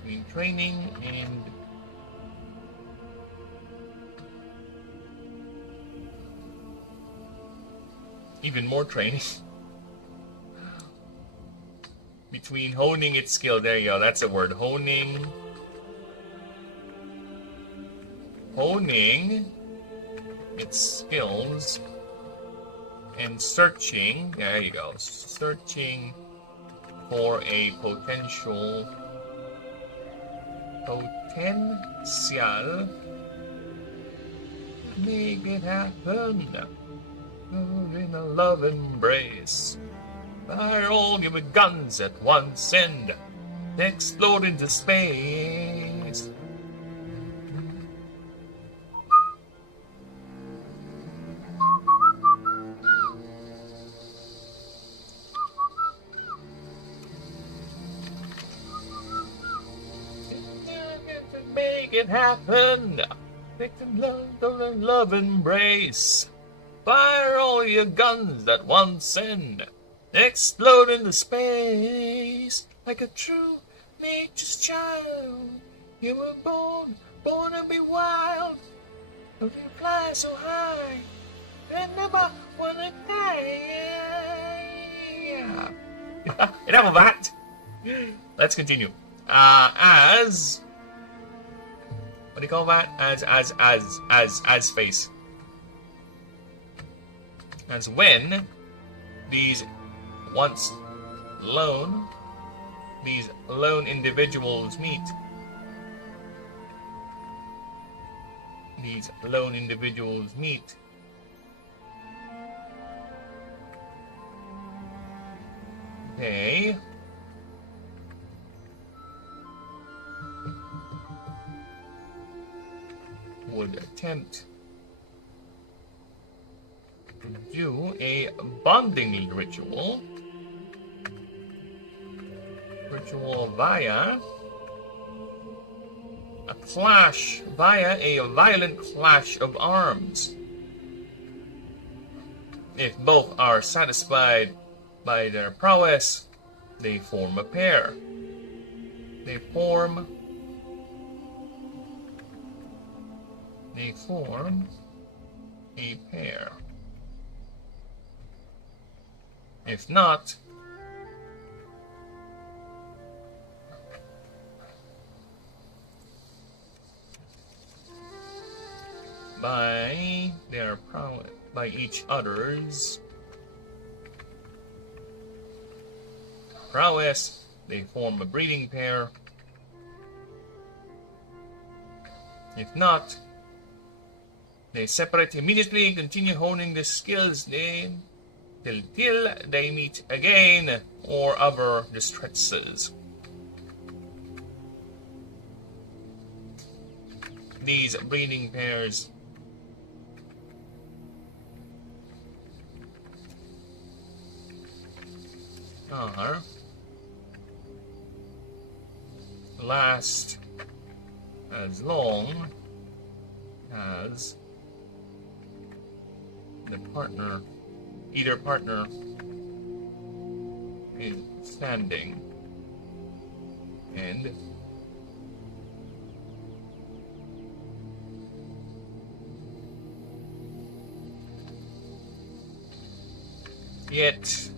Between training and even more training. Between honing its skill, there you go, that's a word. Honing its skills and searching, there you go, searching for a potential make it happen in a love embrace. Fire all your guns at once and explode into space. Make it happen. Victim love embrace. Fire all your guns at once and explode into space. Like a true nature's child, you were born to be wild. But you fly so high and never wanna die. Enough of that. Let's continue. As what do you call that? As face. As when these once lone individuals meet. These lone individuals meet. They would attempt to do a bonding ritual via a clash, via a violent clash of arms. If both are satisfied by their prowess, they form a pair. They form a pair. If not, by each other's prowess, they form a breeding pair. If not, they separate immediately and continue honing the skills till they meet again or other distresses. These breeding pairs last as long as either partner is standing, and yet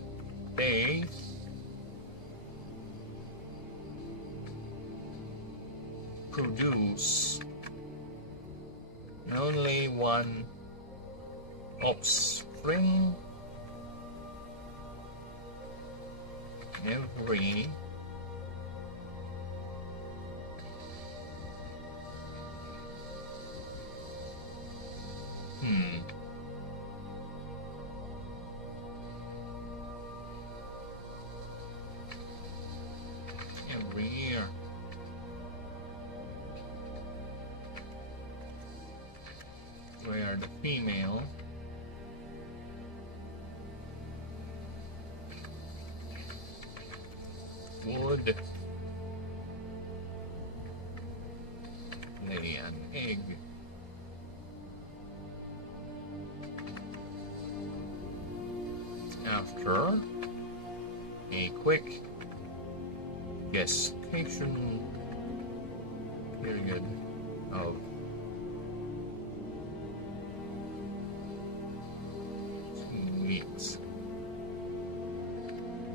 they produce only one offspring every year. Where the female would lay an egg quick gestation period of 2 weeks.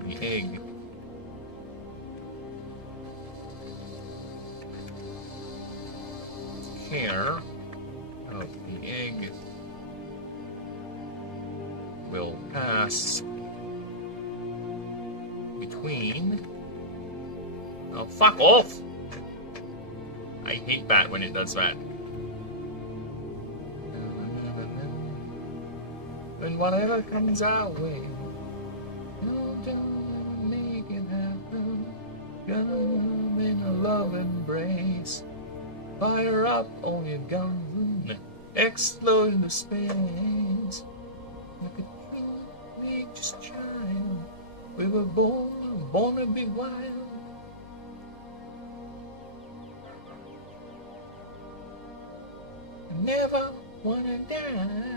The egg care of the egg will pass between... Oh, fuck off! I hate that when it does that. And whatever comes our way, no, don't make it happen. Come in a love embrace. Fire up all your guns and explode into space. Like a teenage child, we were born to be wild. Never wanna die.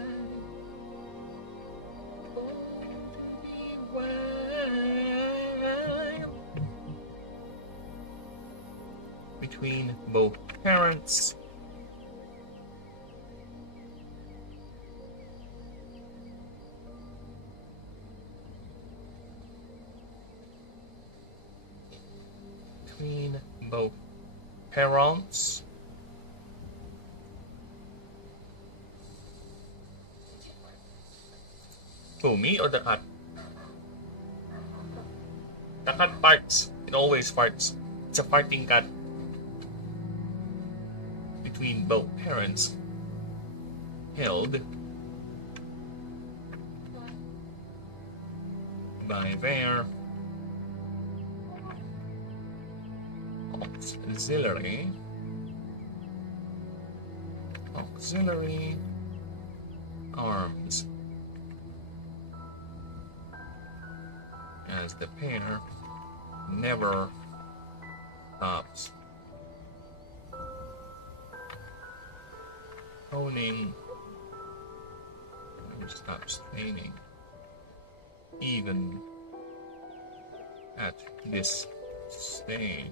Born to be wild. Between both parents. Between both parents. Who, me or the cat? The cat farts. It always farts. It's a farting cat. Between both parents. Held by their auxiliary arms, as the pair never stops honing, never stops training, even at this stage.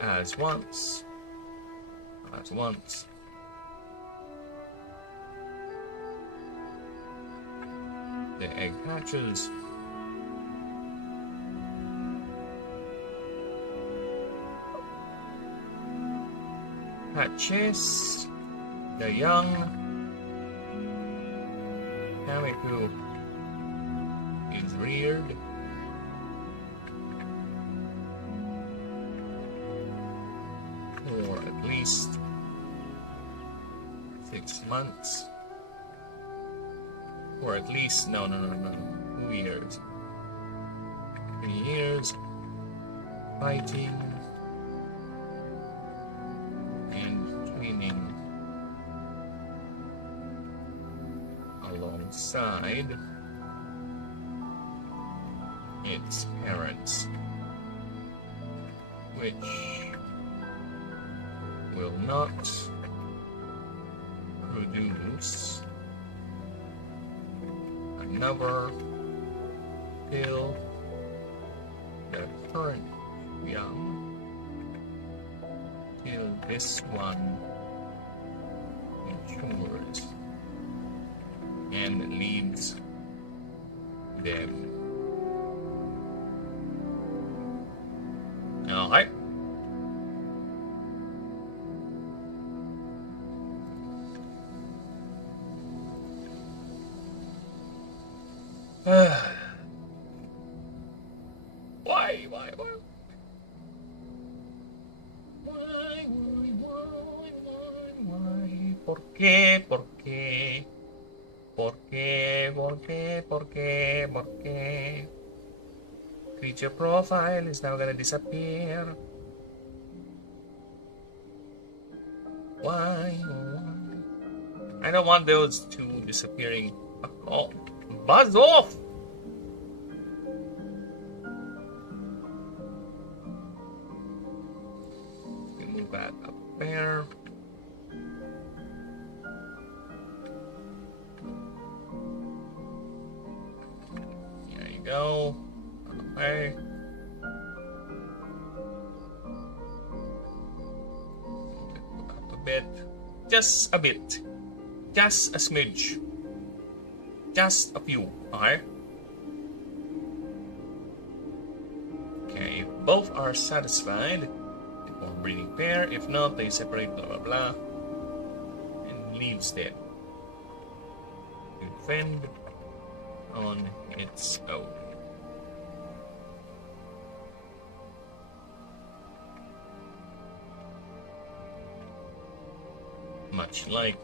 As once the egg hatches, the young Kamiku is reared for at least 6 months, or at least, no, 2 years. 3 years fighting and training alongside its parents, which will not produce another till the current young, till this one matures and leaves them. Alright. Why? ¿Por qué? Creature profile is now gonna disappear. Why? I don't want those two disappearing. Oh, buzz off! move that up there. There you go. Okay. Up a bit. Just a bit. Just a smidge. Just a few. Okay. Okay, if both are satisfied, they form a breeding pair. If not, they separate, blah blah blah. And leaves them to fend on its own. Much like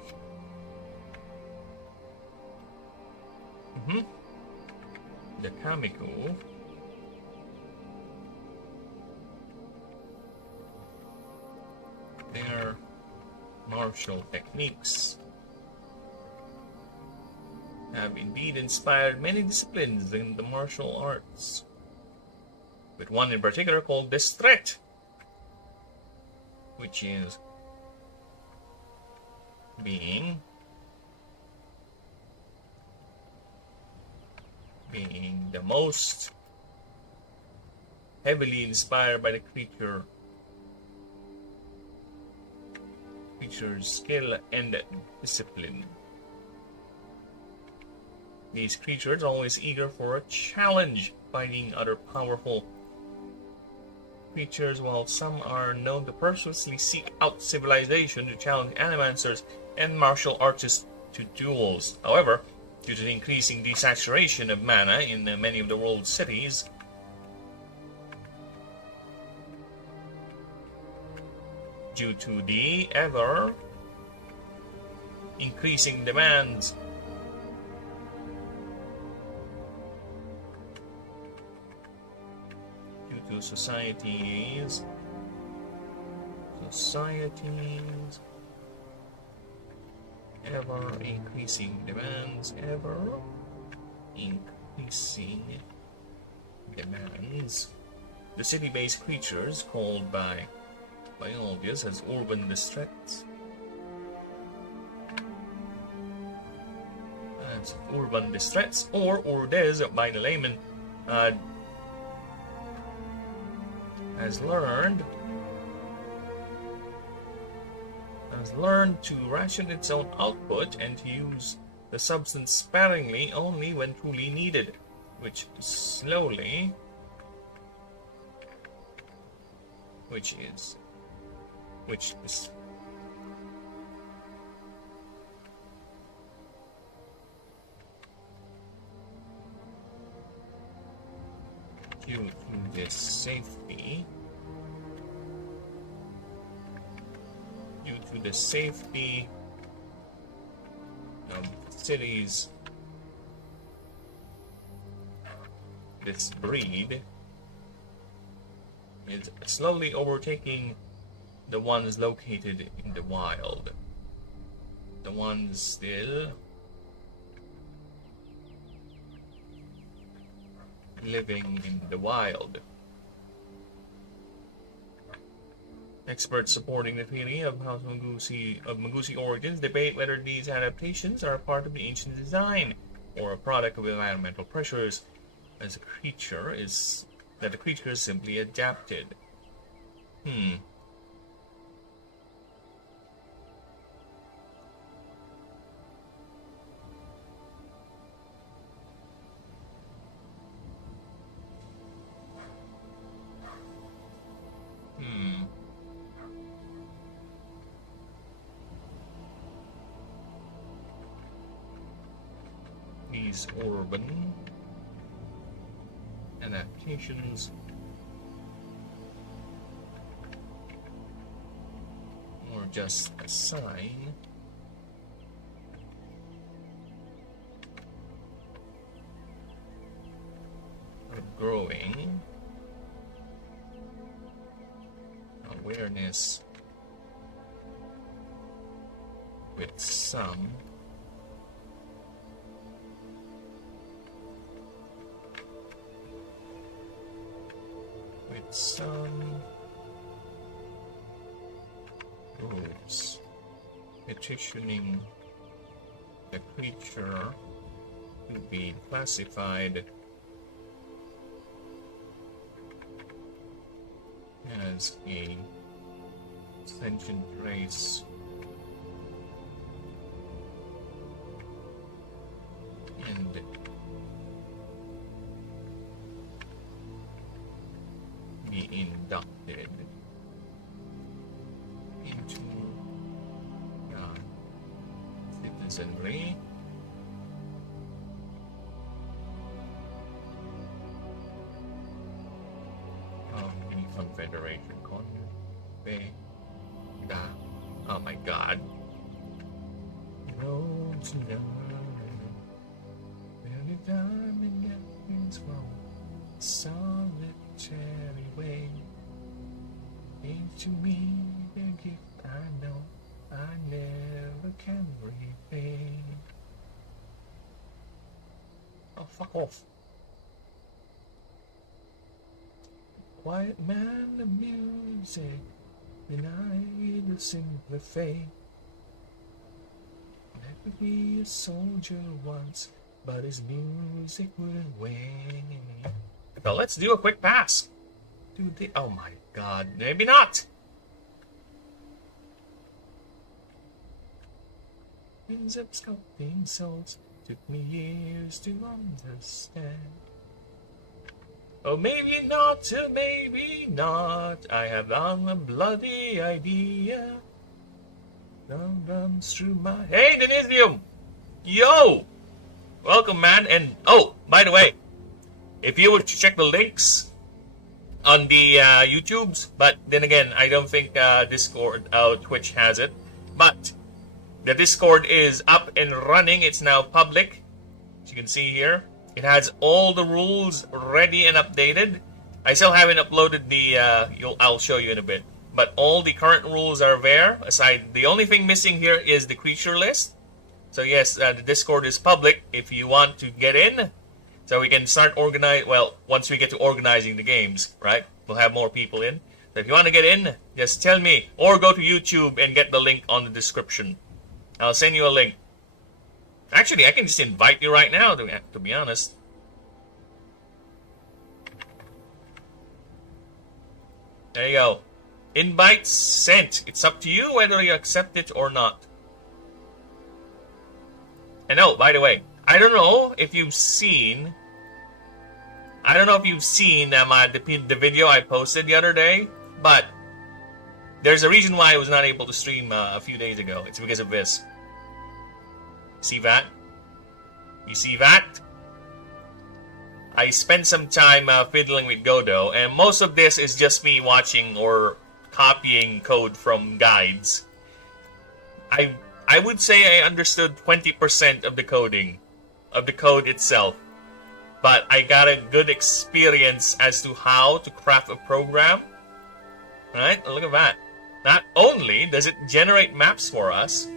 the Kamiko. Their martial techniques have indeed inspired many disciplines in the martial arts, with one in particular called Destret, which is being the most heavily inspired by the creature's skill and discipline. These creatures are always eager for a challenge, fighting other powerful creatures, while some are known to purposely seek out civilization to challenge animancers and martial artists to duels. However, due to the increasing desaturation of mana in many of the world's cities, due to the ever increasing demands due to societies ever increasing demands, the city-based creatures called by biologists as urban distress. That's urban distress, or urdes by the layman, has learned to ration its own output and to use the substance sparingly only when truly needed, which is due to this safety. Due to the safety of cities, this breed is slowly overtaking the ones located in the wild. The ones still living in the wild. Experts supporting the theory of House Magusi origins debate whether these adaptations are part of the ancient design or a product of environmental pressures, as the creature is simply adapted. These urban adaptations or just a sign of growing awareness with some rules. Petitioning the creature to be classified as a sentient race and be inducted into citizenry of the Confederation. Oh my God. No, every time it happens from solitary way. Into me the gift I know I never can repay. Oh, fuck off. Quiet man of music, denied the simpler fate. Never be a soldier once, but his music wouldn't win. So let's do a quick pass. Oh my God, maybe not. Ends up sculpting souls, took me years to understand. Oh, maybe not, maybe not. I have on a bloody idea. Love runs through my... Hey, Denisium! Yo! Welcome, man. And, oh, by the way, if you were to check the links on the YouTubes, but then again, I don't think Discord, Twitch has it. But the Discord is up and running. It's now public, as you can see here. It has all the rules ready and updated. I still haven't uploaded the, I'll show you in a bit. But all the current rules are there. Aside, the only thing missing here is the creature list. So yes, the Discord is public if you want to get in. So we can start once we get to organizing the games, right? We'll have more people in. So if you want to get in, just tell me. Or go to YouTube and get the link on the description. I'll send you a link. Actually, I can just invite you right now, to be honest. There you go. Invite sent. It's up to you whether you accept it or not. And oh, by the way, I don't know if you've seen the video I posted the other day, but there's a reason why I was not able to stream a few days ago. It's because of this. See that? You see that? I spent some time fiddling with Godot, and most of this is just me watching or copying code from guides. I would say I understood 20% of the coding, of the code itself. But I got a good experience as to how to craft a program. Right? Look at that. Not only does it generate maps for us.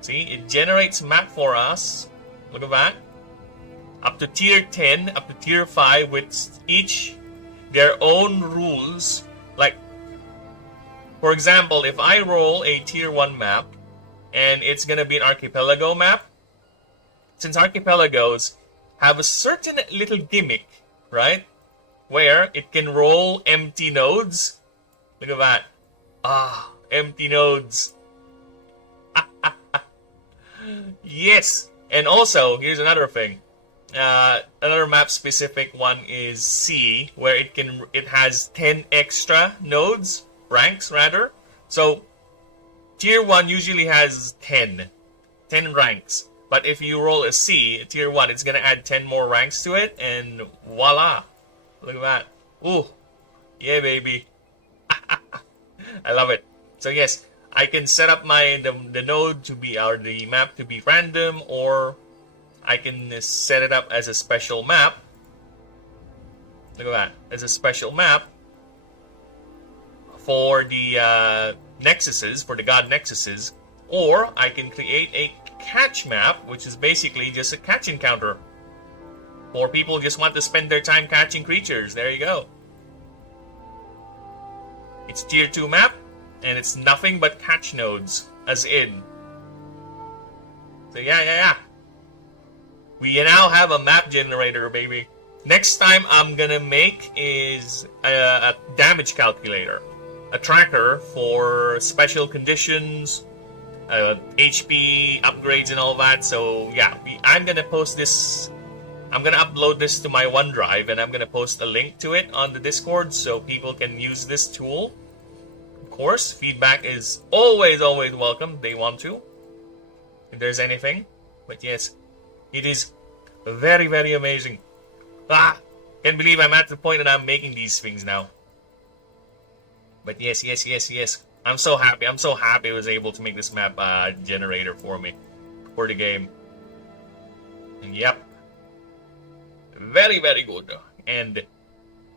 See, it generates map for us. Look at that. Up to tier 10, up to tier 5 with each their own rules. Like, for example, if I roll a tier 1 map and it's going to be an archipelago map, since archipelagos have a certain little gimmick, right? Where it can roll empty nodes. Look at that. Ah, empty nodes. Yes. And also, here's another thing. Another map specific one is C, where it has 10 extra nodes, ranks rather. So tier 1 usually has 10 ranks. But if you roll a C, tier 1, it's gonna add 10 more ranks to it, and voila. Look at that. Ooh. Yeah, baby. I love it. So yes, I can set up the node to be, or the map to be random, or I can set it up as a special map. Look at that. As a special map for the nexuses, for the god nexuses. Or I can create a catch map, which is basically just a catch encounter. For people who just want to spend their time catching creatures. There you go. It's tier 2 map. And it's nothing but catch nodes, as in. So yeah. We now have a map generator, baby. Next time I'm gonna make is a damage calculator. A tracker for special conditions, HP upgrades and all that. So yeah, I'm gonna post this. I'm gonna upload this to my OneDrive and I'm gonna post a link to it on the Discord so people can use this tool. Of course, feedback is always welcome. They want to, if there's anything. But yes, it is very amazing. Can't believe I'm at the point that I'm making these things now. But yes. I'm so happy. I was able to make this map generator for me for the game. And yep, very good. And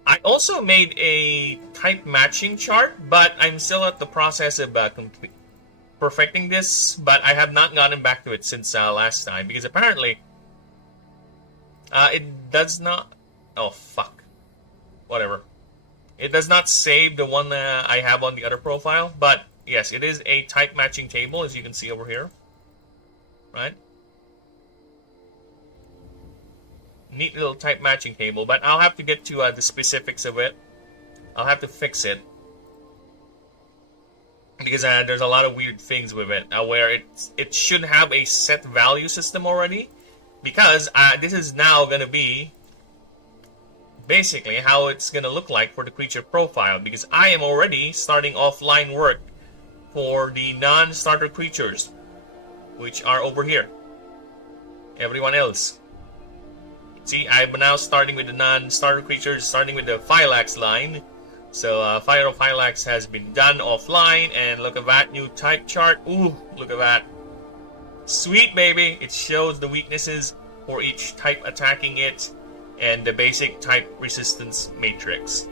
I also made a type matching chart, but I'm still at the process of perfecting this, but I have not gotten back to it since last time, because apparently it does not... Oh, fuck. Whatever. It does not save the one I have on the other profile, but yes, it is a type matching table, as you can see over here. Right? Neat little type matching table, but I'll have to get to the specifics of it. I'll have to fix it. Because there's a lot of weird things with it, where it should have a set value system already. Because this is now going to be basically how it's going to look like for the creature profile. Because I am already starting offline work for the non-starter creatures, which are over here. Everyone else. See, I'm now starting with the non-starter creatures, starting with the Phylax line. So, Fire of Phylax has been done offline, and look at that new type chart. Ooh, look at that. Sweet, baby! It shows the weaknesses for each type attacking it, and the basic type resistance matrix.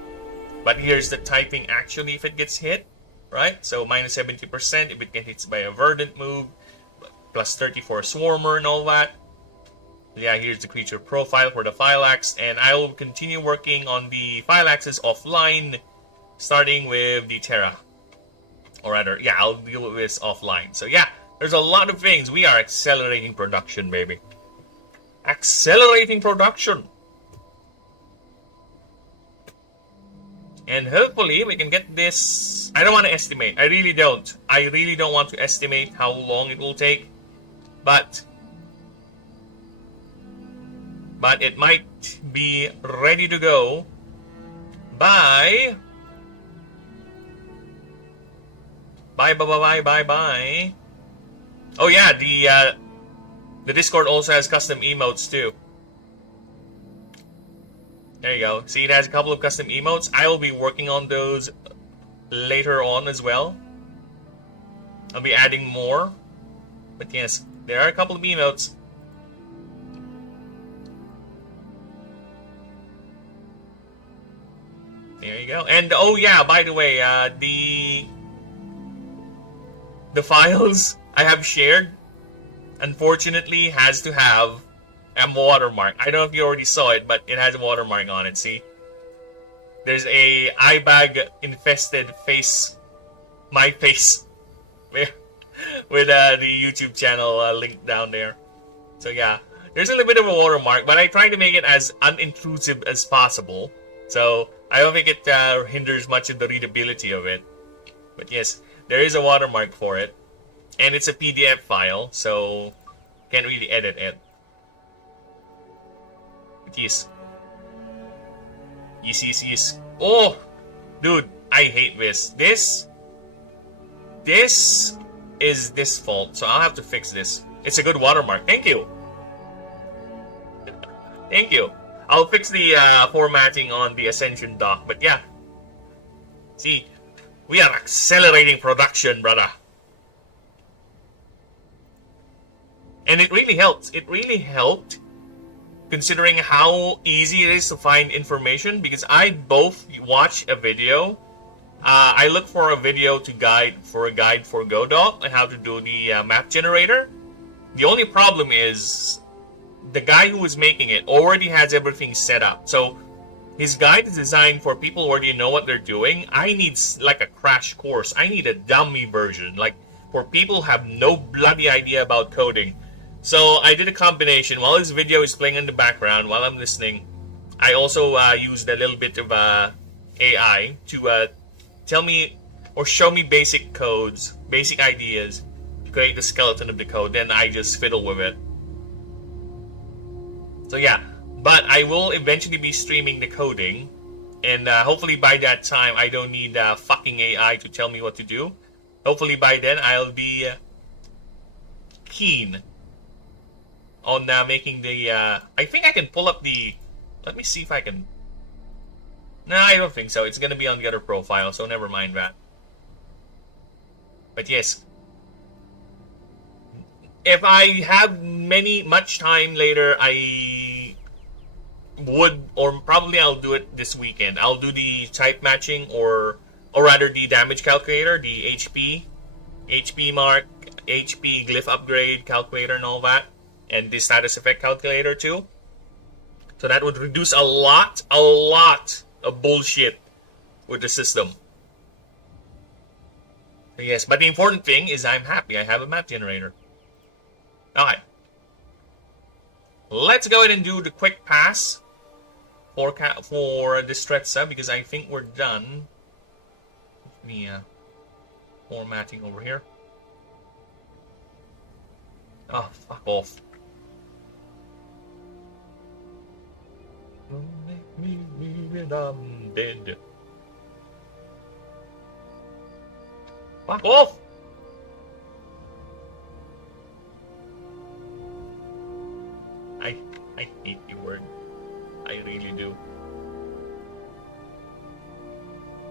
But here's the typing actually if it gets hit, right? So, minus 70% if it gets hit by a Verdant move, plus 30 for a Swarmer and all that. Yeah, here's the creature profile for the Phylax, and I will continue working on the Phylaxes offline, starting with the Terra. Or rather, yeah, I'll deal with this offline. So yeah, there's a lot of things. We are accelerating production, baby. Accelerating production! And hopefully we can get this... I don't want to estimate. I really don't. I really don't want to estimate how long it will take. But it might be ready to go by... Bye. Oh yeah, the Discord also has custom emotes too. There you go. See, it has a couple of custom emotes. I will be working on those later on as well. I'll be adding more. But yes, there are a couple of emotes. There you go. And oh yeah, by the way, the files I have shared, unfortunately, has to have a watermark. I don't know if you already saw it, but it has a watermark on it. See, there's a eye bag infested face, my face, with the YouTube channel link down there. So yeah, there's a little bit of a watermark, but I try to make it as unintrusive as possible. So I don't think it hinders much of the readability of it. But yes, there is a watermark for it. And it's a PDF file, so can't really edit it. But yes. Yes. Oh! Dude, I hate this. This is this fault, so I'll have to fix this. It's a good watermark. Thank you. Thank you. I'll fix the formatting on the Ascension dock, but yeah. See, we are accelerating production, brother. And it really helps. It really helped, considering how easy it is to find information, because I both watch a video. I look for a video to guide for Godot and how to do the map generator. The only problem is the guy who was making it already has everything set up. So His guide is designed for people who already know what they're doing. I need like a crash course. I need a dummy version, like for people who have no bloody idea about coding. So I did a combination. While this video is playing in the background, while I'm listening, I also used a little bit of AI to tell me or show me basic codes, basic ideas to create the skeleton of the code. Then I just fiddle with it. So yeah. But I will eventually be streaming the coding, and hopefully by that time I don't need fucking AI to tell me what to do. Hopefully by then I'll be keen on making the... I think I can pull up the... Let me see if I can... No, I don't think so. It's going to be on the other profile, so never mind that. But yes. If I have much time later, I would, or probably I'll do it this weekend. I'll do the type matching, or rather the damage calculator, the HP mark, HP glyph upgrade calculator and all that, and the status effect calculator too. So that would reduce a lot of bullshit with the system. Yes, but the important thing is I'm happy I have a map generator. Alright. Let's go ahead and do the quick pass for Distrezza, because I think we're done. Give me formatting over here. Oh, fuck off. Don't make me believe it, I'm dead. Fuck off! I hate the word. I really do.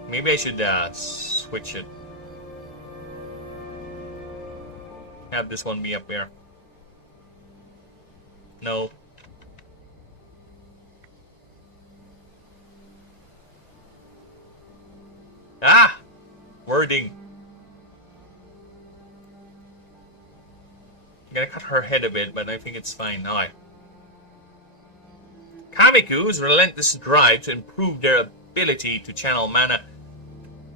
Maybe I should switch it. Have this one be up here. No. Ah! Wording. I'm gonna cut her head a bit, but I think it's fine. Alright. Kamiku's relentless drive to improve their ability to channel mana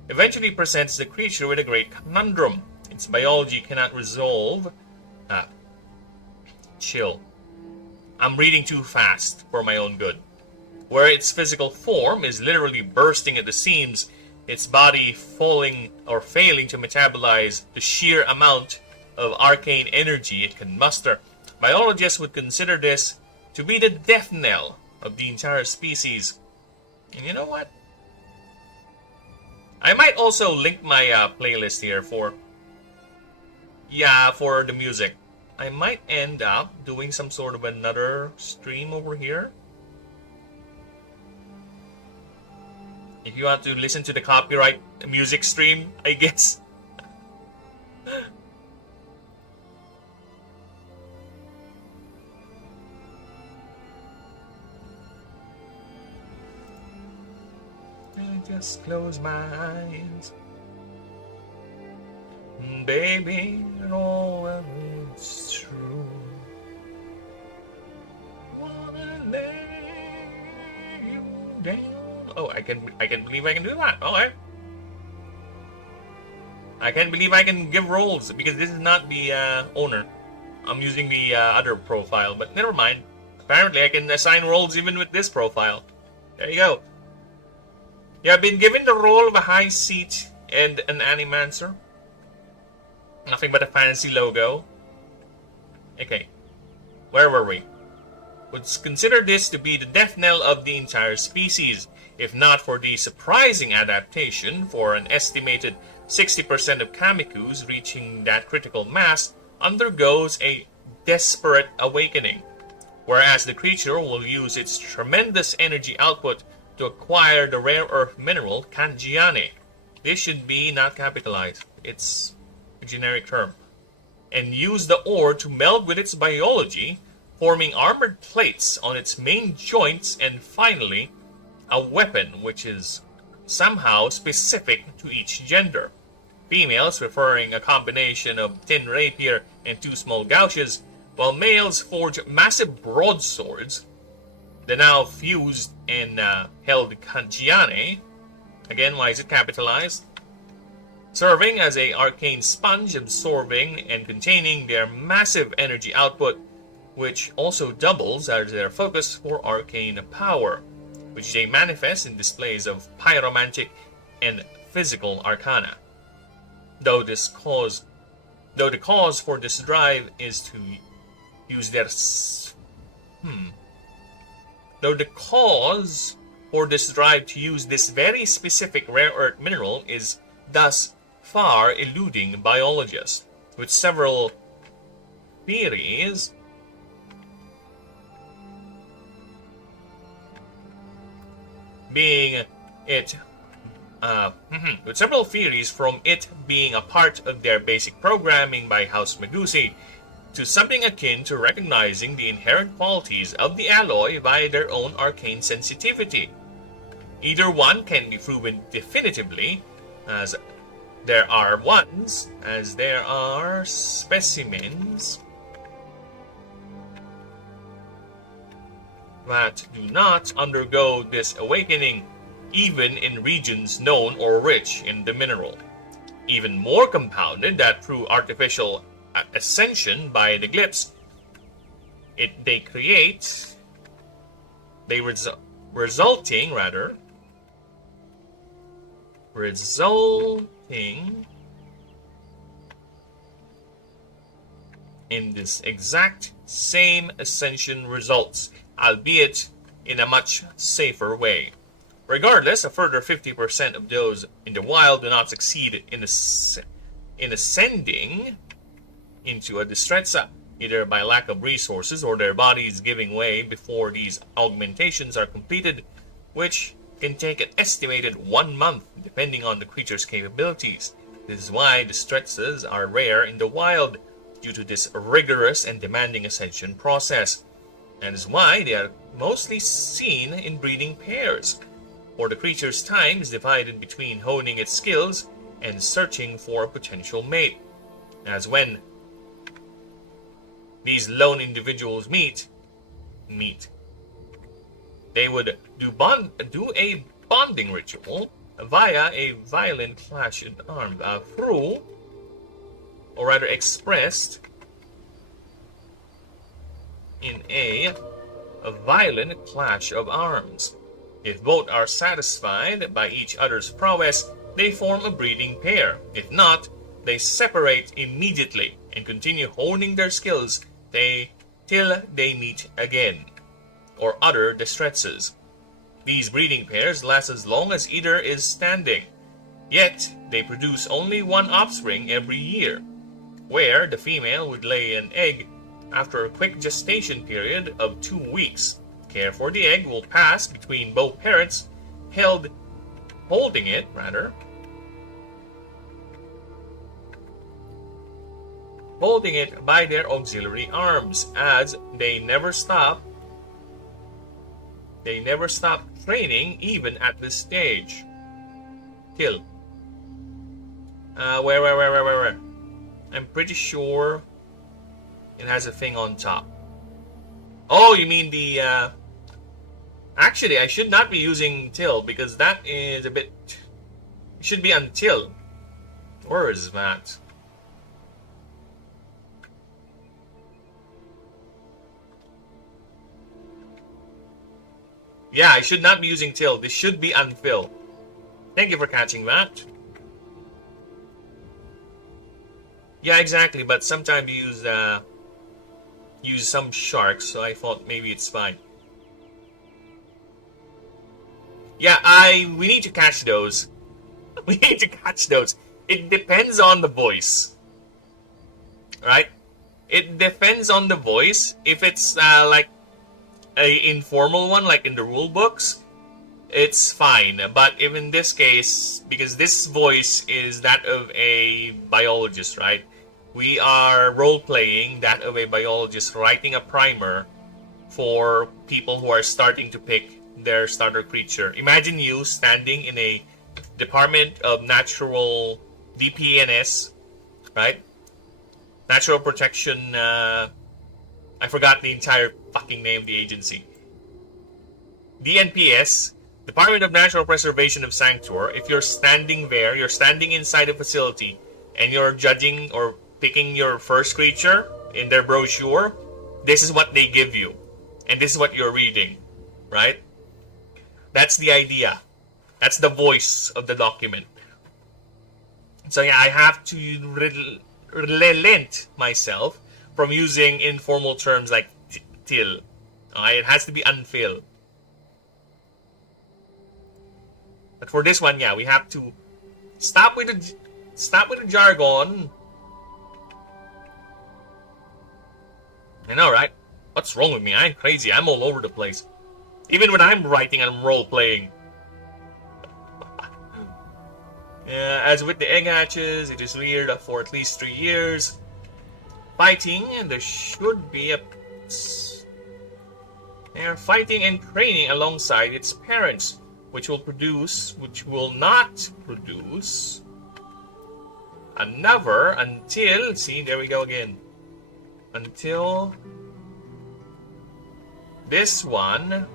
eventually presents the creature with a great conundrum. Its biology cannot resolve... Chill. I'm reading too fast for my own good. Where its physical form is literally bursting at the seams, its body failing to metabolize the sheer amount of arcane energy it can muster. Biologists would consider this to be the death knell of the entire species. And you know what? I might also link my playlist here for the music. I might end up doing some sort of another stream over here. If you want to listen to the copyright music stream, I guess. I just close my eyes, baby, and all of it's true. Wanna lay you down. Oh, I can believe I can do that. Alright. I can't believe I can give roles, because this is not the owner. I'm using the other profile, but never mind. Apparently I can assign roles even with this profile. There you go. You have been given the role of a high seat and an animancer. Nothing but a fancy logo. Okay. Where were we? Would consider this to be the death knell of the entire species. If not for the surprising adaptation, for an estimated 60% of Kamikus reaching that critical mass undergoes a desperate awakening, whereas the creature will use its tremendous energy output to acquire the rare earth mineral Kanjiane. This should be not capitalized. It's a generic term. And use the ore to meld with its biology, forming armored plates on its main joints, and finally, a weapon which is somehow specific to each gender. Females preferring a combination of tin rapier and 2 small gouges, while males forge massive broadswords the now fused and held Kanchiane. Again, why is it capitalized? Serving as a arcane sponge, absorbing and containing their massive energy output, which also doubles as their focus for arcane power, which they manifest in displays of pyromantic and physical arcana. Though the cause for this drive is to use their Though the cause for this drive to use this very specific rare earth mineral is thus far eluding biologists, with several theories from it being a part of their basic programming by House Megusi, to something akin to recognizing the inherent qualities of the alloy by their own arcane sensitivity. Either one can be proven definitively, as there are specimens that do not undergo this awakening, even in regions known or rich in the mineral. Even more compounded that through artificial ascension by the glyphs resulting in this exact same ascension results, albeit in a much safer way. Regardless, a further 50% of those in the wild do not succeed in ascending into a Destrezza, either by lack of resources or their bodies giving way before these augmentations are completed, which can take an estimated 1 month depending on the creature's capabilities. This is why Destrezzas are rare in the wild, due to this rigorous and demanding ascension process, and is why they are mostly seen in breeding pairs, or the creature's time is divided between honing its skills and searching for a potential mate, as when these lone individuals meet, they would do a bonding ritual via a violent clash in arms, or rather expressed in a violent clash of arms. If both are satisfied by each other's prowess, they form a breeding pair. If not, they separate immediately and continue honing their skills till they meet again, or other Destrezzas. These breeding pairs last as long as either is standing, yet they produce only one offspring every year, where the female would lay an egg after a quick gestation period of 2 weeks. Care for the egg will pass between both parents, holding it by their auxiliary arms, as they never stop training even at this stage. Till where? I'm pretty sure it has a thing on top. Oh, you mean the actually, I should not be using till, because that is a bit... It should be until. Where is that? Yeah, I should not be using till. This should be unfill. Thank you for catching that. Yeah, exactly, but sometimes you use some sharks, so I thought maybe it's fine. Yeah, we need to catch those. We need to catch those. It depends on the voice. Right? It depends on the voice. If it's like a informal one, like in the rule books, it's fine. But if in this case, because this voice is that of a biologist, right? We are role-playing that of a biologist writing a primer for people who are starting to pick their starter creature. Imagine you standing in a Department of Natural DPNS, right? Natural Protection, I forgot the entire fucking name of the agency. DNPS, Department of National Preservation of Sanctuary. If you're standing there, you're standing inside a facility, and you're judging or picking your first creature in their brochure, this is what they give you. And this is what you're reading, right? That's the idea. That's the voice of the document. So yeah, I have to relent myself from using informal terms like till. It has to be unfill. But for this one, yeah, we have to stop with the jargon. I know, right? What's wrong with me? I'm crazy. I'm all over the place. Even when I'm writing, I'm role-playing. As with the egg hatches, it is reared for at least 3 years. Fighting, and there should be they are fighting and training alongside its parents, which will not produce another until, see, there we go again. Until this one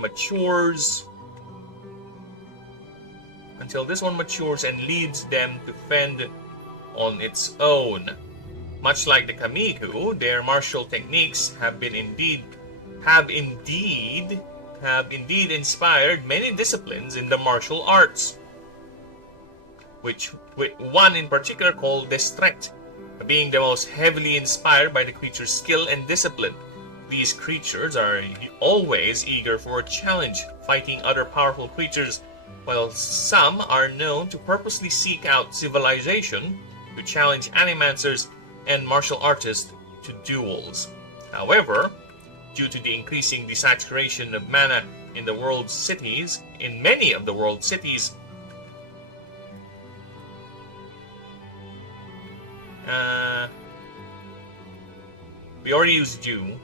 matures. Until this one matures and leads them to fend on its own. Much like the Kamiku, their martial techniques have indeed inspired many disciplines in the martial arts, with one in particular called Destret, being the most heavily inspired by the creature's skill and discipline. These creatures are always eager for a challenge, fighting other powerful creatures, while some are known to purposely seek out civilization to challenge animancers and martial artists to duels. However, due to the increasing desaturation of mana in many of the world cities, we already used you.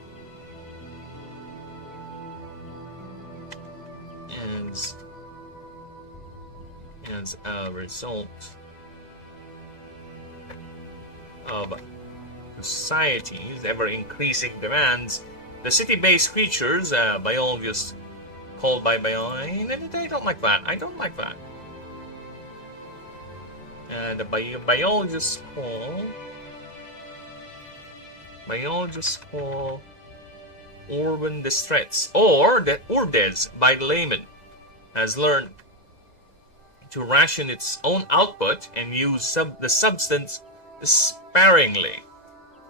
As a result of society's ever-increasing demands, the city-based creatures, biologists called by I don't like that. I don't like that. The biologists call urban distress, or the urdes by the layman, has learned to ration its own output and use the substance sparingly,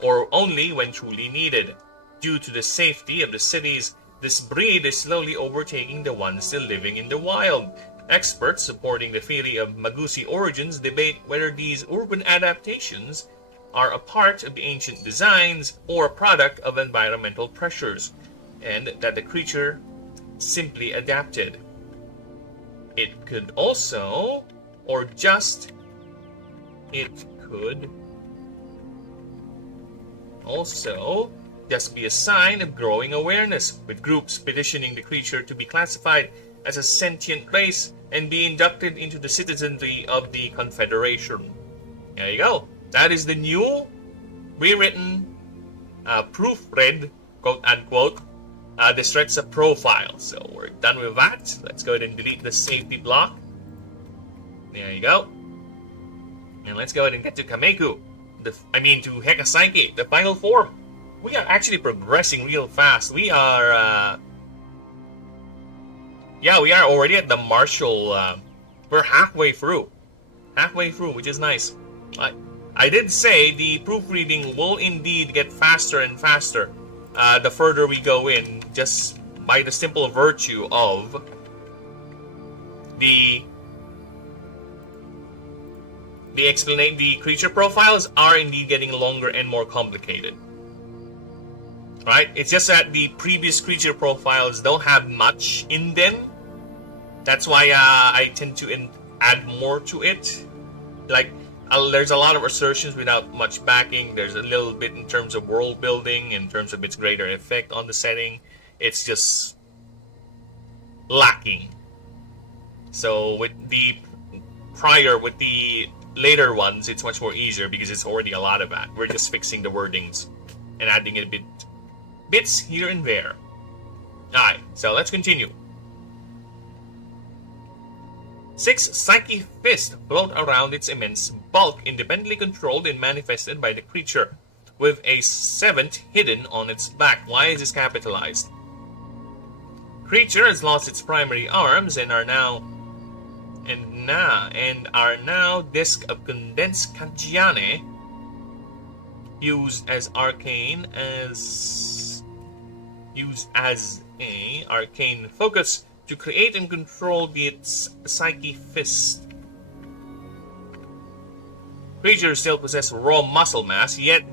or only when truly needed. Due to the safety of the cities, this breed is slowly overtaking the ones still living in the wild. Experts supporting the theory of Magusi origins debate whether these urban adaptations are a part of the ancient designs or a product of environmental pressures, and that the creature simply adapted. It could also, or just, it could also just be a sign of growing awareness, with groups petitioning the creature to be classified as a sentient race and be inducted into the citizenry of the Confederation. There you go. That is the new, rewritten, proofread, quote-unquote, Destretsa profile. So we're done with that. Let's go ahead and delete the safety block. There you go. And let's go ahead and get to Kameku. To Hekasaki, the final form. We are actually progressing real fast. We are, we are already at the martial, we're halfway through. Which is nice. I did say the proofreading will indeed get faster and faster the further we go in, just by the simple virtue of the creature profiles are indeed getting longer and more complicated. Right? It's just that the previous creature profiles don't have much in them. That's why I tend to add more to it. Like, there's a lot of assertions without much backing. There's a little bit in terms of world building, in terms of its greater effect on the setting. It's just lacking. So with the later ones, it's much more easier because it's already a lot of that. We're just fixing the wordings and adding a bits here and there. Alright, so let's continue. 6 Psyche Fists float around its immense bulk, independently controlled and manifested by the creature, with a 7th hidden on its back. Why is this capitalized? Creature has lost its primary arms and are now disc of condensed Kanjiane, used as a arcane focus to create and control its Psyche Fist. Creature still possesses raw muscle mass, yet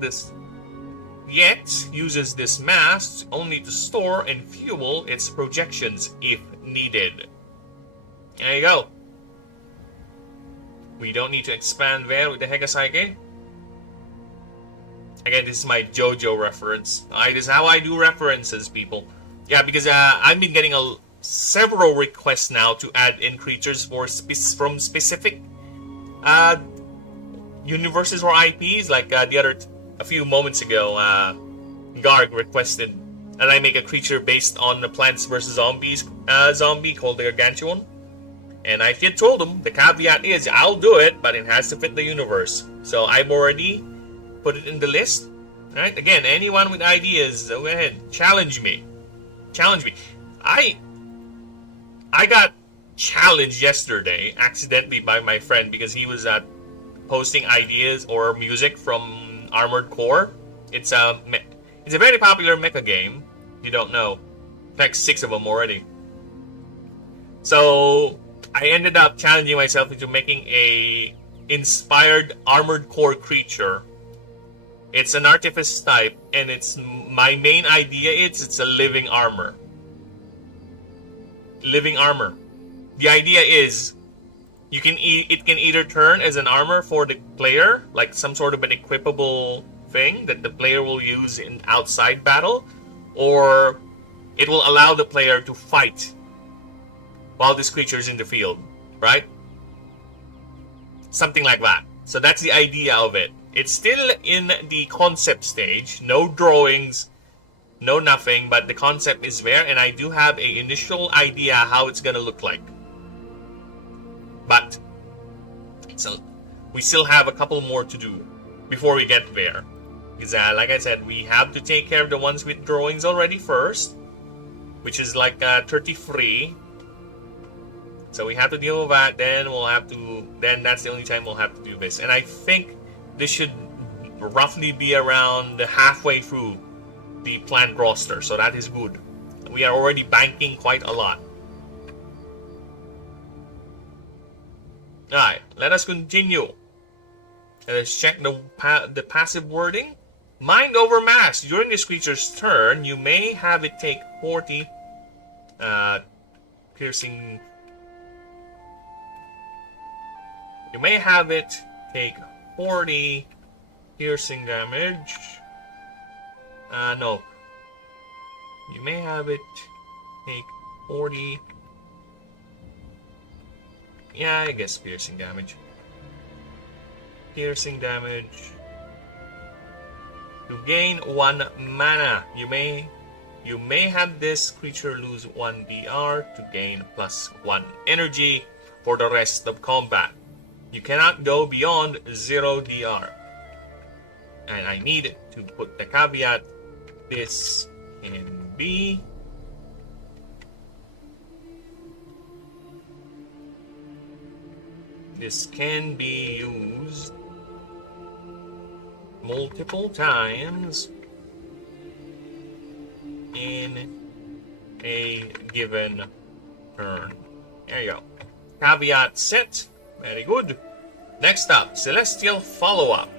uses this mass only to store and fuel its projections if needed. There you go. We don't need to expand there with the Hega Psyche. Again, this is my JoJo reference. This is how I do references, people. Yeah, because I've been getting several requests now to add in creatures from specific universes or IPs. Like a few moments ago, Garg requested that I make a creature based on the Plants vs. Zombies zombie called the Gargantuan. And I did told him, the caveat is, I'll do it, but it has to fit the universe. So I've already put it in the list. Alright, again, anyone with ideas, go ahead, challenge me. Challenge me. I got challenged yesterday, accidentally, by my friend, because he was posting ideas or music from Armored Core. It's a very popular mecha game. You don't know. In fact, 6 of them already. So I ended up challenging myself into making a inspired Armored Core creature. It's an artifice type, and my main idea is it's a living armor. Living armor. The idea is it can either turn as an armor for the player, like some sort of an equipable thing that the player will use in outside battle, or it will allow the player to fight while this creature is in the field, right? Something like that. So that's the idea of it. It's still in the concept stage, no drawings, no nothing, but the concept is there, and I do have an initial idea how it's gonna look like. But so we still have a couple more to do before we get there. Because like I said, we have to take care of the ones with drawings already first, which is like 33. So we have to deal with that, then that's the only time we'll have to do this. And I think this should roughly be around halfway through the planned roster, so that is good. We are already banking quite a lot. Alright, let us continue. Let's check the passive wording. Mind over mass. During this creature's turn, you may have it take 40 piercing. You may have it take 40 piercing damage. No. You may have it take 40. Yeah, I guess piercing damage. Piercing damage. To gain 1 mana, you may have this creature lose 1 DR to gain +1 energy for the rest of combat. You cannot go beyond 0 DR. And I need to put the caveat, this can be used multiple times in a given turn. There you go. Caveat set. Very good. Next up, Celestial Follow-Up.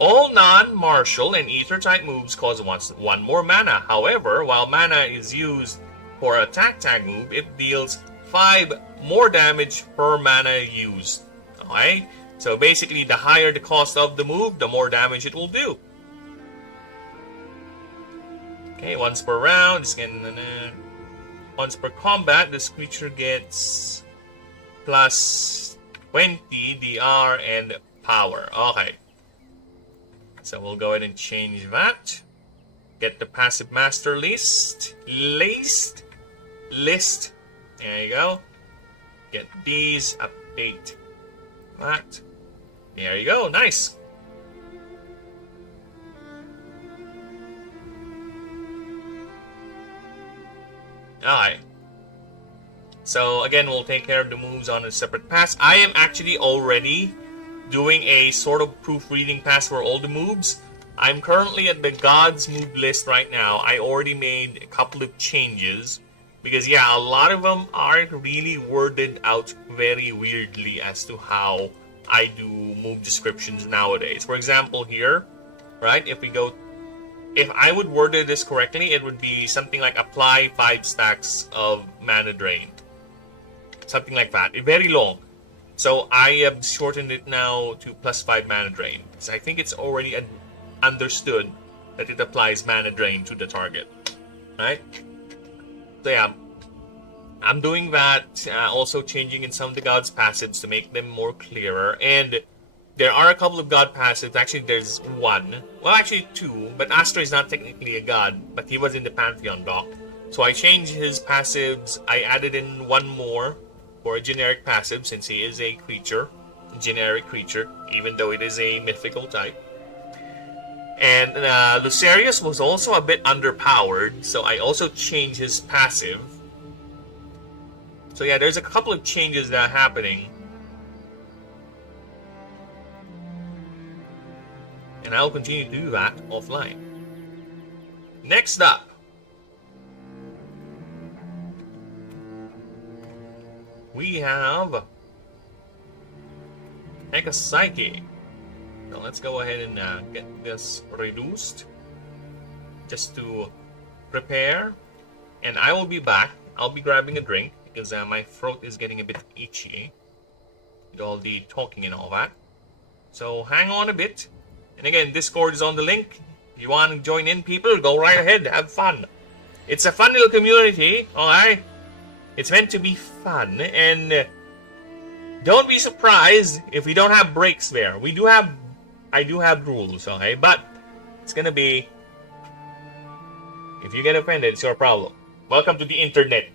All non-martial and ether-type moves cost 1 more mana. However, while mana is used for an attack tag move, it deals 5 more damage per mana used. Alright? So basically, the higher the cost of the move, the more damage it will do. Okay, once per round, once per combat, this creature gets +20 DR and power. Okay. So we'll go ahead and change that. get the passive master list. There you go. Get these, update that. There you go, nice. Alright. So again, we'll take care of the moves on a separate pass. I am actually already doing a sort of proofreading pass for all the moves. I'm currently at the Gods move list right now. I already made a couple of changes. Because yeah, a lot of them aren't really worded out very weirdly as to how I do move descriptions nowadays. For example here, right, if I would word this correctly, it would be something like apply 5 stacks of mana drain. Something like that. Very long. So I have shortened it now to +5 mana drain. So I think it's already understood that it applies mana drain to the target. Right? So yeah, I'm doing that, also changing in some of the God's passives to make them more clearer. And there are a couple of God passives. Actually, there's one. Well, actually two. But Astra is not technically a God, but he was in the Pantheon dock. So I changed his passives. I added in one more for a generic passive since he is a creature. Generic creature, even though it is a mythical type. And Lucerius was also a bit underpowered, so I also changed his passive. So yeah, there's a couple of changes that are happening. And I'll continue to do that offline. Next up. We have Eka Psyche. So let's go ahead and get this reduced just to prepare, and I will be back. I'll be grabbing a drink because my throat is getting a bit itchy with all the talking and all that. So hang on a bit, and again, Discord is on the link. If you want to join in, people, go right ahead, have fun. It's a fun little community, alright? It's meant to be fun, and don't be surprised if we don't have breaks there. I do have rules, okay? But it's gonna be, if you get offended, it's your problem. Welcome to the internet.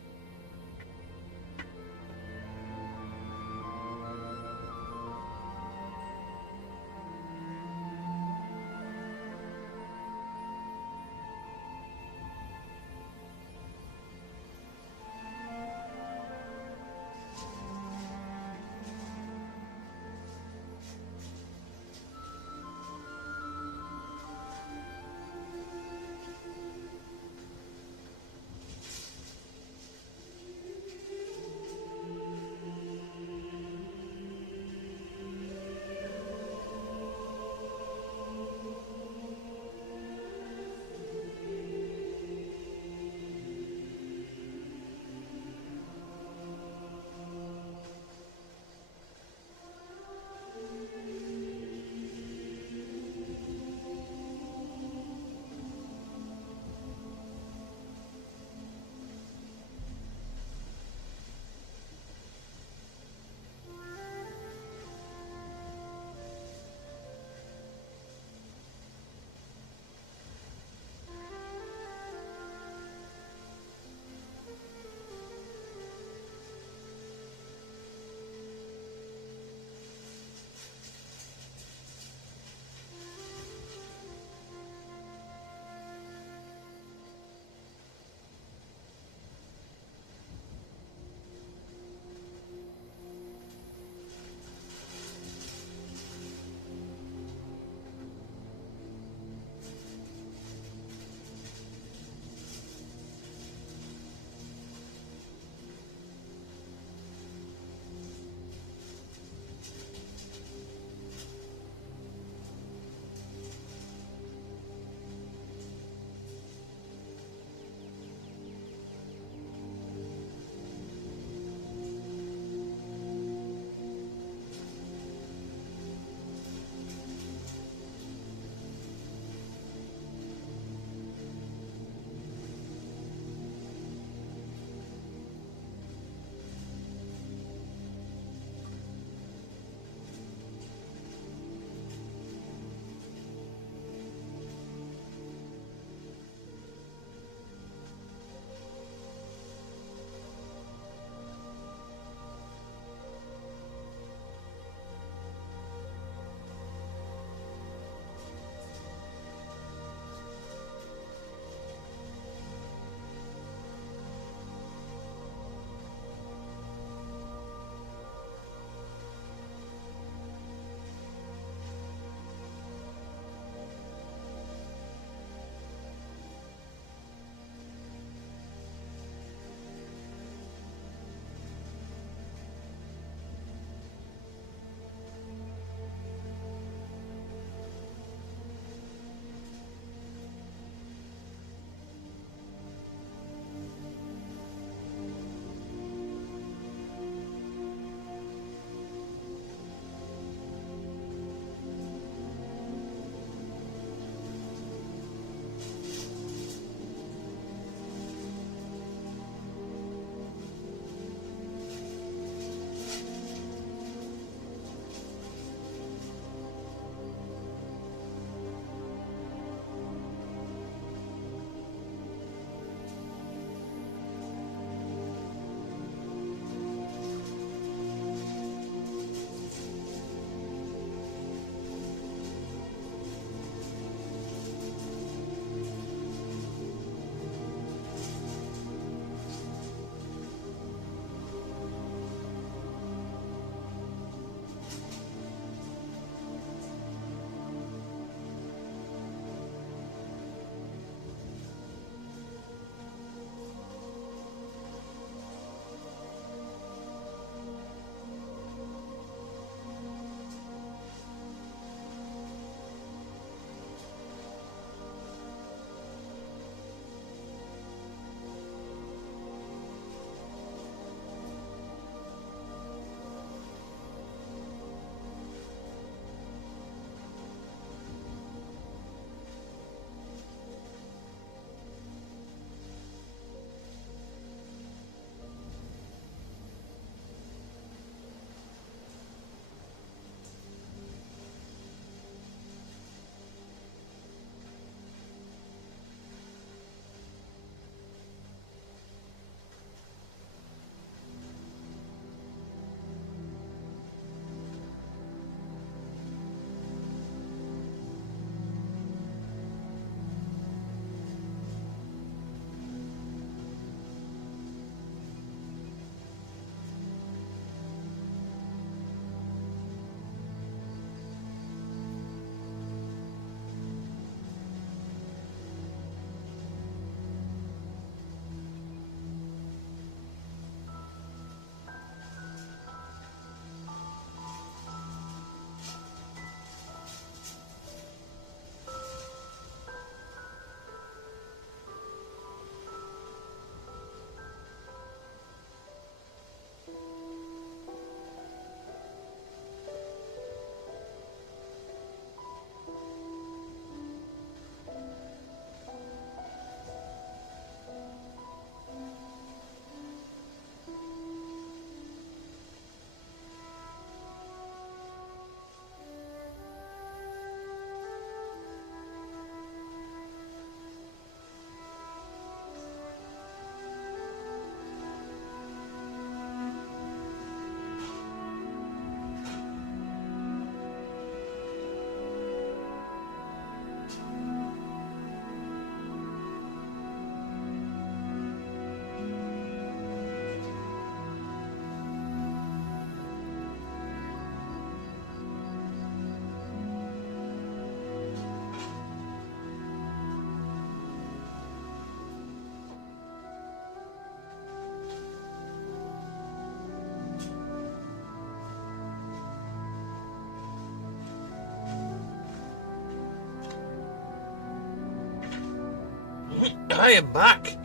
I am back.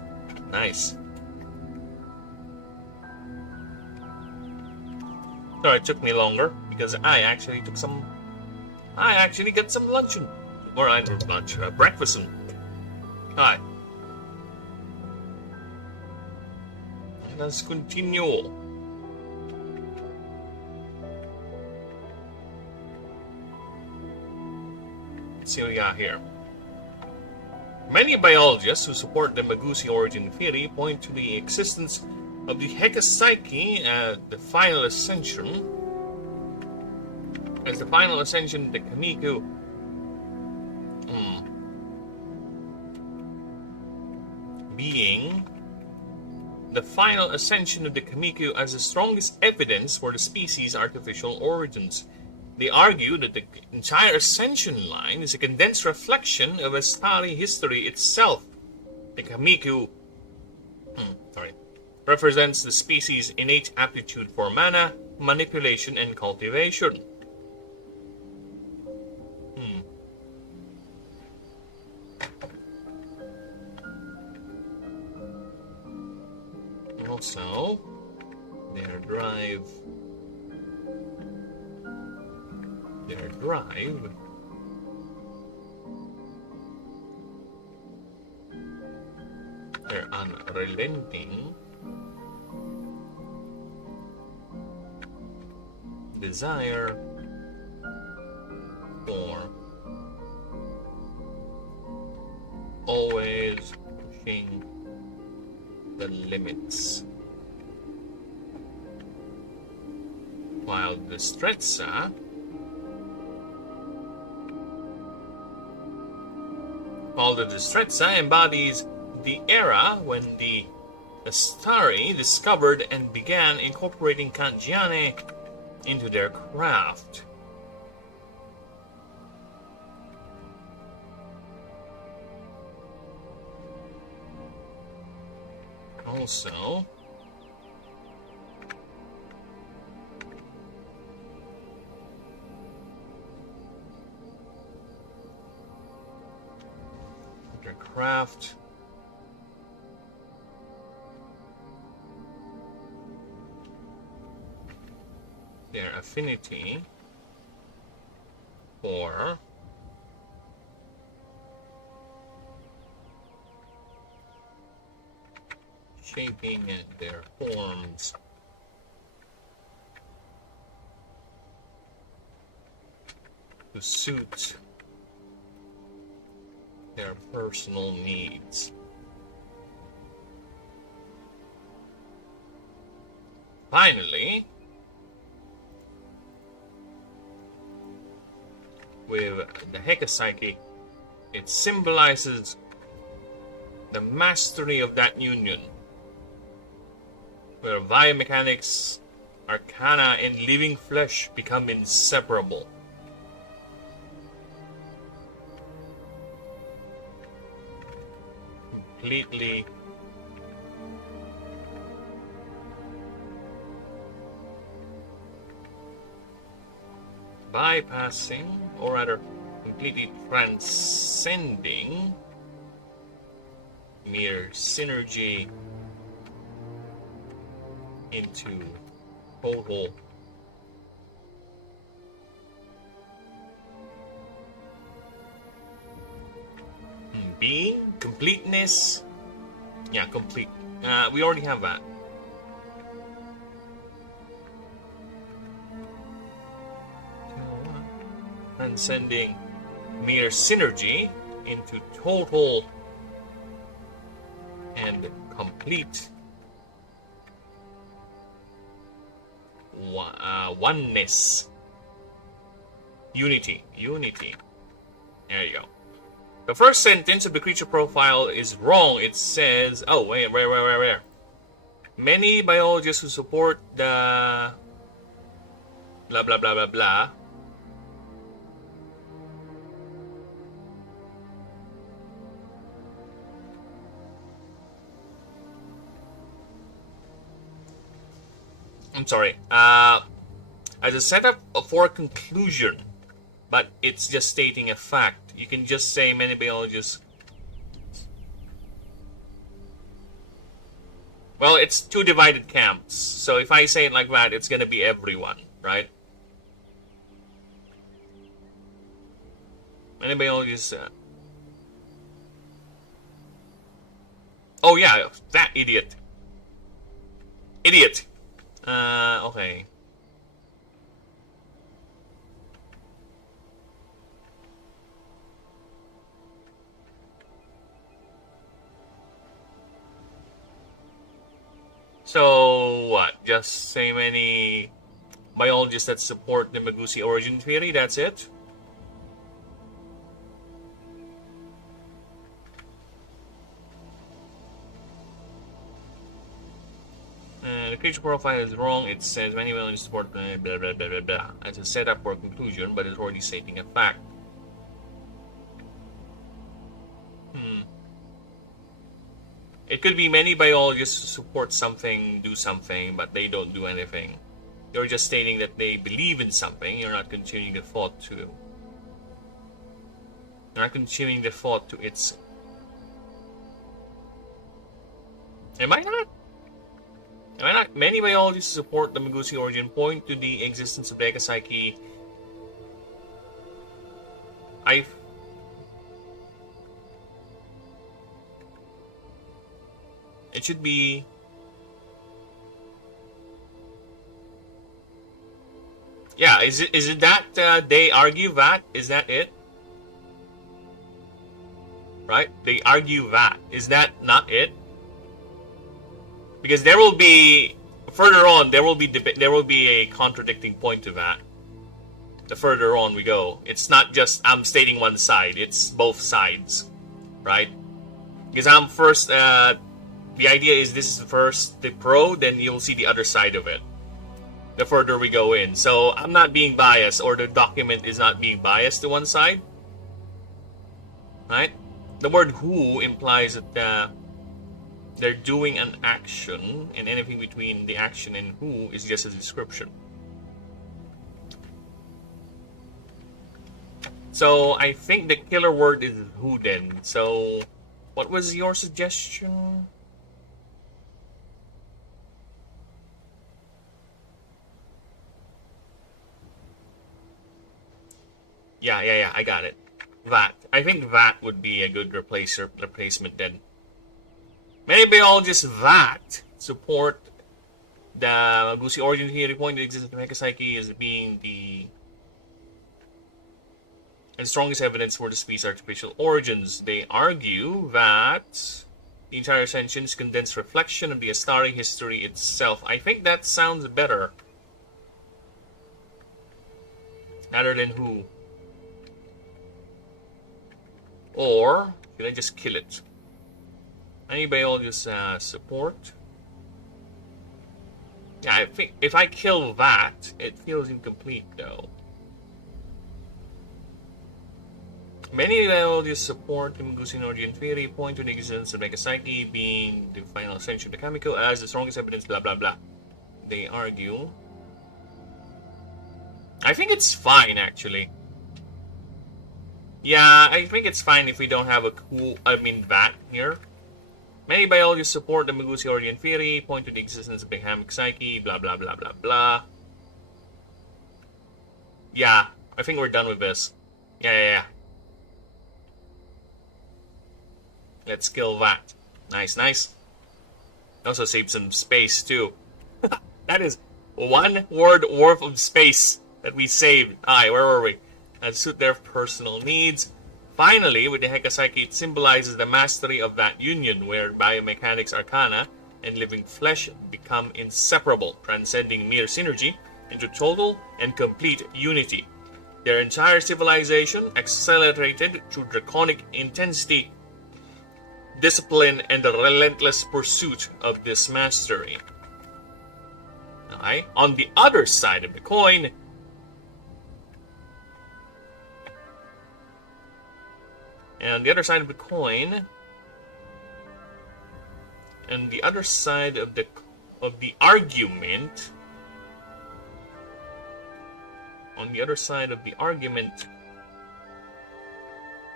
Nice. Sorry, it took me longer because I actually got some luncheon. Or lunch, breakfast. Hi. Let's continue. Let's see what we got here. Many biologists who support the Magusi origin theory point to the existence of the Hekapsyche as the final ascension of the Kamiku. Being the final ascension of the Kamiku as the strongest evidence for the species' artificial origins. They argue that the entire ascension line is a condensed reflection of Astari history itself. The Kamiku represents the species' innate aptitude for mana, manipulation, and cultivation. Also, their drive their unrelenting desire for always pushing the limits, while the Strezza embodies the era when the Astari discovered and began incorporating Kanjiane into their craft. Also, their craft their affinity for shaping their forms to suit their personal needs. Finally, with the Hekapsyche, it symbolizes the mastery of that union, where biomechanics, arcana, and living flesh become inseparable. Completely bypassing, or rather completely transcending mere synergy into total being, completeness. Yeah, complete. We already have that. Transcending mere synergy into total and complete oneness. Unity. There you go. The first sentence of the creature profile is wrong. It says, oh, where? Many biologists who support the blah blah blah blah blah I'm sorry. As a setup for a conclusion, but it's just stating a fact. You can just say many biologists Well, it's two divided camps. So if I say it like that, it's gonna be everyone, right? Anybody else just... Oh yeah, that idiot. Idiot. Okay. So what? Just say many biologists that support the Magusi origin theory, that's it? The creature profile is wrong. It says many biologists support blah blah blah blah blah blah. It's a setup for a conclusion, but it's already stating a fact. It could be many biologists support something, do something, but they don't do anything. You're just stating that they believe in something. You're not continuing the thought to. You're not continuing the thought to its. Am I not? Am I not? Many biologists support the Magusi origin, point to the existence of the Ekasaki. It should be. Yeah, is it that they argue that? Is that it? Right? They argue that. Is that not it? Because there will be further on. There will be a contradicting point to that. The further on we go, it's not just I'm stating one side. It's both sides, right? Because I'm first. The idea is this is first the pro, then you'll see the other side of it. The further we go in. So I'm not being biased, or the document is not being biased to one side. Right? The word who implies that they're doing an action, and anything between the action and who is just a description. So I think the killer word is who then. So what was your suggestion? Yeah, I got it. That. I think that would be a good replacement then. Many biologists that support the Magusi origin theory point that exists in Mekasaki as being the strongest evidence for the species' artificial origins. They argue that the entire ascension is condensed reflection of the Astari history itself. I think that sounds better. Rather than who. Or should I just kill it? Any biologist support? Yeah, I think if I kill that, it feels incomplete though. Many biologists support the Magusi origin theory, point to the existence of Mekasaki being the final ascension of the Kamiko as the strongest evidence, blah blah blah. They argue. I think it's fine actually. Yeah, I think it's fine if we don't have a that here. Many biologists support the Magusi origin theory, point to the existence of the Mekasaki, blah blah blah blah blah. Yeah, I think we're done with this. Yeah. Let's kill that. Nice. Also save some space too. That is one word worth of space that we saved. Alright, where were we? And suit their personal needs. Finally, with the Hekasaki, it symbolizes the mastery of that union where biomechanics arcana and living flesh become inseparable, transcending mere synergy into total and complete unity. Their entire civilization accelerated through draconic intensity, discipline, and the relentless pursuit of this mastery. Okay. On the other side of the coin, and the other side of the coin, and the other side of the argument, on the other side of the argument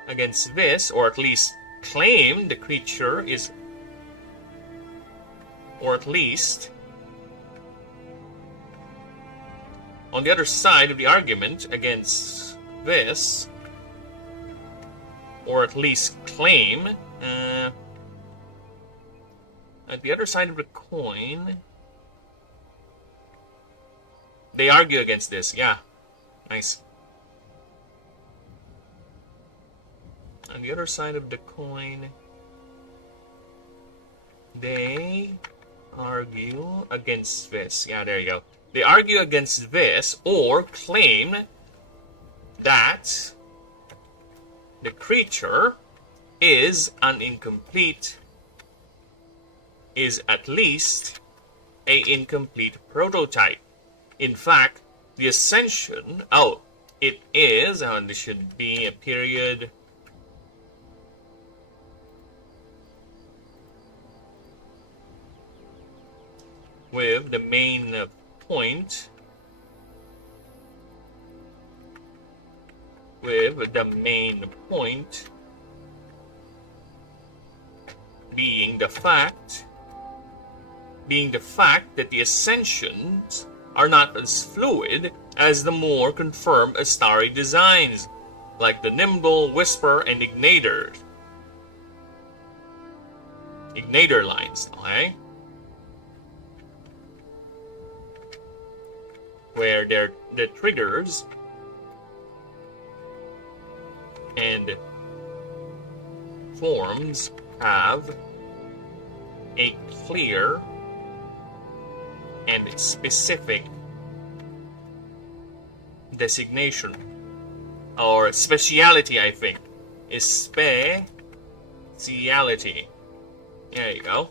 against this, or at least claim the creature is or at least on the other side of the argument against this, or at least claim, at the other side of the coin, they argue against this. Yeah, nice. On the other side of the coin, they argue against this. Yeah, there you go. They argue against this or claim that the creature is an incomplete, is at least a incomplete prototype. In fact, the ascension, it is, and there should be a period. With the main point, being the fact that the ascensions are not as fluid as the more confirmed Astari designs, like the Nimble, Whisper, and Igniter lines, okay? Where the triggers and forms have a clear and specific designation or speciality, I think. Is speciality. There you go.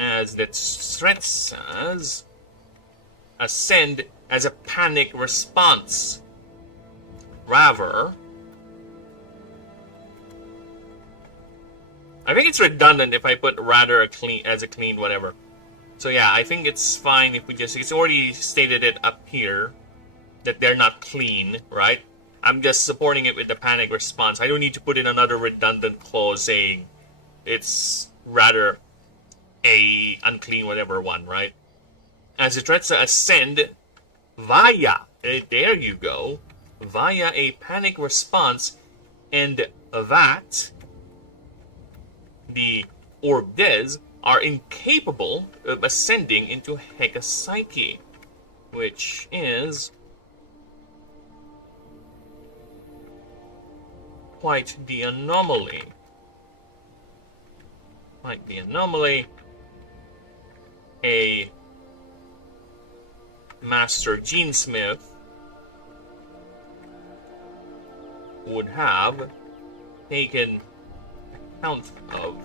As that threat says, ascend as a panic response. Rather, I think it's redundant if I put rather as a clean whatever. So yeah, I think it's fine if we it's already stated it up here that they're not clean, right? I'm just supporting it with the panic response. I don't need to put in another redundant clause saying it's rather a unclean whatever one, right? As it tries to ascend via, there you go, via a panic response, and that the Orbdes are incapable of ascending into Hekapsyche, which is quite the anomaly. A Master Genesmith would have taken account of.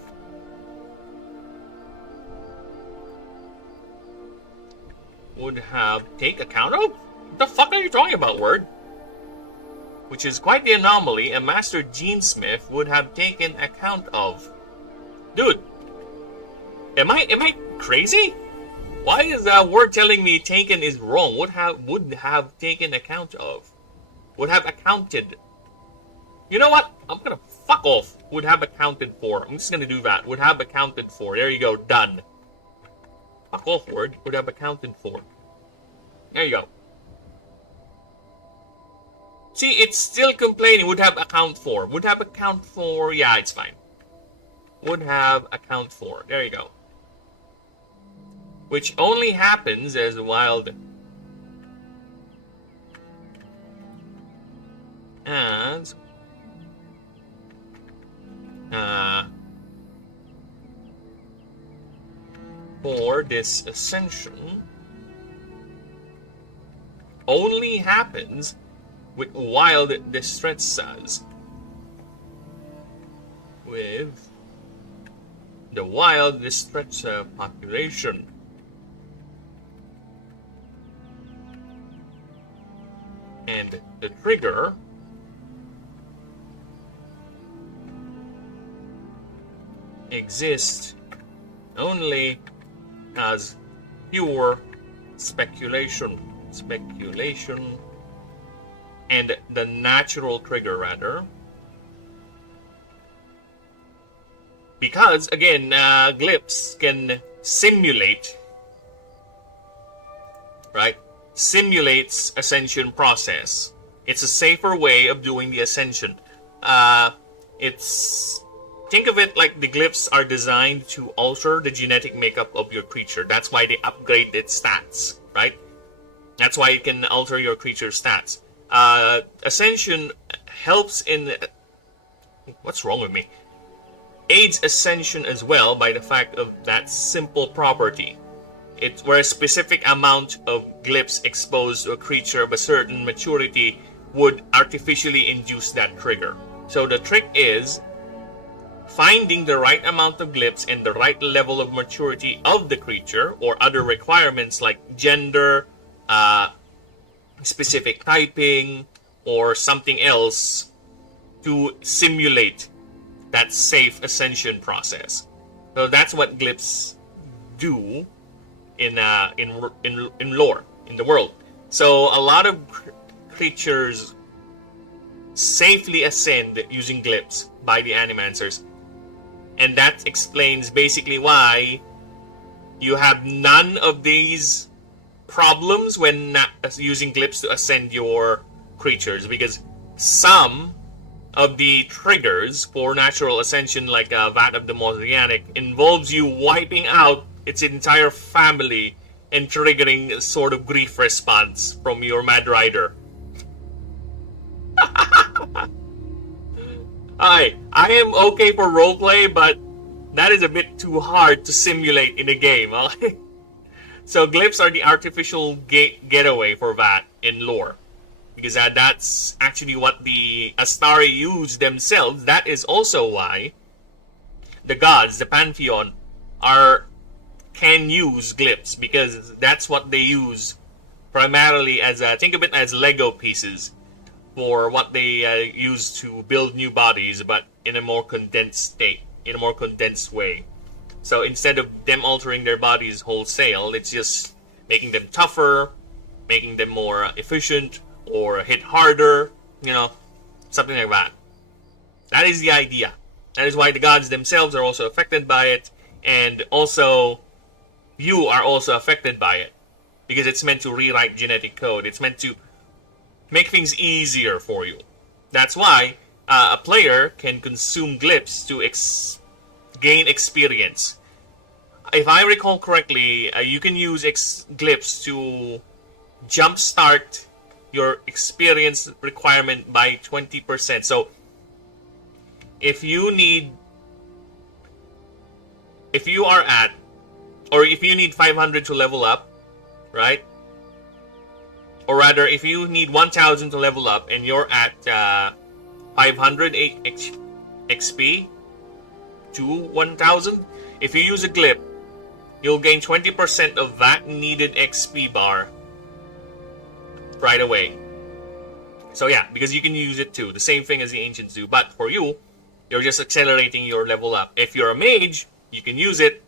Take account of? What the fuck are you talking about, word? Which is quite the anomaly a Master Genesmith would have taken account of. Dude, am I crazy? Why is that word telling me taken is wrong? Would have taken account of. Would have accounted. You know what? I'm gonna fuck off. Would have accounted for. I'm just gonna do that. Would have accounted for. There you go. Done. Fuck off, word. Would have accounted for. There you go. See, it's still complaining. Would have account for. Would have account for. Yeah, it's fine. Would have account for. There you go. Which only happens as wild as for this ascension only happens with wild distressas. With the wild distress population. And the trigger exists only as pure speculation, and the natural trigger rather Because, again, glyphs can simulate, right? Simulates ascension process. It's a safer way of doing the ascension. Think of it like the glyphs are designed to alter the genetic makeup of your creature. That's why they upgrade its stats, right? That's why it can alter your creature's stats. Ascension helps in... What's wrong with me? Aids ascension as well by the fact of that simple property. It's where a specific amount of glyphs exposed to a creature of a certain maturity would artificially induce that trigger. So the trick is finding the right amount of glyphs and the right level of maturity of the creature, or other requirements like gender, specific typing, or something else to simulate that safe ascension process. So that's what glyphs do in lore, in the world. So a lot of creatures safely ascend using glyphs by the animancers. And that explains basically why you have none of these problems when using glyphs to ascend your creatures, because some of the triggers for natural ascension, like Vat of the Mosaic, involves you wiping out its entire family and triggering a sort of grief response from your Mad Rider. I am okay for roleplay, but that is a bit too hard to simulate in a game. Okay? So glyphs are the artificial getaway for that in lore. Because that's actually what the Astari use themselves. That is also why the gods, the Pantheon, can use glyphs. Because that's what they use primarily as, think of it as Lego pieces. For what they use to build new bodies, but in a more condensed state, in a more condensed way. So instead of them altering their bodies wholesale, it's just making them tougher, making them more efficient, or hit harder, something like that. That is the idea. That is why the gods themselves are also affected by it, and also you are also affected by it. Because it's meant to rewrite genetic code. It's meant to make things easier for you. That's why a player can consume glyphs to gain experience. If I recall correctly, you can use glyphs to jumpstart your experience requirement by 20%. So if you need 500 to level up, right? Or rather, if you need 1000 to level up and you're at 500 XP to 1000, if you use a glyph, you'll gain 20% of that needed XP bar right away. So yeah, because you can use it too. The same thing as the ancients do. But for you, you're just accelerating your level up. If you're a mage, you can use it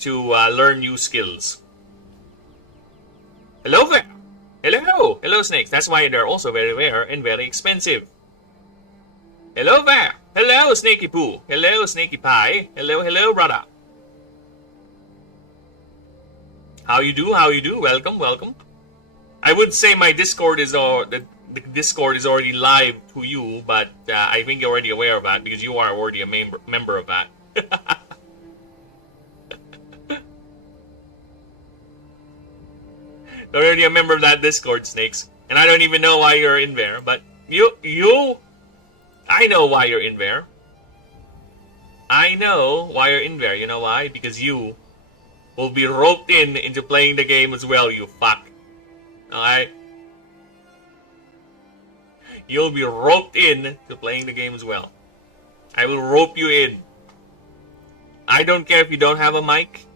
to learn new skills. Hello there! Hello! Hello, snakes. That's why they're also very rare and very expensive. Hello there! Hello, Snaky Poo! Hello, Snaky Pie! Hello, brother! How you do? Welcome. I would say my Discord is the Discord is already live to you, but I think you're already aware of that because you are already a member of that. Already a member of that Discord, snakes, and I don't even know why you're in there. But I know why you're in there. I know why you're in there. You know why? Because you will be roped into playing the game as well. You fuck. Alright? You'll be roped in to playing the game as well. I will rope you in. I don't care if you don't have a mic.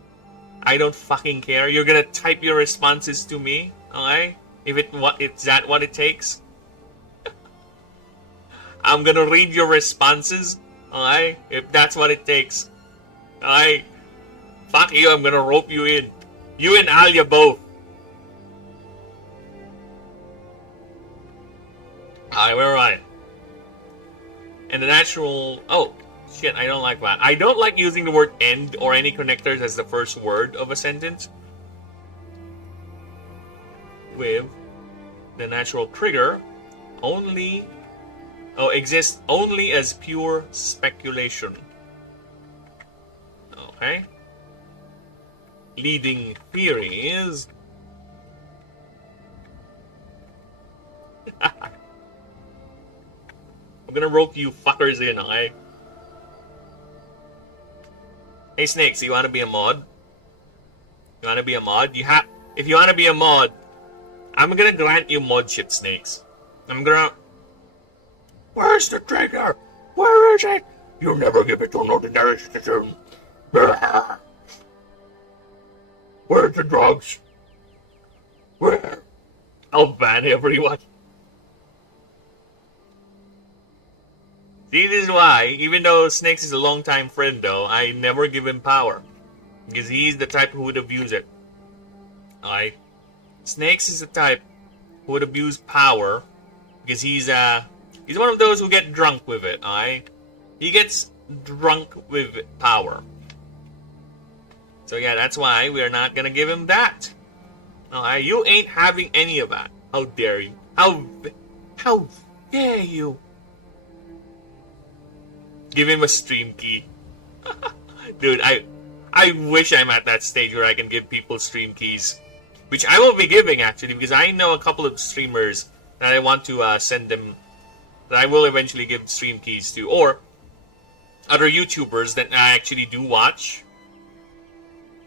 I don't fucking care. You're gonna type your responses to me, alright? Is that what it takes? I'm gonna read your responses, alright? If that's what it takes, alright? Fuck you, I'm gonna rope you in. You and Alia both. Alright, where am I? And the natural... Oh, Shit, I don't like that. I don't like using the word end or any connectors as the first word of a sentence. With the natural trigger only exists only as pure speculation. Okay. Leading theories. I'm gonna rope you fuckers in, okay? Hey Snakes, you wanna be a mod? You wanna be a mod? If you wanna be a mod, I'm gonna grant you modship, Snakes. I'm gonna... Where's the trigger? Where is it? You never give it to an ordinary citizen. Where's the drugs? Where? I'll ban everyone. See, this is why, even though Snakes is a long-time friend though, I never give him power. Because he's the type who would abuse it. Alright? Snakes is the type who would abuse power because he's one of those who get drunk with it, alright? He gets drunk with power. So yeah, that's why we are not gonna give him that. Alright, you ain't having any of that. How dare you? How dare you? Give him a stream key. Dude, I wish I'm at that stage where I can give people stream keys. Which I will be giving, actually, because I know a couple of streamers that I want to send them, that I will eventually give stream keys to. Or other YouTubers that I actually do watch.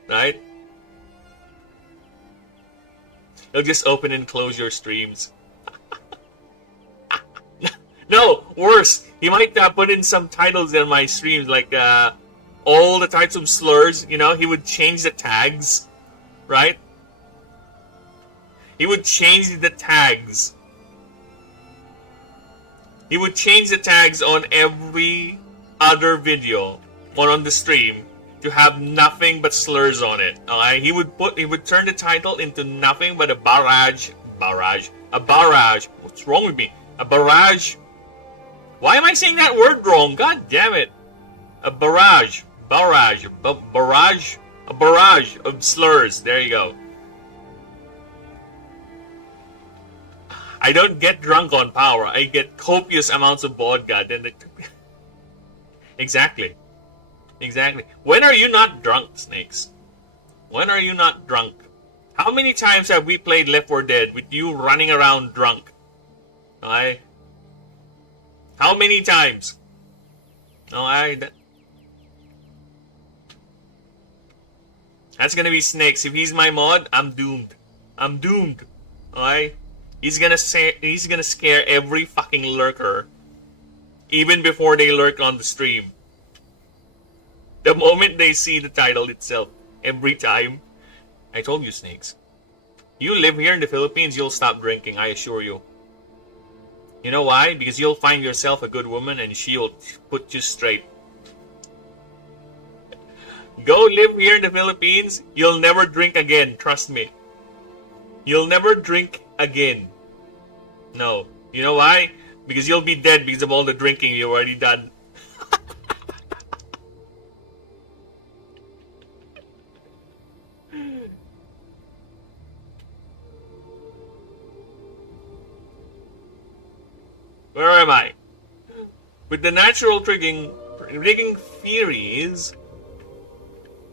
Right? You'll just open and close your streams. No, worse. He might put in some titles in my streams, like all the types of slurs. You know, he would change the tags, right? He would change the tags. He would change the tags on every other video or on the stream to have nothing but slurs on it. Alright, he would turn the title into nothing but a barrage. What's wrong with me? A barrage. Why am I saying that word wrong? God damn it. A barrage of slurs. There you go. I don't get drunk on power. I get copious amounts of vodka. Exactly. When are you not drunk, Snakes? When are you not drunk? How many times have we played Left 4 Dead with you running around drunk? Alright? How many times? Alright? That's gonna be Snakes. If he's my mod, I'm doomed. Alright? He's gonna scare every fucking lurker. Even before they lurk on the stream. The moment they see the title itself. Every time. I told you, Snakes. You live here in the Philippines, you'll stop drinking, I assure you. You know why? Because you'll find yourself a good woman and she'll put you straight. Go live here in the Philippines, you'll never drink again, trust me. You'll never drink again. No. You know why? Because you'll be dead because of all the drinking you've already done. Where am I? With the natural rigging theories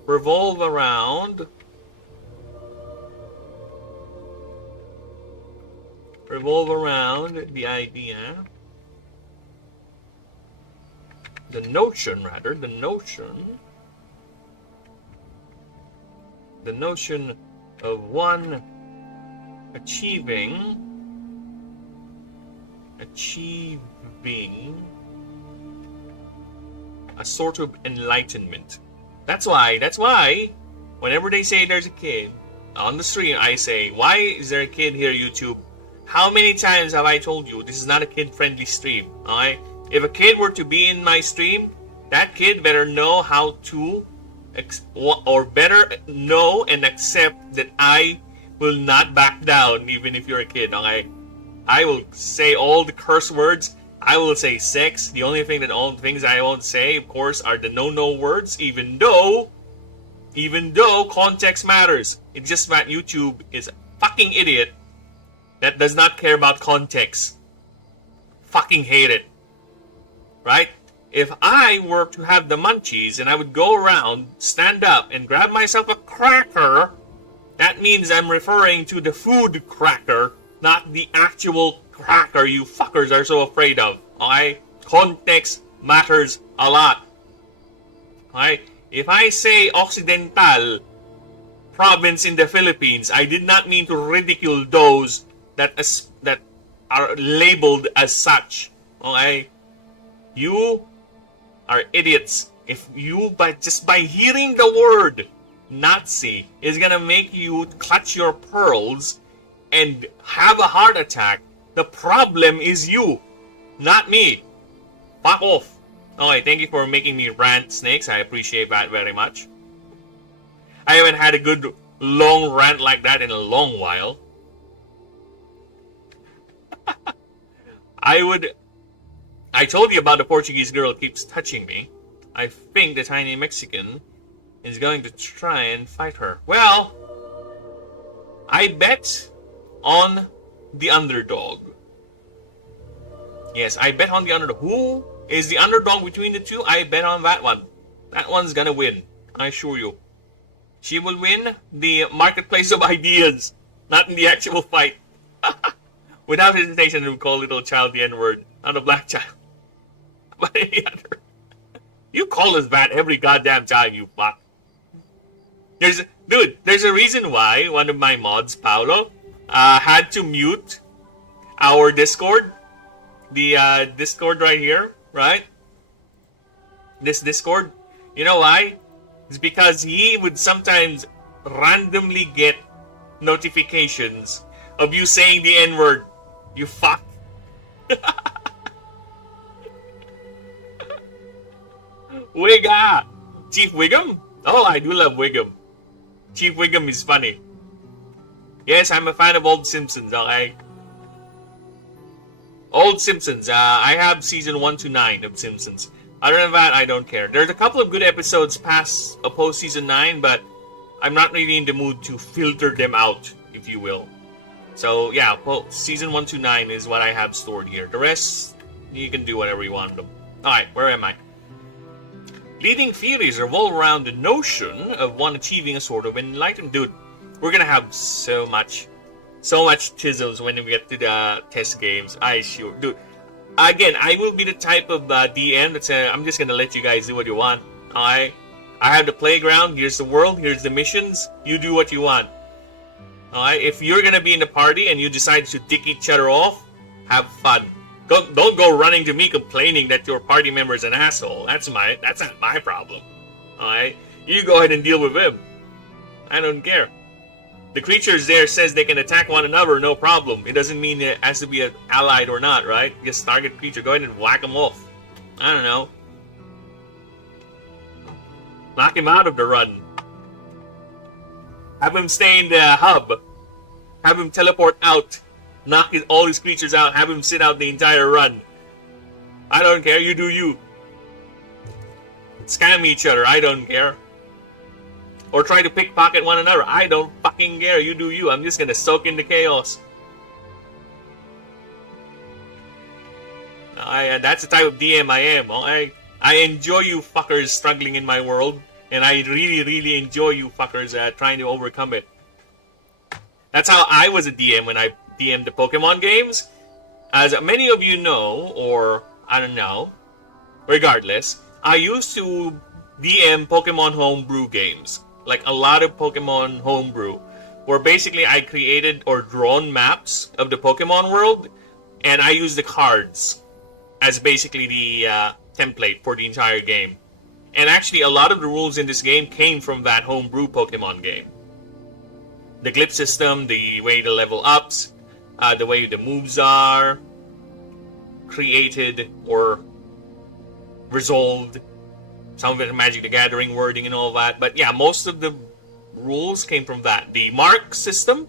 revolve around the idea, the notion of one achieving a sort of enlightenment. That's why whenever they say there's a kid on the stream, I say, why is there a kid here, YouTube? How many times have I told you this is not a kid-friendly stream? Alright? If a kid were to be in my stream, that kid better know how to, or better know and accept that I will not back down even if you're a kid. Okay? I will say all the curse words I will say 6. The only thing that all the things I won't say, of course, are the no words, even though context matters. It's just that YouTube is a fucking idiot that does not care about context. Fucking hate it. Right? If I were to have the munchies and I would go around, stand up, and grab myself a cracker, that means I'm referring to the food cracker, not the actual cracker you fuckers are so afraid of. Alright? Context matters a lot. Alright? If I say Occidental province in the Philippines, I did not mean to ridicule those that are labeled as such. Okay? You are idiots. If you, just by hearing the word Nazi, is gonna make you clutch your pearls and have a heart attack, the problem is you, not me. Fuck off. Okay, thank you for making me rant, Snakes. I appreciate that very much. I haven't had a good long rant like that in a long while. I told you about the Portuguese girl keeps touching me. I think the tiny Mexican is going to try and fight her. Well, I bet on the underdog. Yes, I bet on the underdog. Who is the underdog between the two? I bet on that one. That one's gonna win. I assure you. She will win the marketplace of ideas, not in the actual fight. Without hesitation, I would call little child the N-word. Not a black child. But any other. You call us that every goddamn time, you fuck. There's a reason why one of my mods, Paolo, had to mute our Discord. The Discord right here, right? This Discord. You know why? It's because he would sometimes randomly get notifications of you saying the N-word. You fuck. Wigga! Chief Wiggum? Oh, I do love Wiggum. Chief Wiggum is funny. Yes, I'm a fan of old Simpsons, okay? Old Simpsons. I have season 1 to 9 of Simpsons. Other than that, I don't care. There's a couple of good episodes past post season 9, but I'm not really in the mood to filter them out, if you will. So yeah, well, season 1 to 9 is what I have stored here. The rest, you can do whatever you want them. Alright, where am I? Leading theories revolve around the notion of one achieving a sort of enlightenment. Dude, we're gonna have so much chisels when we get to the test games. I sure, dude. Again, I will be the type of DM that's I'm just gonna let you guys do what you want. I have the playground. Here's the world. Here's the missions. You do what you want. Alright, if you're gonna be in the party and you decide to dick each other off, have fun. Don't go running to me complaining that your party member is an asshole. That's not my problem. Alright? You go ahead and deal with him. I don't care. The creatures there says they can attack one another, no problem. It doesn't mean it has to be an allied or not, right? Just target creature, go ahead and whack them off. I don't know. Knock him out of the run. Have him stay in the hub. Have him teleport out. Knock all his creatures out. Have him sit out the entire run. I don't care. You do you. Scam each other. I don't care. Or try to pickpocket one another. I don't fucking care. You do you. I'm just gonna soak in the chaos. That's the type of DM I am. I enjoy you fuckers struggling in my world. And I really, really enjoy you fuckers trying to overcome it. That's how I was a DM when I DM'd the Pokemon games. As many of you know, or I don't know, regardless, I used to DM Pokemon homebrew games. Like a lot of Pokemon homebrew. Where basically I created or drawn maps of the Pokemon world. And I used the cards as basically the template for the entire game. And actually, a lot of the rules in this game came from that homebrew Pokemon game. The glyph system, the way the level ups, the way the moves are created or resolved. Some of it Magic the Gathering wording and all that. But yeah, most of the rules came from that. The mark system,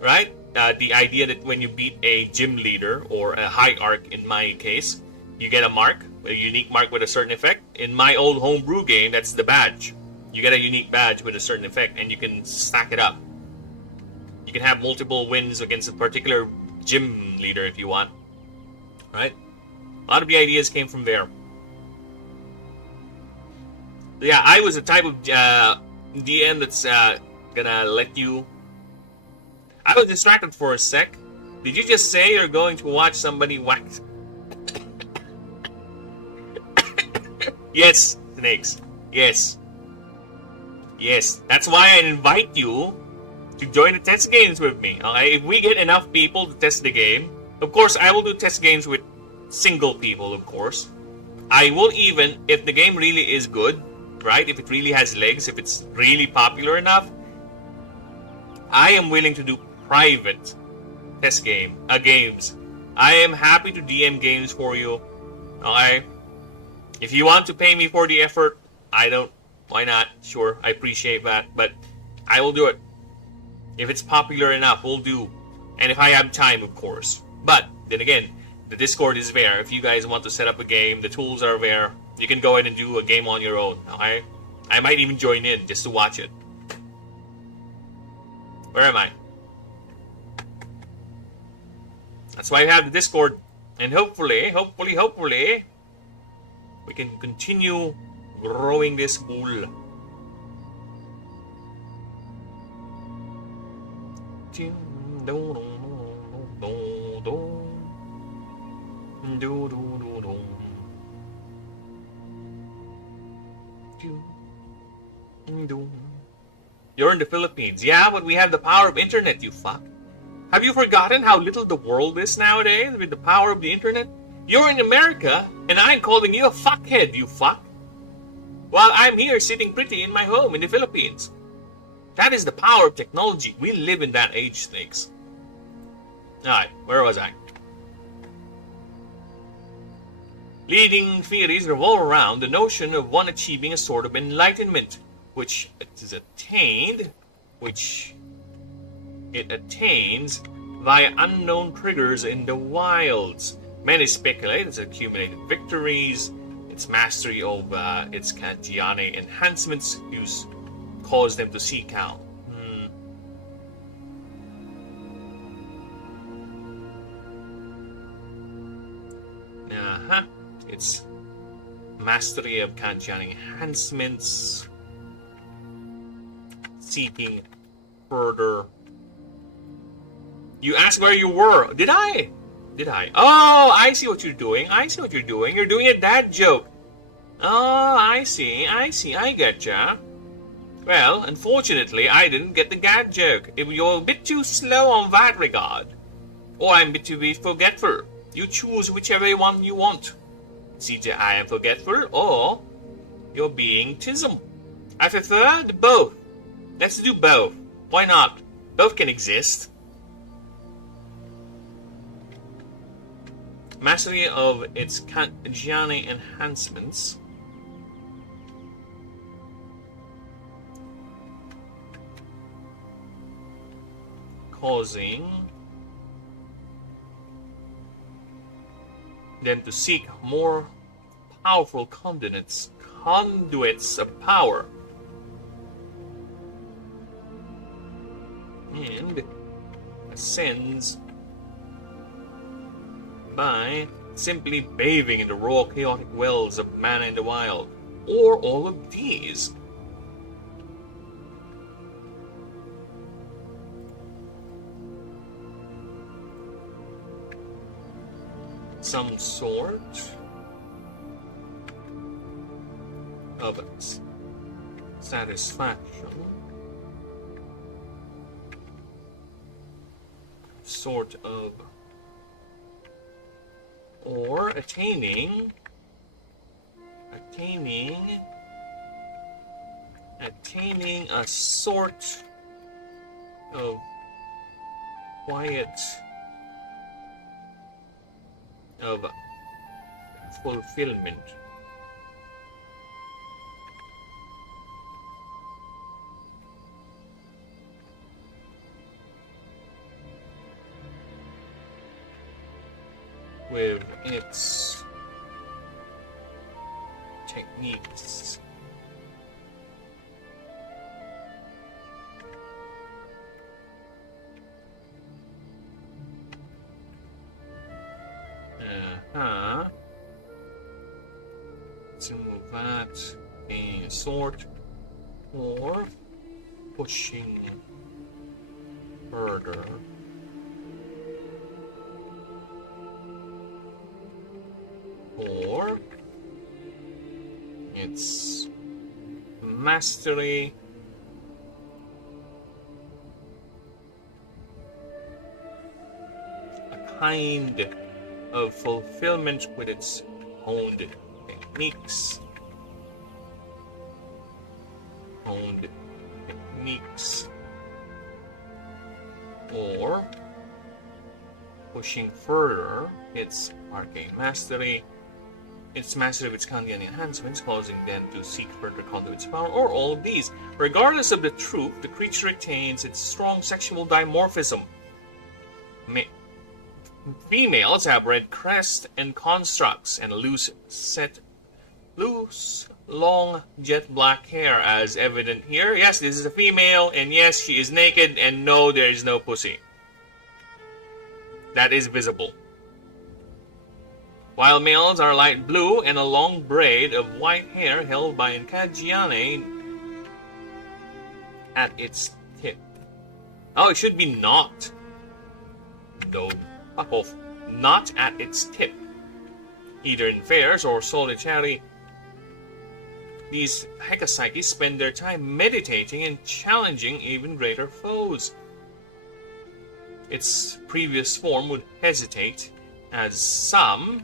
right? the idea that when you beat a gym leader or a hierarch in my case, you get a mark, a unique mark with a certain effect. In my old homebrew game, that's the badge. You get a unique badge with a certain effect, and you can stack it up. You can have multiple wins against a particular gym leader if you want. Right? A lot of the ideas came from there. Yeah, I was the type of DM that's gonna let you... I was distracted for a sec. Did you just say you're going to watch somebody wax? Yes, Snakes. Yes. Yes. That's why I invite you to join the test games with me. Okay? If we get enough people to test the game, of course, I will do test games with single people, of course. I will even, if the game really is good, right? If it really has legs, if it's really popular enough, I am willing to do private test games. I am happy to DM games for you. Okay? If you want to pay me for the effort, why not? Sure, I appreciate that, but I will do it. If it's popular enough, we'll do. And if I have time, of course. But, then again, the Discord is there. If you guys want to set up a game, the tools are there. You can go ahead and do a game on your own, okay? I might even join in just to watch it. Where am I? That's why I have the Discord. And hopefully, we can continue growing this bull. You're in the Philippines. Yeah, but we have the power of internet, you fuck. Have you forgotten how little the world is nowadays with the power of the internet? You're in America, and I'm calling you a fuckhead, you fuck. While I'm here sitting pretty in my home in the Philippines. That is the power of technology. We live in that age, Snakes. Alright, where was I? Leading theories revolve around the notion of one achieving a sort of enlightenment, which it attains via unknown triggers in the wilds. Many speculate it's accumulated victories, its mastery of its Kantiane enhancements use cause them to seek out. Its mastery of Kantiane enhancements, seeking further. You asked where you were. Did I? Oh, I see what you're doing. You're doing a dad joke. Oh, I see. I getcha. Well, unfortunately, I didn't get the dad joke. You're a bit too slow on that regard. Or I'm a bit too forgetful. You choose whichever one you want. It's either I am forgetful or you're being tism. I prefer both. Let's do both. Why not? Both can exist. Mastery of its Kantiane enhancements. Causing them to seek more powerful conduits of power. And ascends by simply bathing in the raw chaotic wells of mana in the wild, or all of these. Some sort of satisfaction, or attaining a sort of quiet of fulfillment. with its techniques. Let's remove that. A sort or pushing further. Or it's mastery. A kind of fulfillment with its own techniques. Or pushing further, it's arcane mastery. Its mastery of its Kandian enhancements, causing them to seek further conduits power, or all of these. Regardless of the truth, the creature retains its strong sexual dimorphism. Females have red crest and constructs and loose, long, jet black hair, as evident here. Yes, this is a female, and yes, she is naked, and no, there is no pussy. That is visible. While males are light blue and a long braid of white hair held by Nkajiane at its tip. Oh, it should be not. No, fuck off. Not at its tip. Either in fairs or solitary, these Hekapsyches spend their time meditating and challenging even greater foes. Its previous form would hesitate, as some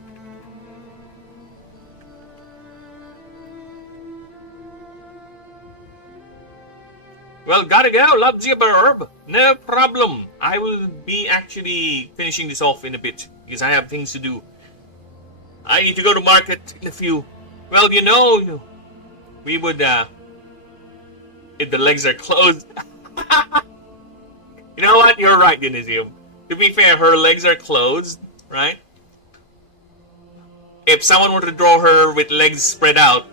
well, gotta go, loves you, burb. No problem. I will be actually finishing this off in a bit, because I have things to do. I need to go to market in a few. Well, you know, we would, if the legs are closed. You know what? You're right, Denisium. To be fair, her legs are closed, right? If someone were to draw her with legs spread out,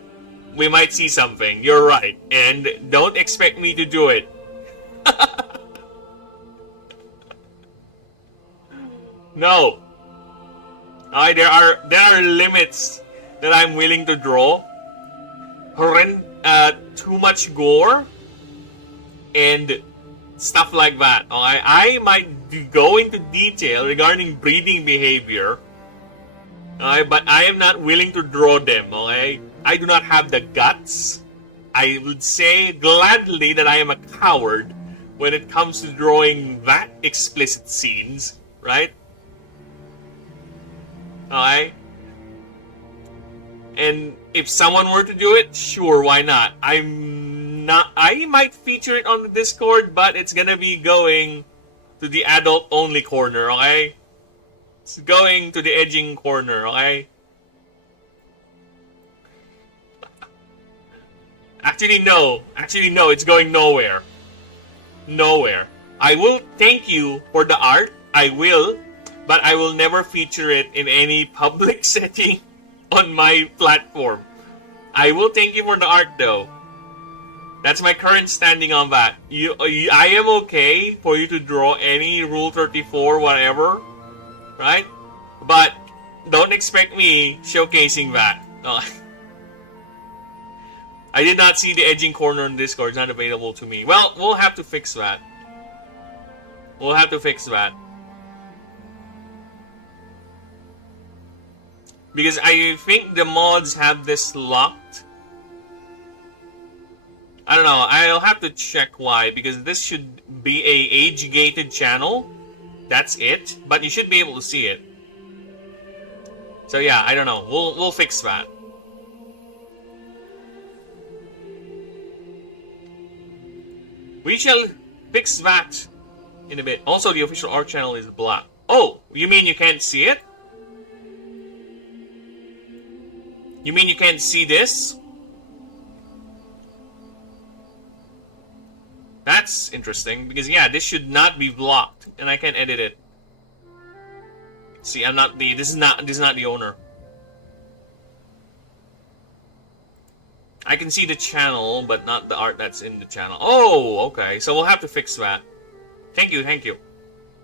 we might see something. You're right. And don't expect me to do it. No. There are limits that I'm willing to draw. Too much gore and stuff like that. I might go into detail regarding breeding behavior. But I am not willing to draw them. I do not have the guts. I would say gladly that I am a coward when it comes to drawing that explicit scenes, right? Alright? And if someone were to do it, sure, why not? I might feature it on the Discord, but it's gonna be going to the adult-only corner, okay? It's going to the edging corner, okay? Actually, no, it's going nowhere. Nowhere. I will thank you for the art, I will, but I will never feature it in any public setting on my platform. I will thank you for the art, though. That's my current standing on that. I am okay for you to draw any Rule 34, whatever, right? But don't expect me showcasing that. I did not see the edging corner in Discord. It's not available to me. Well, we'll have to fix that. We'll have to fix that. Because I think the mods have this locked. I don't know. I'll have to check why. Because this should be a age-gated channel. That's it. But you should be able to see it. So yeah, I don't know. We'll fix that. We shall fix that in a bit. Also, the official art channel is black. Oh, you mean you can't see it? You mean you can't see this? That's interesting, because yeah, this should not be blocked, and I can edit it. See, I'm not the. This is not the owner. I can see the channel, but not the art that's in the channel. Oh, okay. So we'll have to fix that. Thank you, thank you.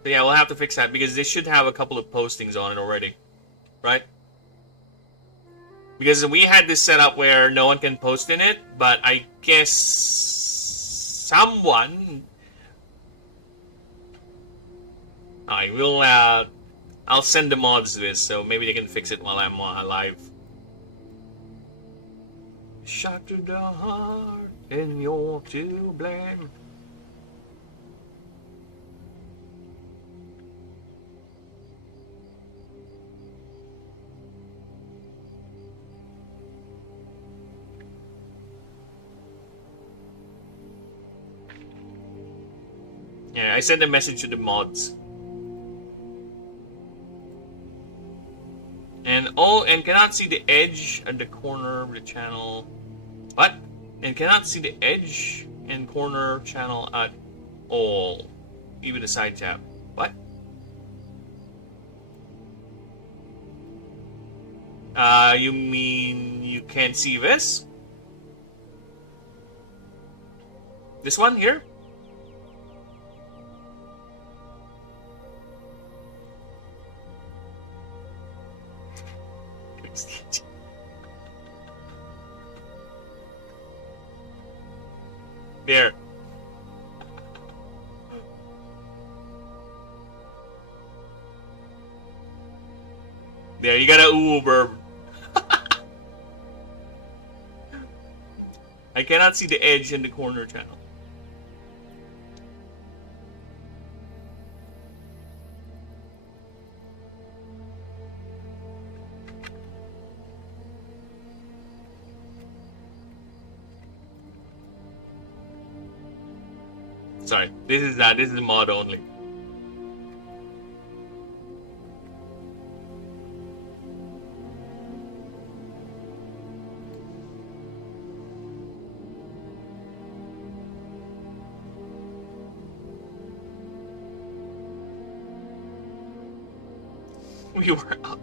So yeah, we'll have to fix that because they should have a couple of postings on it already, right? Because we had this set up where no one can post in it, but I guess someone. I will. I'll send the mods this, so maybe they can fix it while I'm live. Shot to the heart, and you're to blame. Yeah, I sent a message to the mods. And cannot see the edge at the corner of the channel. What? And cannot see the edge and corner channel at all. Even the side tab. What? You mean you can't see this? This one here? There. There, you gotta Uber. I cannot see the edge in the corner channel. Sorry, this is mod only. We were up.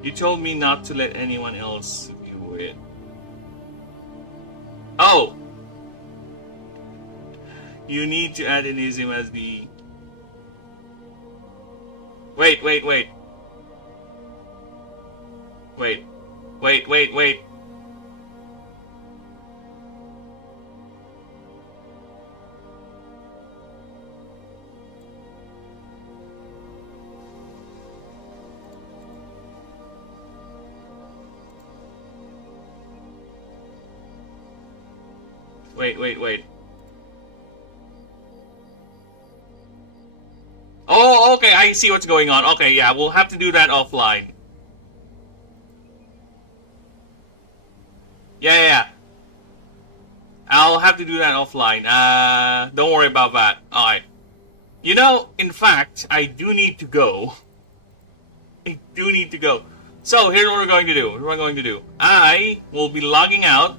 You told me not to let anyone else view it. Oh! You need to add Elysium as the... Wait. Wait. Wait. Oh, okay, I see what's going on. Okay, yeah, we'll have to do that offline. Yeah. I'll have to do that offline. Don't worry about that. Alright. You know, in fact, I do need to go. So, here's what we're going to do. I will be logging out.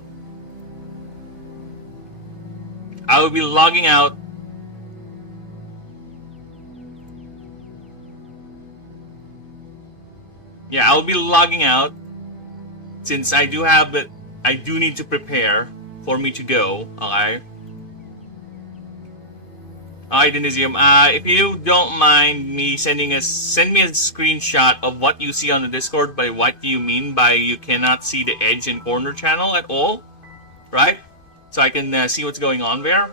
I will be logging out. Yeah, I'll be logging out since I do have it. I do need to prepare for me to go. Okay. Alright, Denisium. If you don't mind me send me a screenshot of what you see on the Discord. By what do you mean by you cannot see the edge and corner channel at all, right? So I can see what's going on there.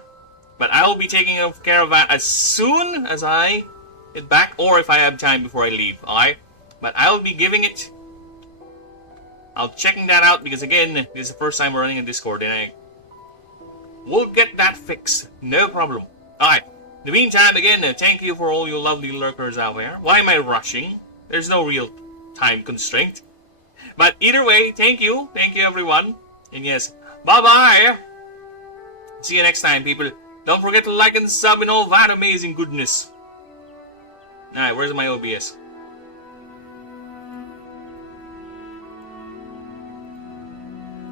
But I will be taking care of that as soon as I get back, or if I have time before I leave. Alright. But I will be giving it. I'll checking that out because again, this is the first time we're running a Discord, and I will get that fixed. No problem. Alright. In the meantime, again, thank you for all you lovely lurkers out there. Why am I rushing? There's no real time constraint. But either way, thank you everyone, and yes, bye bye. See you next time, people. Don't forget to like and sub and all that amazing goodness. Alright, where's my OBS?